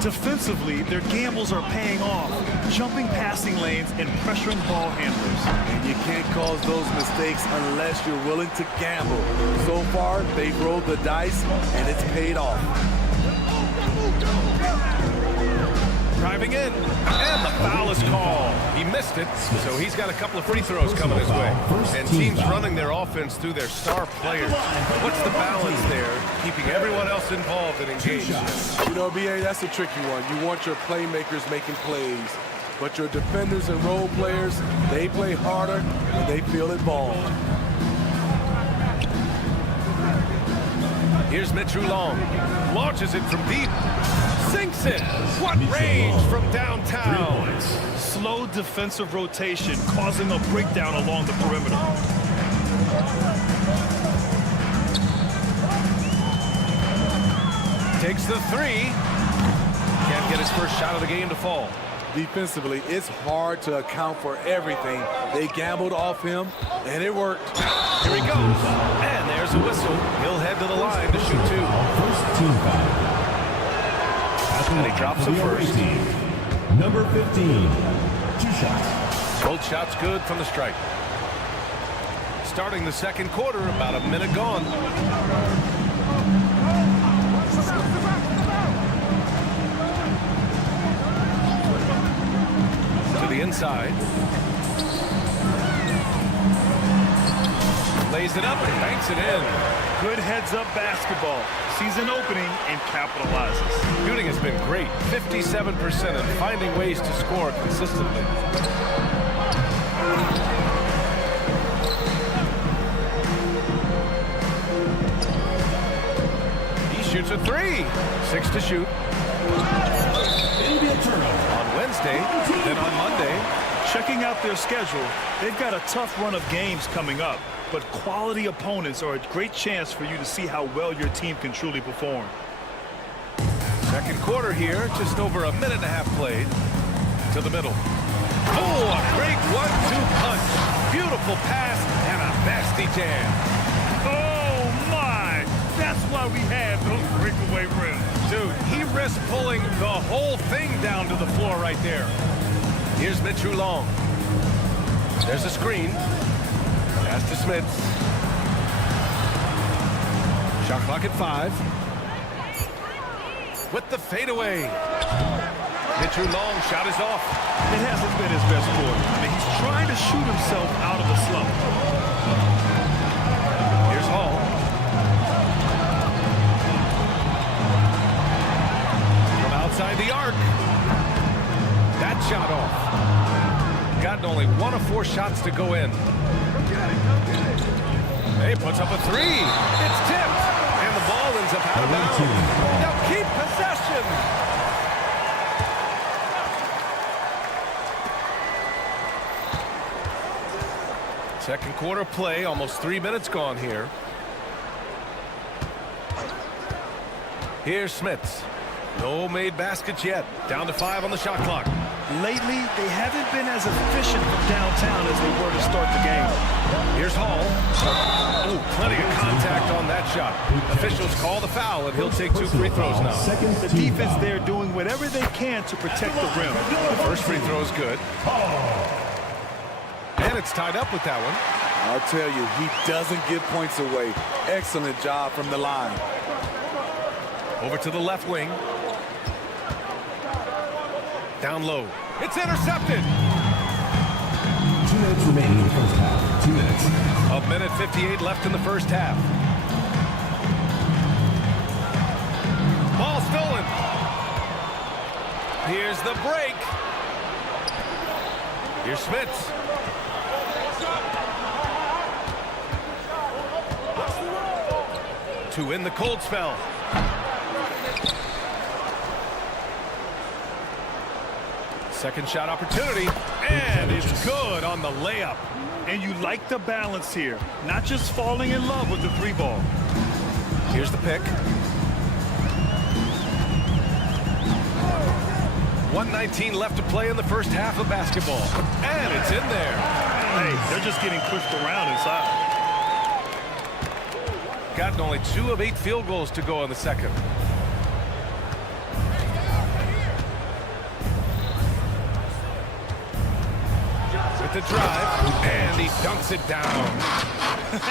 Defensively, their gambles are paying off, jumping passing lanes and pressuring ball handlers. And you can't cause those mistakes unless you're willing to gamble. So far, they've rolled the dice, and it's paid off. Driving in, and the foul is called. He missed it, so he's got a couple of free throws coming his way. And teams running their offense through their star players. What's the balance there, keeping everyone else involved and engaged? You know, BA, that's a tricky one. You want your playmakers making plays, but your defenders and role players, they play harder and they feel involved. Here's Mitch Long. Launches it from deep. Sinks it. What range from downtown. Slow defensive rotation causing a breakdown along the perimeter. Takes the 3. Can't get his first shot of the game to fall. Defensively, it's hard to account for everything. They gambled off him, and it worked. Here he goes. And there's a whistle. He'll head to the line to shoot 2. First team foul. And he drops the first. Number 15. 2 shots. Both shots good from the stripe. Starting the second quarter, about a minute gone. To the inside. Lays it up and banks it in. Good heads-up basketball. Sees an opening and capitalizes. Shooting has been great, 57%, and finding ways to score consistently. He shoots a 3. 6 to shoot. On Wednesday, then on Monday. Checking out their schedule, they've got a tough run of games coming up, but quality opponents are a great chance for you to see how well your team can truly perform. Second quarter here, just over a minute and a half played. To the middle. Oh, a great 1-2 punch. Beautiful pass and a nasty jam. Oh, my! That's why we have those breakaway rims. Dude, he risked pulling the whole thing down to the floor right there. Here's Mitch Long. There's a screen. Pass to Smith. Shot clock at 5. With the fadeaway. Mitch Long shot is off. It hasn't been his best quarter. I mean, he's trying to shoot himself out of a slump. Here's Hall. From outside the arc. That shot off. Gotten only 1 of 4 shots to go in. He puts up a 3. It's tipped. And the ball ends up out of bounds. Now keep possession. Second quarter play, almost 3 minutes gone here. Here's Smits. No made baskets yet. Down to 5 on the shot clock. Lately, they haven't been as efficient from downtown as they were to start the game. Here's Hall. Oh, plenty of contact on that shot. Officials call the foul, and he'll take 2 free throws now. The defense there doing whatever they can to protect the rim. The first free throw is good. And it's tied up with that one. I'll tell you, he doesn't give points away. Excellent job from the line. Over to the left wing. Down low. It's intercepted. 2 minutes remaining in the first half. 2 minutes. A minute 58 left in the first half. Ball stolen. Here's the break. Here's Smits. To end the cold spell. Second shot opportunity, and it's good on the layup. And you like the balance here, not just falling in love with the 3-ball. Here's the pick. 1:19 left to play in the first half of basketball. And it's in there. Hey, they're just getting pushed around inside. Gotten only 2 of 8 field goals to go in the second. With the drive, and he dunks it down.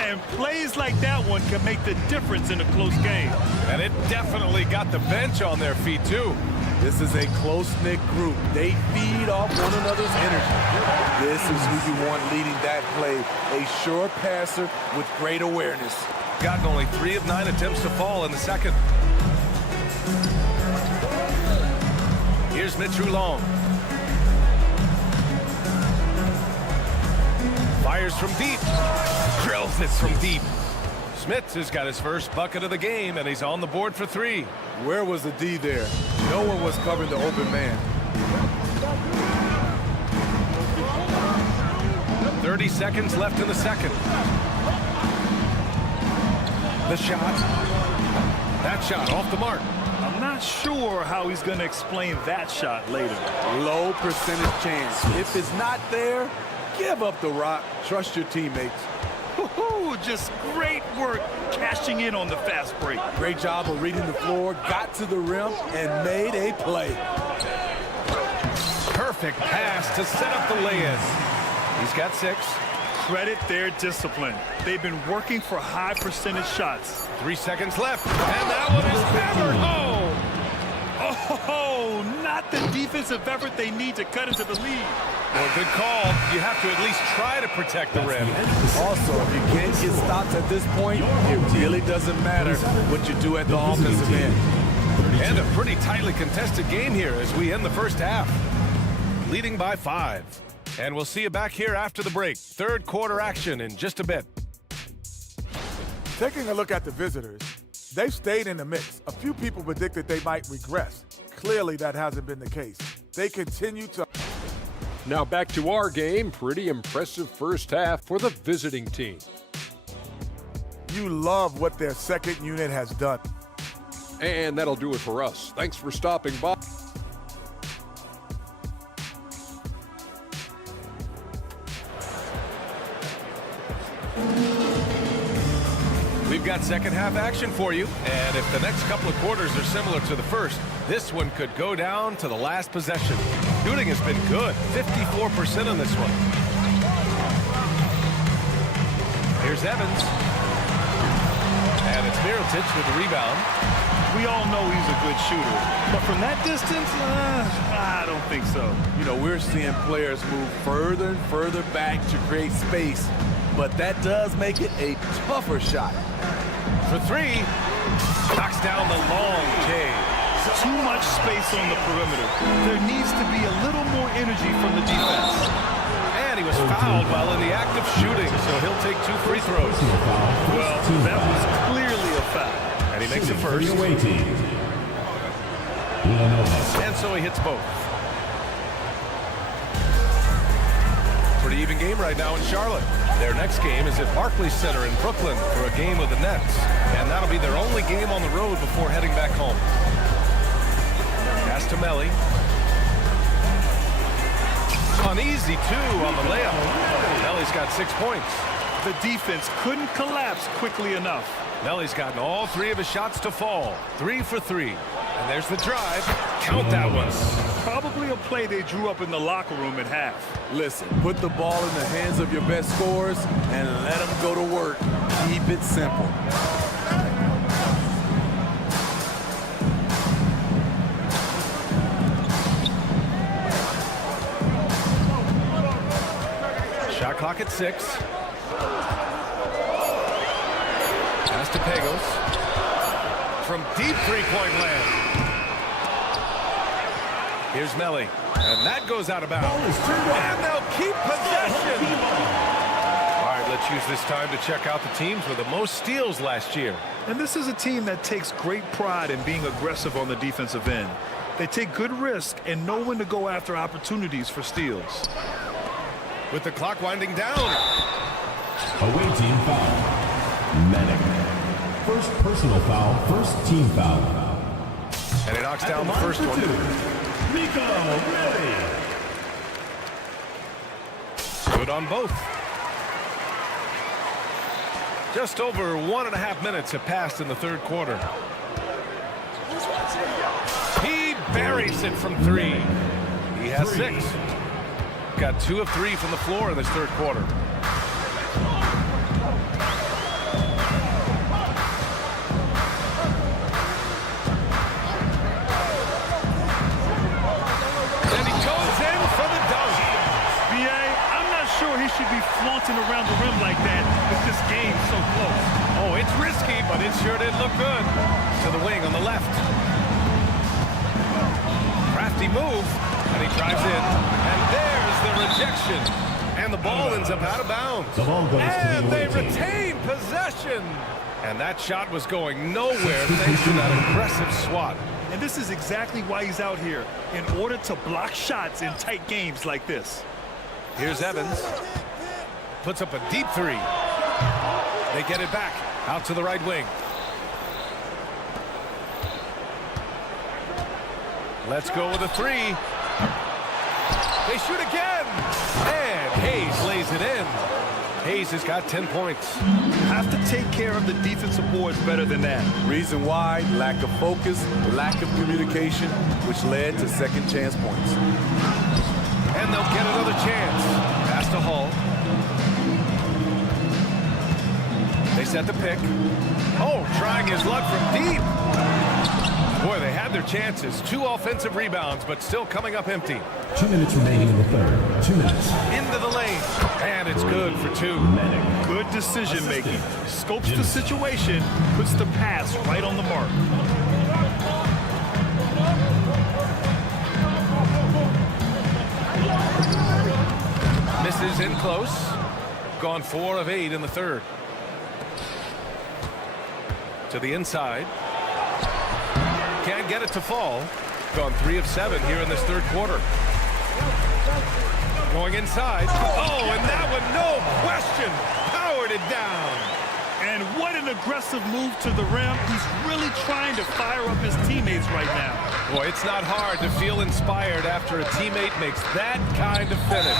And plays like that one can make the difference in a close game. And it definitely got the bench on their feet, too. This is a close-knit group. They feed off one another's energy. This is who you want leading that play. A sure passer with great awareness. Gotten only 3 of 9 attempts to fall in the second. Here's Mitchell Long. Fires from deep. Drills it from deep. Smits has got his first bucket of the game, and he's on the board for 3. Where was the D there? No one was covering the open man. 30 seconds left in the second. The shot. That shot off the mark. I'm not sure how he's going to explain that shot later. Low percentage chance. If it's not there, give up the rock. Trust your teammates. Just great work cashing in on the fast break. Great job of reading the floor, got to the rim, and made a play. Perfect pass to set up the lay-in. He's got 6. Credit their discipline. They've been working for high percentage shots. 3 seconds left, and that one is hammered home. Oh, not the defensive effort they need to cut into the lead. Well, good call. You have to at least try to protect the rim. Also, if you can't get stops at this point, it really doesn't matter what you do at the offensive end. And a pretty tightly contested game here as we end the first half. Leading by 5. And we'll see you back here after the break. Third quarter action in just a bit. Taking a look at the visitors, they've stayed in the mix. A few people predicted they might regress. Clearly, that hasn't been the case. They continue to... Now back to our game. Pretty impressive first half for the visiting team. You love what their second unit has done. And that'll do it for us. Thanks for stopping by. We've got second half action for you, and if the next couple of quarters are similar to the first, this one could go down to the last possession. Shooting has been good, 54% on this one. Here's Evans. And it's Mirotic with the rebound. We all know he's a good shooter, but from that distance, I don't think so. You know, we're seeing players move further and further back to create space, but that does make it a tougher shot. For 3, knocks down the long J. Too much space on the perimeter. There needs to be a little more energy from the defense. And he was fouled while in the act of shooting, so he'll take 2 free throws. Well, that was clearly a foul. And he makes it first. And so he hits both. For pretty even game right now in Charlotte. Their next game is at Barclays Center in Brooklyn for a game with the Nets. And that'll be their only game on the road before heading back home. Pass to Melly. Uneasy, too, on the layup. Melly's got 6 points. The defense couldn't collapse quickly enough. Melly's gotten all 3 of his shots to fall. 3 for 3. And there's the drive. Count that one. Probably a play they drew up in the locker room at half. Listen, put the ball in the hands of your best scorers and let them go to work. Keep it simple. Shot clock at 6. Pass to Pagos. From deep three-point land. Here's Melly. And that goes out of bounds. And they'll keep possession. All right, let's use this time to check out the teams with the most steals last year. And this is a team that takes great pride in being aggressive on the defensive end. They take good risk and know when to go after opportunities for steals. With the clock winding down. Away team foul. Medic. First personal foul, first team foul. And he knocks down the first one. Nico, ready. Good on both. Just over 1.5 minutes have passed in the third quarter. He buries it from 3. He has 6. Got 2 of 3 from the floor in this third quarter. Should be flaunting around the rim like that with this game so close. Oh, it's risky, but it sure did look good. To the wing on the left. Crafty move, and he drives in. And there's the rejection. And the ball ends up out of bounds. The ball goes and to the they away team. retain possession. And that shot was going nowhere thanks to that aggressive swat. And this is exactly why he's out here, in order to block shots in tight games like this. Here's Evans. Puts up a deep 3. They get it back out to the right wing. Let's go with a 3. They shoot again. And Hayes lays it in. Hayes has got 10 points. Have to take care of the defensive boards better than that. Reason why: lack of focus, lack of communication, which led to second chance points. And they'll get another chance. Pass to Hall. They set the pick. Oh, trying his luck from deep. Boy, they had their chances. 2 offensive rebounds, but still coming up empty. 2 minutes remaining in the third. 2 minutes. Into the lane. And it's good for 2. Medic. Good decision making. Scopes the situation, puts the pass right on the mark. Misses in close. Gone 4 of 8 in the third. To the inside. Can't get it to fall. Gone 3 of 7 here in this third quarter. Going inside. Oh, and that one, no question, powered it down. And what an aggressive move to the rim. He's really trying to fire up his teammates right now. Boy, it's not hard to feel inspired after a teammate makes that kind of finish.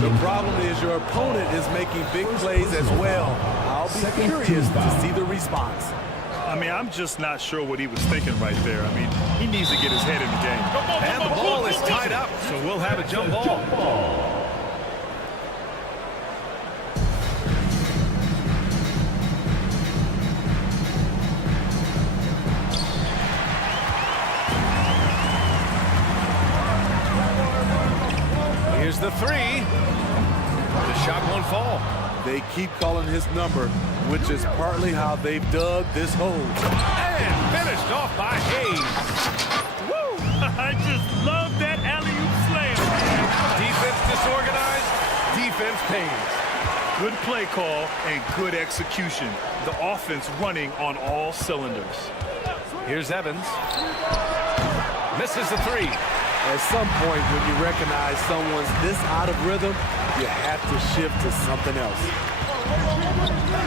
The problem is your opponent is making big plays as well. I'll be curious to see the response. I mean, I'm just not sure what he was thinking right there. I mean, he needs to get his head in the game. And the ball is tied up, so we'll have a jump ball. Here's the 3. The shot won't fall. They keep calling his number, which is partly how they've dug this hole. And finished off by Hayes. Woo! I just love that alley-oop slam. Defense disorganized, defense pays. Good play call and good execution. The offense running on all cylinders. Here's Evans. Misses the 3. At some point, when you recognize someone's this out of rhythm, you have to shift to something else.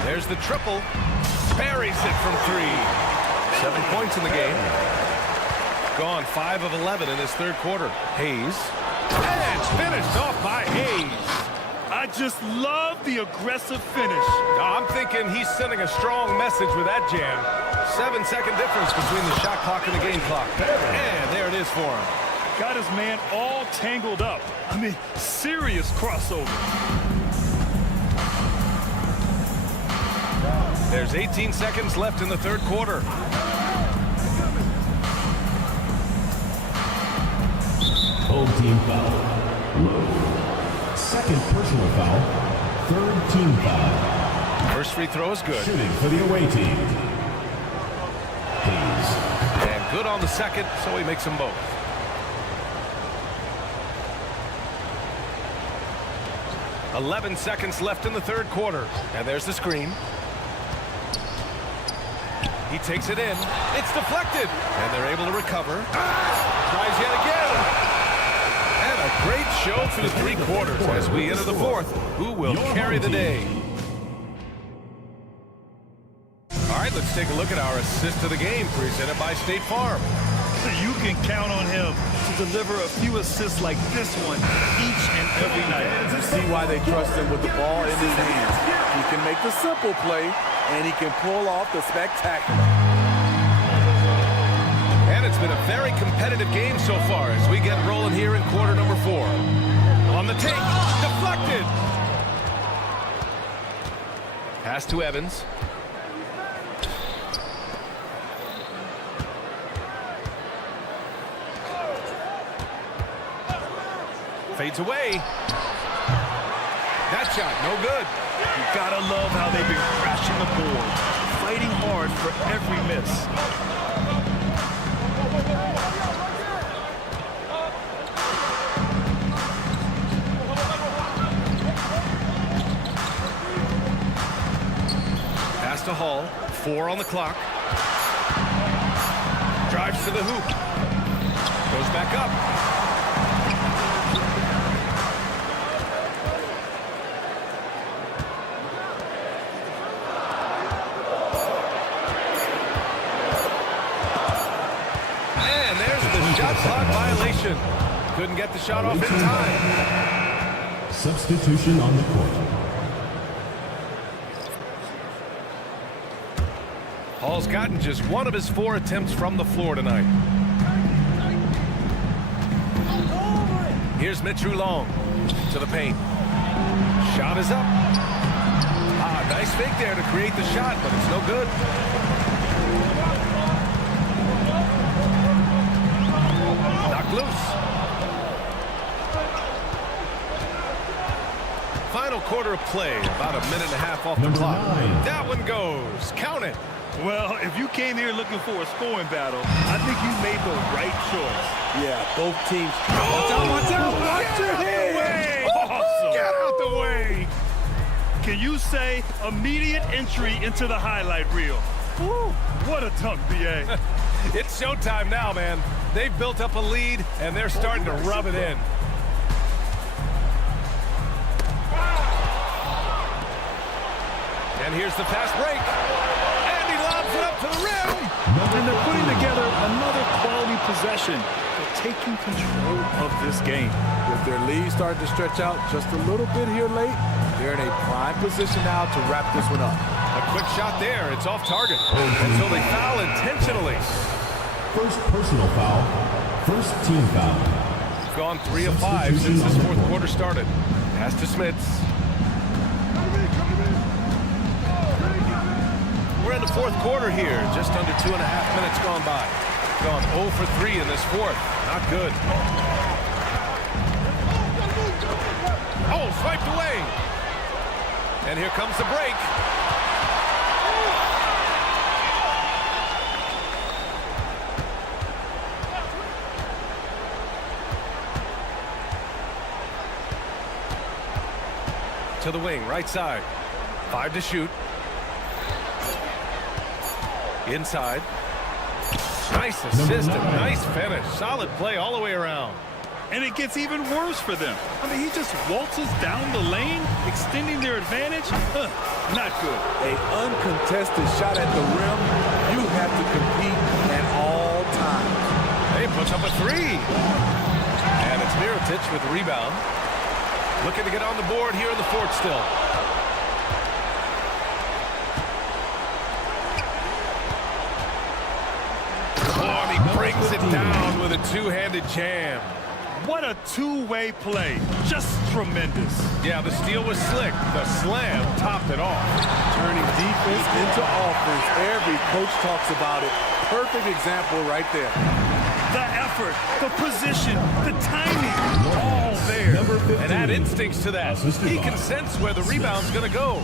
There's the triple. Buries it from 3. 7 points in the game. Gone 5 of 11 in his third quarter. Hayes. And it's finished off by Hayes. I just love the aggressive finish. I'm thinking he's sending a strong message with that jam. 7-second difference between the shot clock and the game clock. And there it is for him. Got his man all tangled up. I mean, serious crossover. There's 18 seconds left in the third quarter. Home team foul. Low. Second personal foul. Third team foul. First free throw is good. Shooting for the away team. Hayes. And good on the second, so he makes them both. .11 seconds left in the third quarter. And there's the screen. He takes it in. It's deflected. And they're able to recover. Tries yet again. And a great show through 3 quarters as we enter the fourth. Who will carry the day? All right, let's take a look at our assist of the game presented by State Farm. You can count on him to deliver a few assists like this one each and every night. You see why they trust him with the ball in his hands. He can make the simple play, and he can pull off the spectacular. And it's been a very competitive game so far as we get rolling here in quarter number 4. On the take, deflected. Pass to Evans. Fades away. That shot, no good. You gotta love how they've been crashing the board, fighting hard for every miss. Pass to Hall. 4 on the clock. Drives to the hoop. Goes back up. Shot clock violation. Couldn't get the shot off in time. Substitution on the court. Hall's gotten just 1 of his 4 attempts from the floor tonight. Here's Mitchell Long to the paint. Shot is up. Nice fake there to create the shot, but it's no good. Knocked loose. Final quarter of play, about a minute and a half off the clock. 9. That one goes. Count it. Well, if you came here looking for a scoring battle, I think you made the right choice. Yeah, both teams. Watch out, watch out, watch your head. Awesome. Get out the way. Can you say immediate entry into the highlight reel? Woo, what a dunk, B.A. It's showtime now, man. They've built up a lead, and they're starting to rub it in. And here's the fast break. And he lobs it up to the rim. And they're putting together another quality possession. They're taking control of this game. With their lead starting to stretch out just a little bit here late, they're in a prime position now to wrap this one up. A quick shot there. It's off target. And so they foul intentionally. First personal foul. First team foul. Gone 3 of 5 since this fourth quarter started. Pass to Smits. We're in the fourth quarter here. Just under 2.5 minutes gone by. Gone 0 for 3 in this fourth. Not good. Oh, swiped away. And here comes the break. To the wing, right side. 5 to shoot. Inside. Nice assist and nice finish. Solid play all the way around. And it gets even worse for them. I mean, he just waltzes down the lane, extending their advantage. Not good. An uncontested shot at the rim. You have to compete at all times. He puts up a three. And it's Mirotic with the rebound. Looking to get on the board here in the fourth still. Oh, and he breaks it down with a two-handed jam. What a two-way play. Just tremendous. Yeah, the steal was slick. The slam topped it off. Turning defense into offense. Every coach talks about it. Perfect example right there. The effort, the position, the timing, all there. And add instincts to that. He can sense where the rebound's going to go.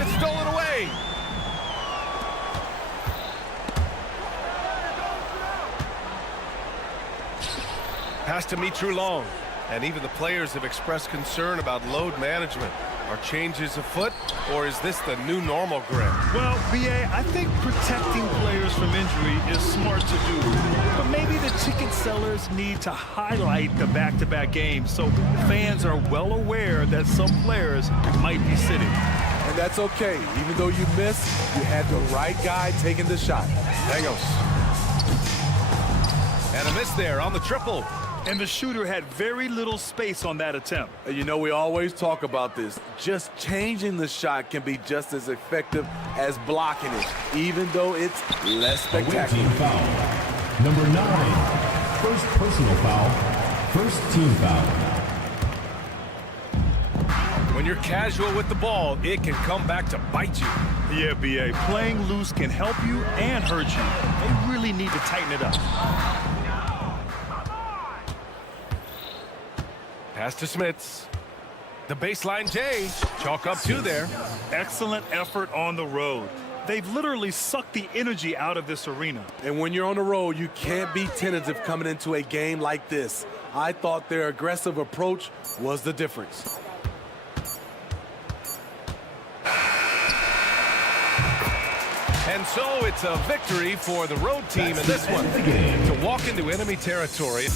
It's stolen away. Pass to Mitru Long. And even the players have expressed concern about load management. Are changes afoot, or is this the new normal, Greg? Well, B.A., I think protecting players from injury is smart to do. But maybe the ticket sellers need to highlight the back-to-back games so fans are well aware that some players might be sitting. And that's okay. Even though you missed, you had the right guy taking the shot. Dangos. And a miss there on the triple. And the shooter had very little space on that attempt. You know, we always talk about this. Just changing the shot can be just as effective as blocking it, even though it's less spectacular. Foul. Number 9. First personal foul. First team foul. When you're casual with the ball, it can come back to bite you. Yeah, B.A., playing loose can help you and hurt you. They really need to tighten it up. Pass to Smits. The baseline J. Chalk up two there. Excellent effort on the road. They've literally sucked the energy out of this arena. And when you're on the road, you can't be tentative coming into a game like this. I thought their aggressive approach was the difference. And so it's a victory for the road team in this one. To walk into enemy territory.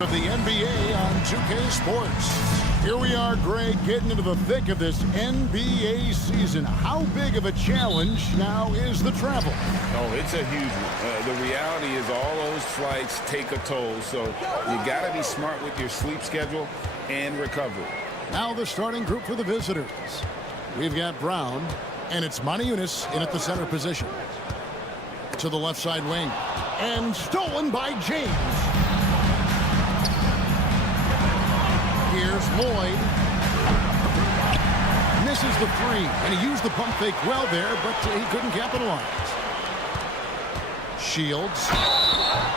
Of the NBA on 2K Sports. Here we are, Greg, getting into the thick of this NBA season. How big of a challenge now is the travel? Oh, it's a huge one. The reality is all those flights take a toll, so you got to be smart with your sleep schedule and recovery. Now the starting group for the visitors. We've got Brown, and it's Moniunas in at the center position. To the left side wing, and stolen by James. Here's Lloyd. Misses the three, and he used the pump fake well there, but he couldn't capitalize. Shields.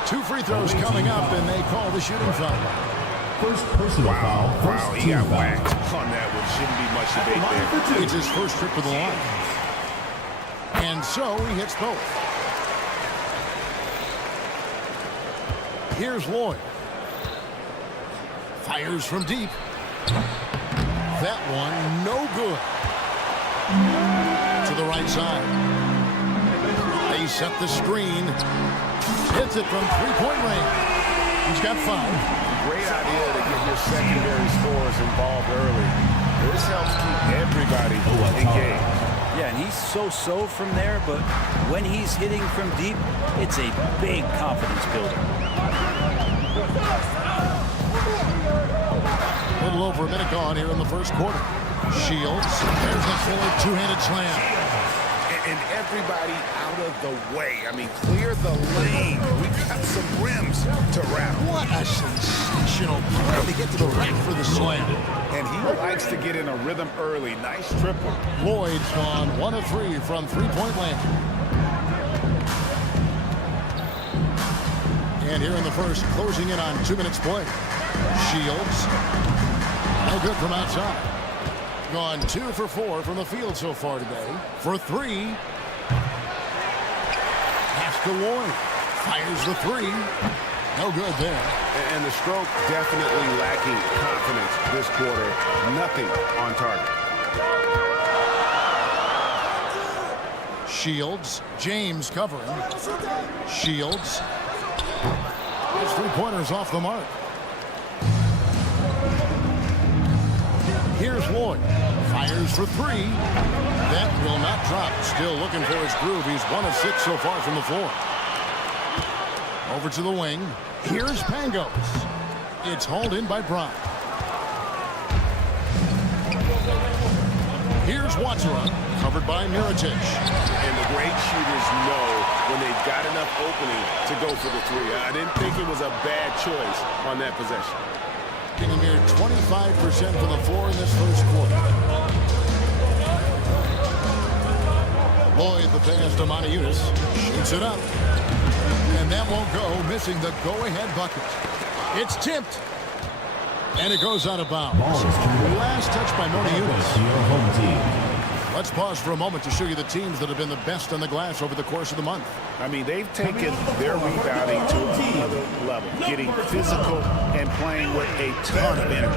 2 free throws coming up, and they call the shooting foul. First personal foul. Wow, he got whacked on that one. Shouldn't be much debate there. It's his first trip to the line. And so he hits both. Here's Lloyd. Fires from deep. That one, no good. To the right side. They set the screen. Hits it from three-point range. He's got 5. Great idea to get your secondary scorers involved early. This helps keep everybody engaged. Yeah, and he's so-so from there, but when he's hitting from deep, it's a big confidence builder. A little over a minute gone here in the first quarter. Shields. There's a full two-handed slam. And everybody out of the way. I mean, clear the lane. We've got some rims to rattle. What a sensational play to get to the rack for the slam. And he likes to get in a rhythm early. Nice triple. Lloyd's gone 1 of 3 from three-point land. And here in the first, closing in on 2 minutes play. Shields. No good from outside. Gone 2 for 4 from the field so far today. For 3. Pass to Lloyd. Fires the 3. No good there. And the stroke definitely lacking confidence this quarter. Nothing on target. Shields. James covering. Shields. His three-pointers off the mark. Here's Lloyd. Fires for 3. That will not drop. Still looking for his groove. He's 1 of 6 so far from the floor. Over to the wing. Here's Pangos. It's hauled in by Brown. Here's Watsura. Covered by Mirotic. And the great shooters know when they've got enough opening to go for the 3. I didn't think it was a bad choice on that possession. A mere 25% from the floor in this first quarter. Lloyd the pass to Moniunas. Shoots it up. And that won't go, missing the go-ahead bucket. It's tipped. And it goes out of bounds. Last touch by Moniunas. Let's pause for a moment to show you the teams that have been the best on the glass over the course of the month. I mean, they've taken their rebounding to another level, getting physical and playing with a ton of energy.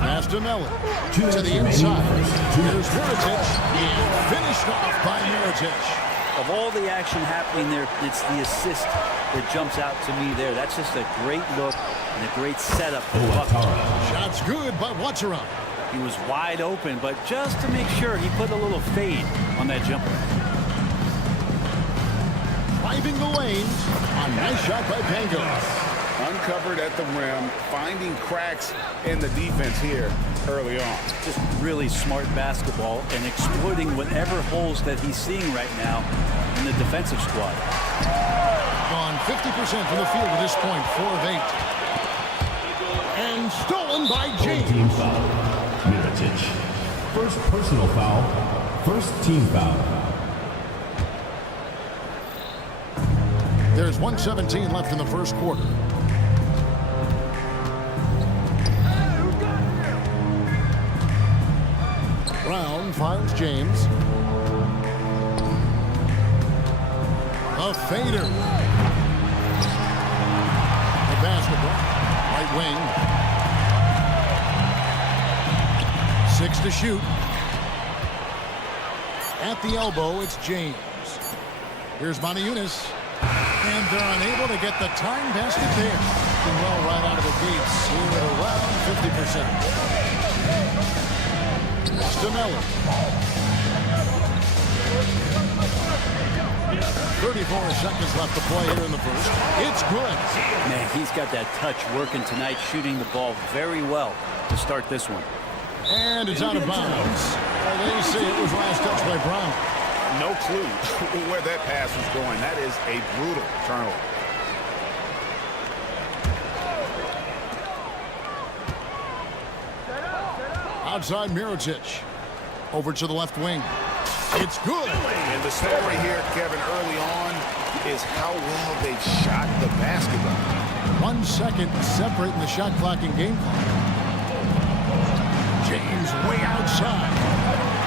Pass to Mellon. To the inside. Here's Mirotic. And finished off by Mirotic. Of all the action happening there, it's the assist that jumps out to me there. That's just a great look and a great setup for Buck. Shot's good by Watsura. He was wide open, but just to make sure, he put a little fade on that jumper. Driving the lanes. A nice shot by Pangos. Uncovered at the rim, finding cracks in the defense here early on. Just really smart basketball and exploiting whatever holes that he's seeing right now in the defensive squad. Gone 50% from the field at this point, 4 of 8. And stolen by James. Team foul. Mirotic. First personal foul. First team foul. There's 1:17 left in the first quarter. Brown finds James. A fader. The basketball. Right wing. 6 to shoot. At the elbow, it's James. Here's Moniunas. And they're unable to get the time basket there. Doing well right out of the gates here at around 50%. Stamella. 34 seconds left to play here in the first. It's good. Man, he's got that touch working tonight, shooting the ball very well to start this one. And it's out of bounds. Well, they say it was last touched by Brown. No clue where that pass was going. That is a brutal turnover. Outside Mirotic. Over to the left wing. It's good. And the story here, Kevin, early on is how well they've shot the basketball. 1 second separating the shot clock and game clock. James way outside.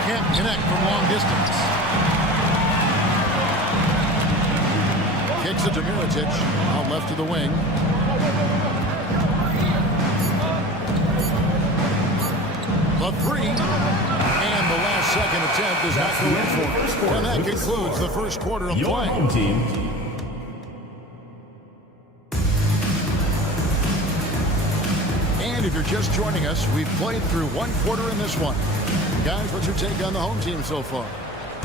Can't connect from long distance. Kicks it to Mirotic. Out left to the wing. The three. And the last second attempt is not going for. And that concludes the first quarter of play. Home team. And if you're just joining us, we've played through one quarter in this one. Guys, what's your take on the home team so far?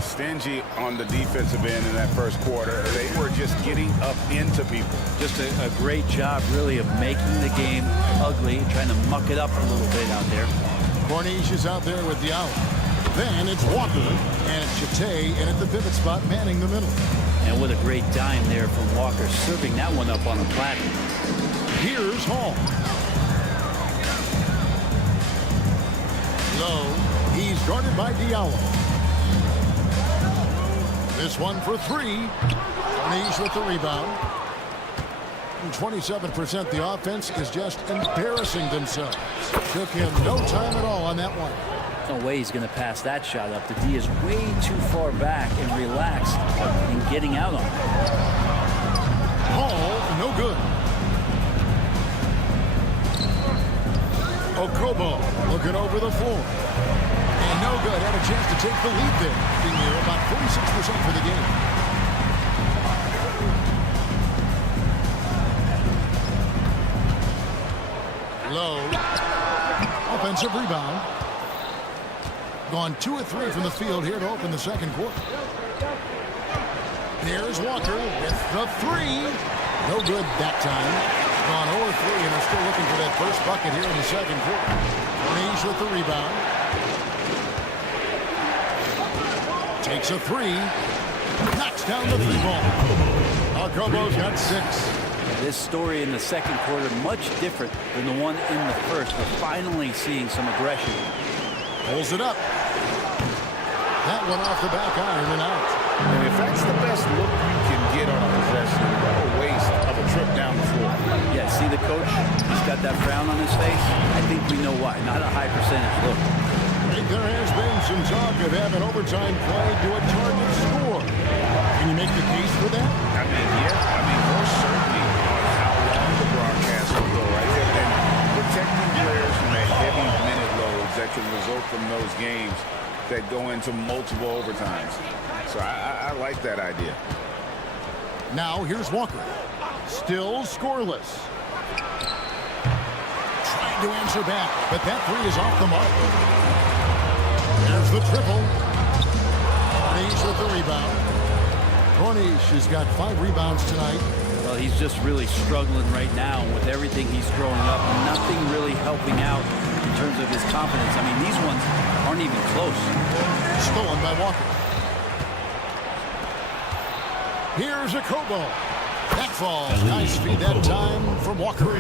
Stingy on the defensive end in that first quarter. They were just getting up into people. Just a great job, really, of making the game ugly, trying to muck it up a little bit out there. Corniche is out there with the out. Then it's Walker, and it's Chate, and at the pivot spot, manning the middle. And what a great dime there from Walker, serving that one up on a platter. Here's Hall. Low. He's guarded by Diallo. This one for three. Corniche with the rebound. 27%. The offense is just embarrassing themselves. Took him no time at all on that one. No way he's going to pass that shot up. The D is way too far back and relaxed in getting out on it. Hall, no good. Okobo looking over the floor. And no good. Had a chance to take the lead there. Being there about 46% for the game. Low. Offensive rebound. Gone 2 of 3 from the field here to open the second quarter. There's Walker with the three. No good that time. Gone 0 of 3 and they're still looking for that first bucket here in the second quarter. Corniche with the rebound. Takes a three. Knocks down the three ball. Okobo's got 6. This story in the second quarter much different than the one in the first. We're finally seeing some aggression. Pulls it up. That one off the back iron and out. And if that's the best look you can get on a possession, what a waste of a trip down the floor. Yeah, see the coach? He's got that frown on his face. I think we know why. Not a high percentage look. I think there has been some talk of having overtime play do a target score. Can you make the case for that? I mean, yeah. I mean, more certainly on how long the broadcast will go, right? And protecting players from the heavy minute loads that can result from those games that go into multiple overtimes. So I like that idea. Now here's Walker. Still scoreless. Trying to answer back, but that three is off the mark. There's the triple. Corniche with the rebound. Corniche has got 5 rebounds tonight. Well, he's just really struggling right now with everything he's throwing up. Nothing really helping out in terms of his confidence. I mean, these ones aren't even close. Stolen by Walker. Here's a Kobo. That falls. Nice feed that time from Walker.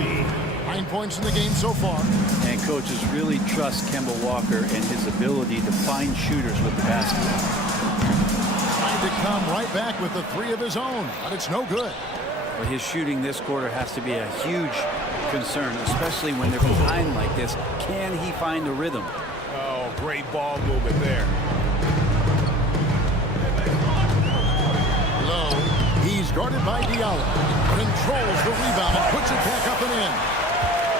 9 points in the game so far. And coaches really trust Kemba Walker and his ability to find shooters with the basketball. Trying to come right back with the 3 of his own, but it's no good. Well, his shooting this quarter has to be a huge concern, especially when they're behind like this. Can he find a rhythm? Oh, great ball movement there. Low. He's guarded by Diallo. Controls the rebound and puts it back up and in.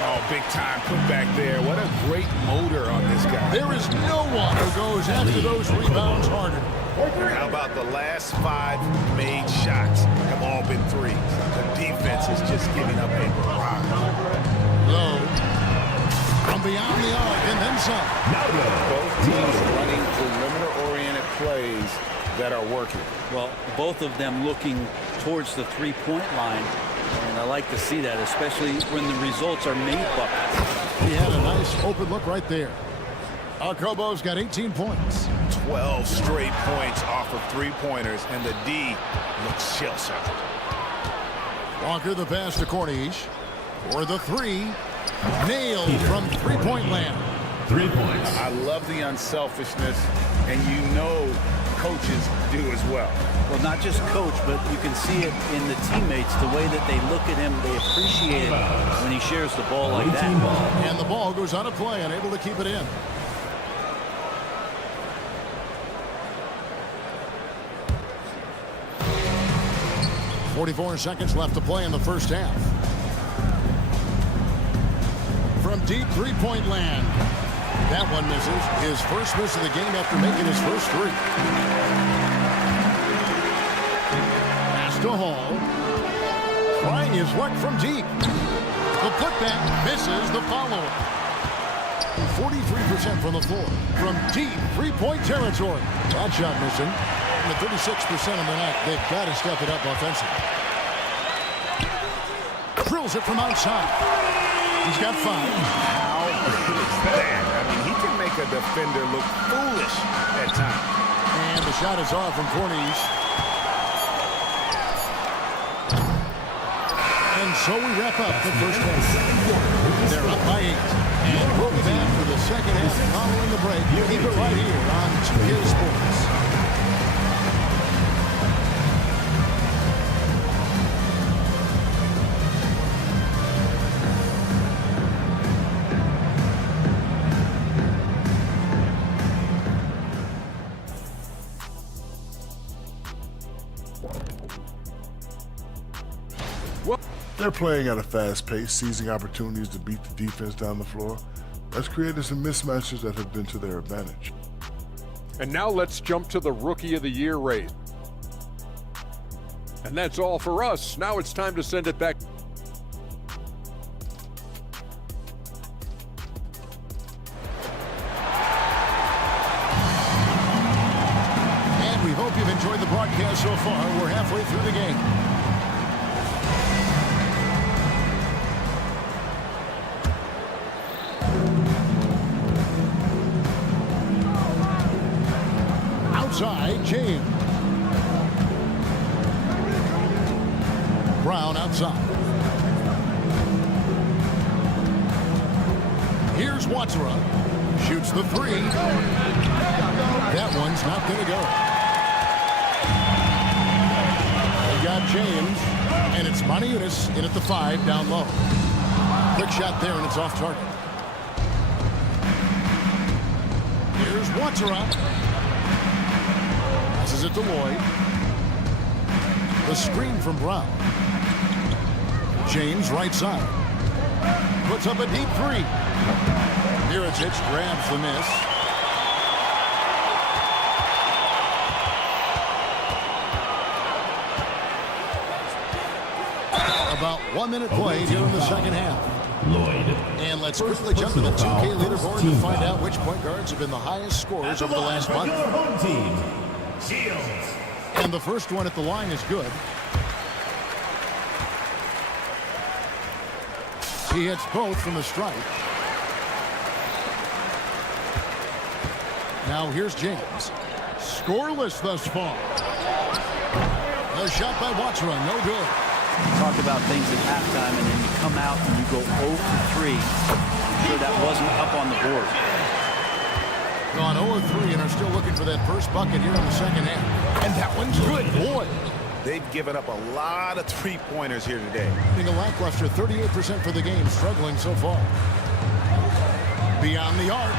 Oh, big time put back there. What a great motor on this guy. There is no one who goes after those rebounds harder. How about the last 5 made shots have all been threes? The defense is just giving up a barrage. Low. From beyond the arc and then some. Both teams running perimeter-oriented plays that are working. Well, both of them looking towards the three-point line. And I like to see that, especially when the results are made buckets. He had a nice open look right there. Alcobo's got 18 points. 12 straight points off of three-pointers, and the D looks shell-shocked. Walker the pass to Corniche. For the three. Nailed from three-point land. 3 points. I love the unselfishness, and you know coaches do as well. Well, not just coach, but you can see it in the teammates, the way that they look at him. They appreciate it when he shares the ball like that. And the ball goes out of play, unable to keep it in. .44 seconds left to play in the first half. From deep three-point land. That one misses. His first miss of the game after making his first three. Pass to Hall. Trying his luck from deep. The putback misses the follow-up. 43% from the floor. From deep three-point territory. That shot missing. And the 36% on the night. They've got to step it up offensively. Drills it from outside. He's got 5. How is that? I mean, he can make a defender look foolish at times. And the shot is off from Corniche. And so we wrap up the first half. They're up by 8. And we'll be back for the second half following the break. You keep it right here on 2K Sports. They're playing at a fast pace, seizing opportunities to beat the defense down the floor. That's created some mismatches that have been to their advantage. And now let's jump to the Rookie of the Year race. And that's all for us. Now it's time to send it back. And we hope you've enjoyed the broadcast so far. We're halfway through the game. Outside, James. Brown outside. Here's Watsura. Shoots the three. That one's not going to go. They got James, and it's Maniunas in at the 5 down low. Quick shot there, and it's off target. Here's Watsura. Passes it to Lloyd. The screen from Brown. James right side. Puts up a deep 3. Mirotic grabs the miss. About 1 minute played here in the second half. Lloyd. And let's quickly jump to the 2K leaderboard to find out which point guards have been the highest scorers over the last month. Home team. And the first one at the line is good. He hits both from the stripe. Now here's James. Scoreless thus far. The shot by Watsura, no good. Talk about things at halftime, and then you come out and you go 0 for 3. I'm sure that wasn't up on the board. Gone 0-3 and are still looking for that first bucket here in the second half. And that one's good. Boy. They've given up a lot of three-pointers here today. Being a lackluster 38% for the game, struggling so far. Beyond the arc.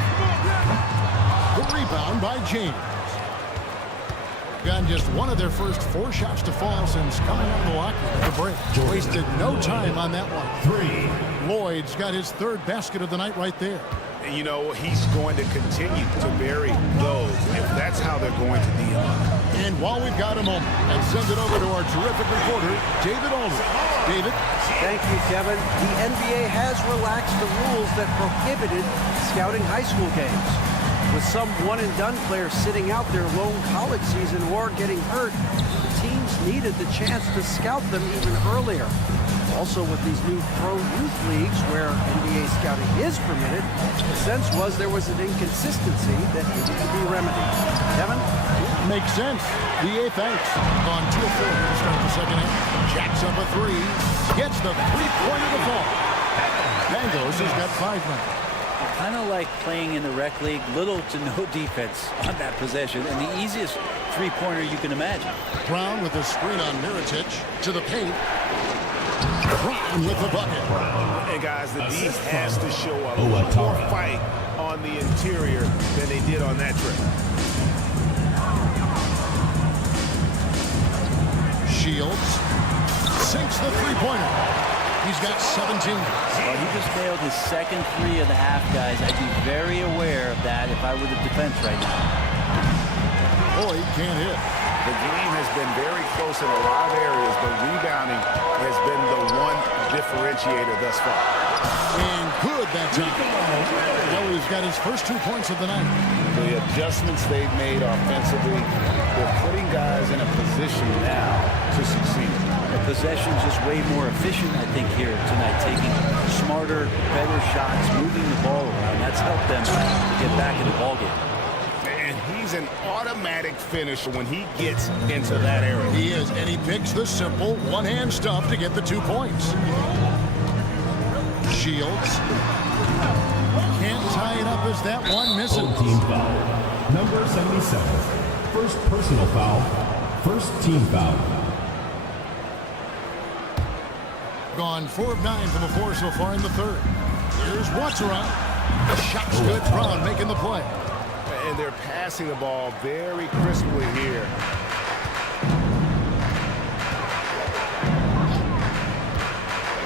The rebound by James. Gotten just one of their first 4 shots to fall since coming out of the locker room at the break. Wasted no time on that one. 3. Lloyd's got his 3rd basket of the night right there. And, you know, he's going to continue to bury those if that's how they're going to deal. And while we've got a moment, let's send it over to our terrific reporter, David Aldridge. David? Thank you, Kevin. The NBA has relaxed the rules that prohibited scouting high school games. With some one-and-done players sitting out their lone college season or getting hurt, the teams needed the chance to scout them even earlier. Also, with these new pro youth leagues where NBA scouting is permitted, the sense was there was an inconsistency that needed to be remedied. Kevin? Makes sense. DA, thanks. On 2 of 4 here to start the second half. Jacks up a three. Gets the three-pointer to fall. Bangos has got 5 now. Kind of like playing in the rec league, little to no defense on that possession, and the easiest three-pointer you can imagine. Brown with a screen on Mirotic to the paint. Brown with the bucket. And guys, the D has to show a little more fight on the interior than they did on that trip. Shields sinks the three-pointer. He's got 17. Well, he just nailed his second three of the half, guys. I'd be very aware of that if I were the defense right now. Boyd can't hit. The game has been very close in a lot of areas, but rebounding has been the one differentiator thus far. And good that time. Well, he's got his first 2 points of the night. The adjustments they've made offensively, they're putting guys in a position now to succeed. The possession's just way more efficient, I think, here tonight, taking smarter, better shots, moving the ball around. That's helped them to get back in the ballgame. And he's an automatic finisher when he gets into that area. He is, and he picks the simple one-hand stuff to get the 2 points. Shields can't tie it up as that one misses. Team foul. Number 77. First personal foul. First team foul. Gone 4 of 9 from the floor so far in the third. Here's Watson. The shot's good. Brown making the play. And they're passing the ball very crisply here.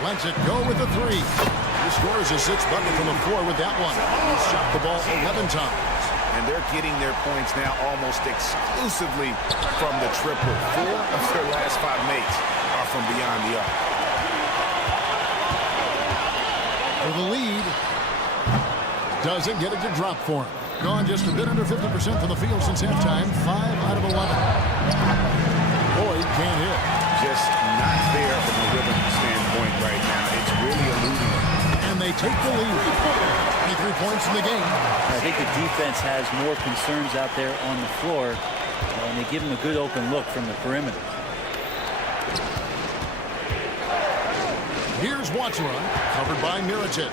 Lets it go with the three. He scores a 6th bucket from the floor with that one. He's shot the ball 11 times. And they're getting their points now almost exclusively from the triple. 4 of their last 5 makes are from beyond the arc. For the lead. Doesn't get it to drop for him. Gone just a bit under 50% from the field since halftime. 5 out of 11. Boyd can't hit. Just not there from a rhythm standpoint right now. It's really eluding them. And they take the lead. 23 points in the game. I think the defense has more concerns out there on the floor, and they give him a good open look from the perimeter. Here's Watson, covered by Mirotic.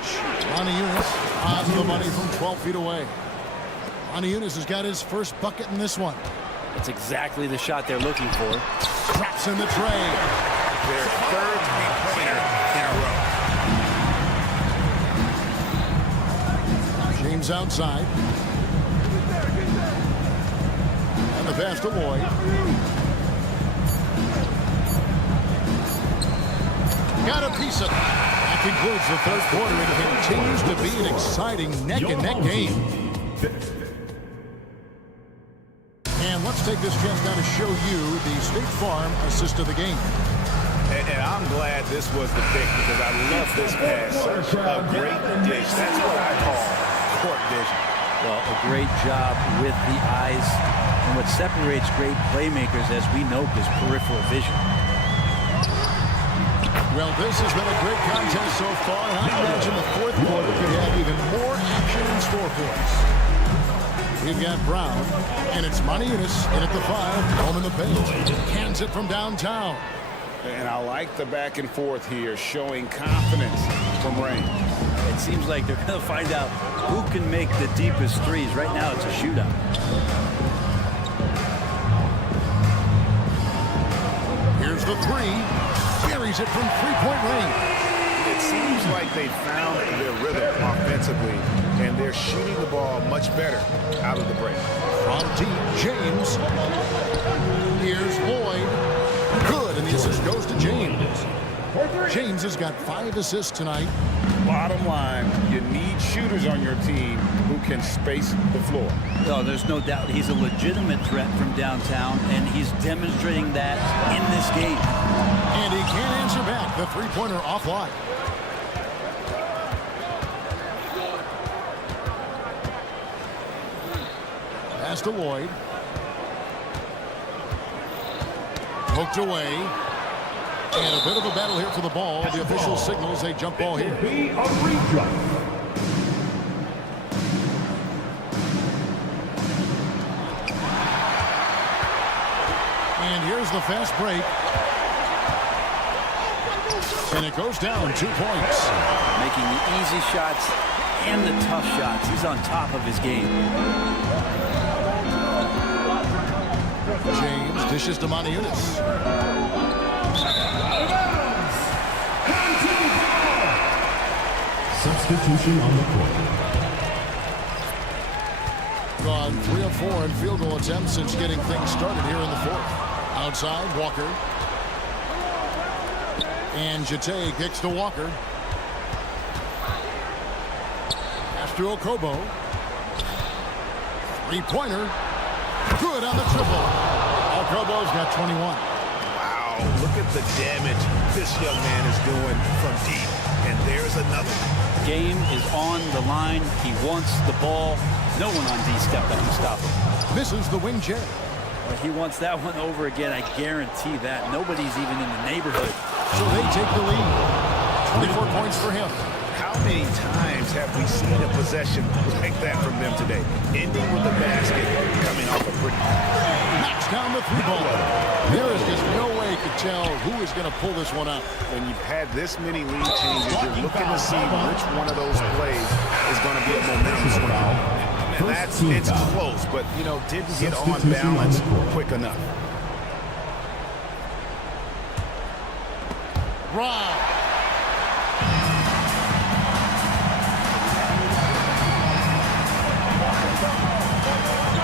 Aniunas on the money from 12 feet away. Aniunas has got his first bucket in this one. That's exactly the shot they're looking for. Traps in the tray. Their third three-pointer in a row. James outside. And the pass to Lloyd. Got a piece of it. That concludes the third quarter. It continues to be an exciting neck-and-neck game. And let's take this chance now to show you the State Farm assist of the game. And I'm glad this was the pick because I love this pass. Such a great dish. That's what I call court vision. Well, a great job with the eyes. And what separates great playmakers, as we know, is peripheral vision. Well, this has been a great contest so far, and I imagine the fourth quarter could have even more action in store for us. We've got Brown, and it's Aniunas in at the 5, home in the paint. Hands it from downtown. And I like the back and forth here, showing confidence from Rain. It seems like they're going to find out who can make the deepest threes. Right now, it's a shootout. Here's the three. Carries it from three-point range. It seems like they found their rhythm offensively, and they're shooting the ball much better out of the break. From deep, James. Here's Lloyd. Good, and the assist goes to James. James has got 5 assists tonight. Bottom line, you need shooters on your team who can space the floor. No, there's no doubt he's a legitimate threat from downtown, and he's demonstrating that in this game. And he can't answer back. The three-pointer offline. Pass to Lloyd. Poked away. And a bit of a battle here for the ball. The official signals a jump ball here. Be a re-jump. And here's the fast break. And it goes down 2 points. Making the easy shots and the tough shots. He's on top of his game. James dishes to Maniunas. Substitution on the court. Gone 3 of 4 in field goal attempts since getting things started here in the fourth. Outside, Walker. And Jete kicks to Walker. Pass to Okobo. Three-pointer. Good on the triple. Okobo's got 21. Wow, look at the damage this young man is doing from deep. And there's another. Game is on the line. He wants the ball. No one on D-step that can stop him. Misses the wing J. He wants that one over again. I guarantee that. Nobody's even in the neighborhood. So they take the lead. 24 points for him. How many times have we seen a possession like that from them today? Ending with the basket, coming off a pretty. Knocks down the 3-ball. There is just no way you could tell who is going to pull this one out. When you've had this many lead changes, you're looking to see which one of those plays is going to be a momentum swing. And it's close, but, you know, didn't get on balance quick enough. Rob.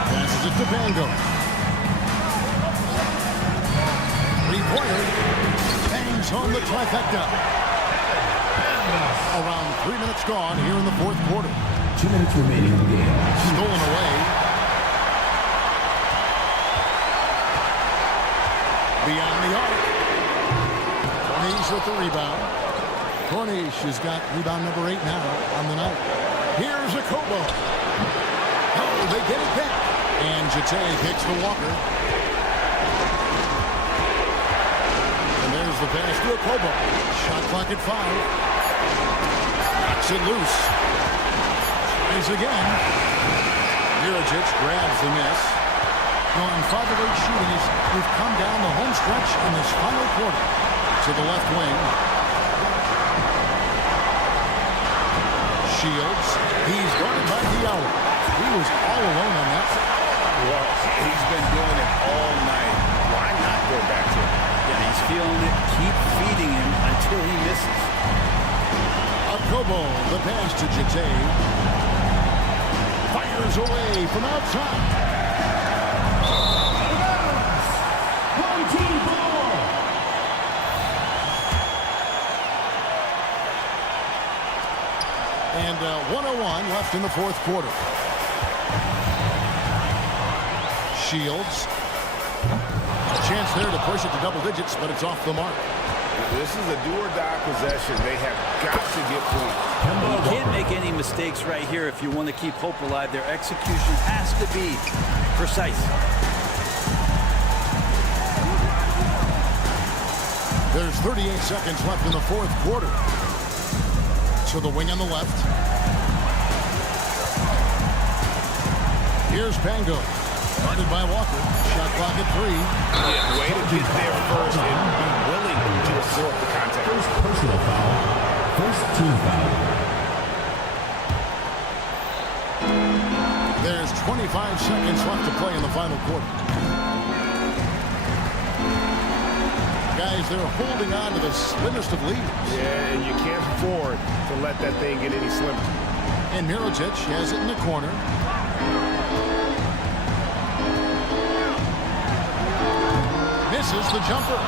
Passes it to Bango. Three-pointer. Bangs home the trifecta. Around 3 minutes gone here in the fourth quarter. 2 minutes remaining in the game. Stolen away. Beyond the arc. Cornish with the rebound. Cornish has got rebound number 8 now on the night. Here's a Kobo. Oh, they get it back. And Jete kicks to Walker. And there's the pass to a Kobo. Shot clock at 5. Knocks it loose. Tries again. Mirotic grabs the miss. On 5 of 8 shooting as we've come down the home stretch in this final quarter. To the left wing. Shields. He's guarded by Diallo. He was all alone on that. Well, he's been doing it all night. Why not go back to him? Yeah, he's feeling it. Keep feeding him until he misses. Okobo, the pass to Jete. Fires away from outside. And 1:01 left in the fourth quarter. Shields. A chance there to push it to double digits, but it's off the mark. This is a do-or-die possession. They have got to get points. You can't make any mistakes right here if you want to keep hope alive. Their execution has to be precise. There's 38 seconds left in the fourth quarter. To the wing on the left. Here's Bango. Guarded by Walker. Shot clock at 3. Yeah, way to get there first and be willing to absorb the contact. First personal foul. First team foul. There's 25 seconds left to play in the final quarter. Guys, they're holding on to the slimmest of leads. Yeah, and you can't afford to let that thing get any slimmer. And Mirotic has it in the corner. Misses the jumper.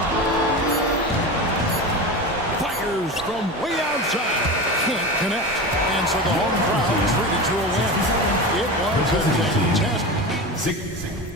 Fires from way outside. Can't connect. And so the home crowd treated to a win. It was a fantastic.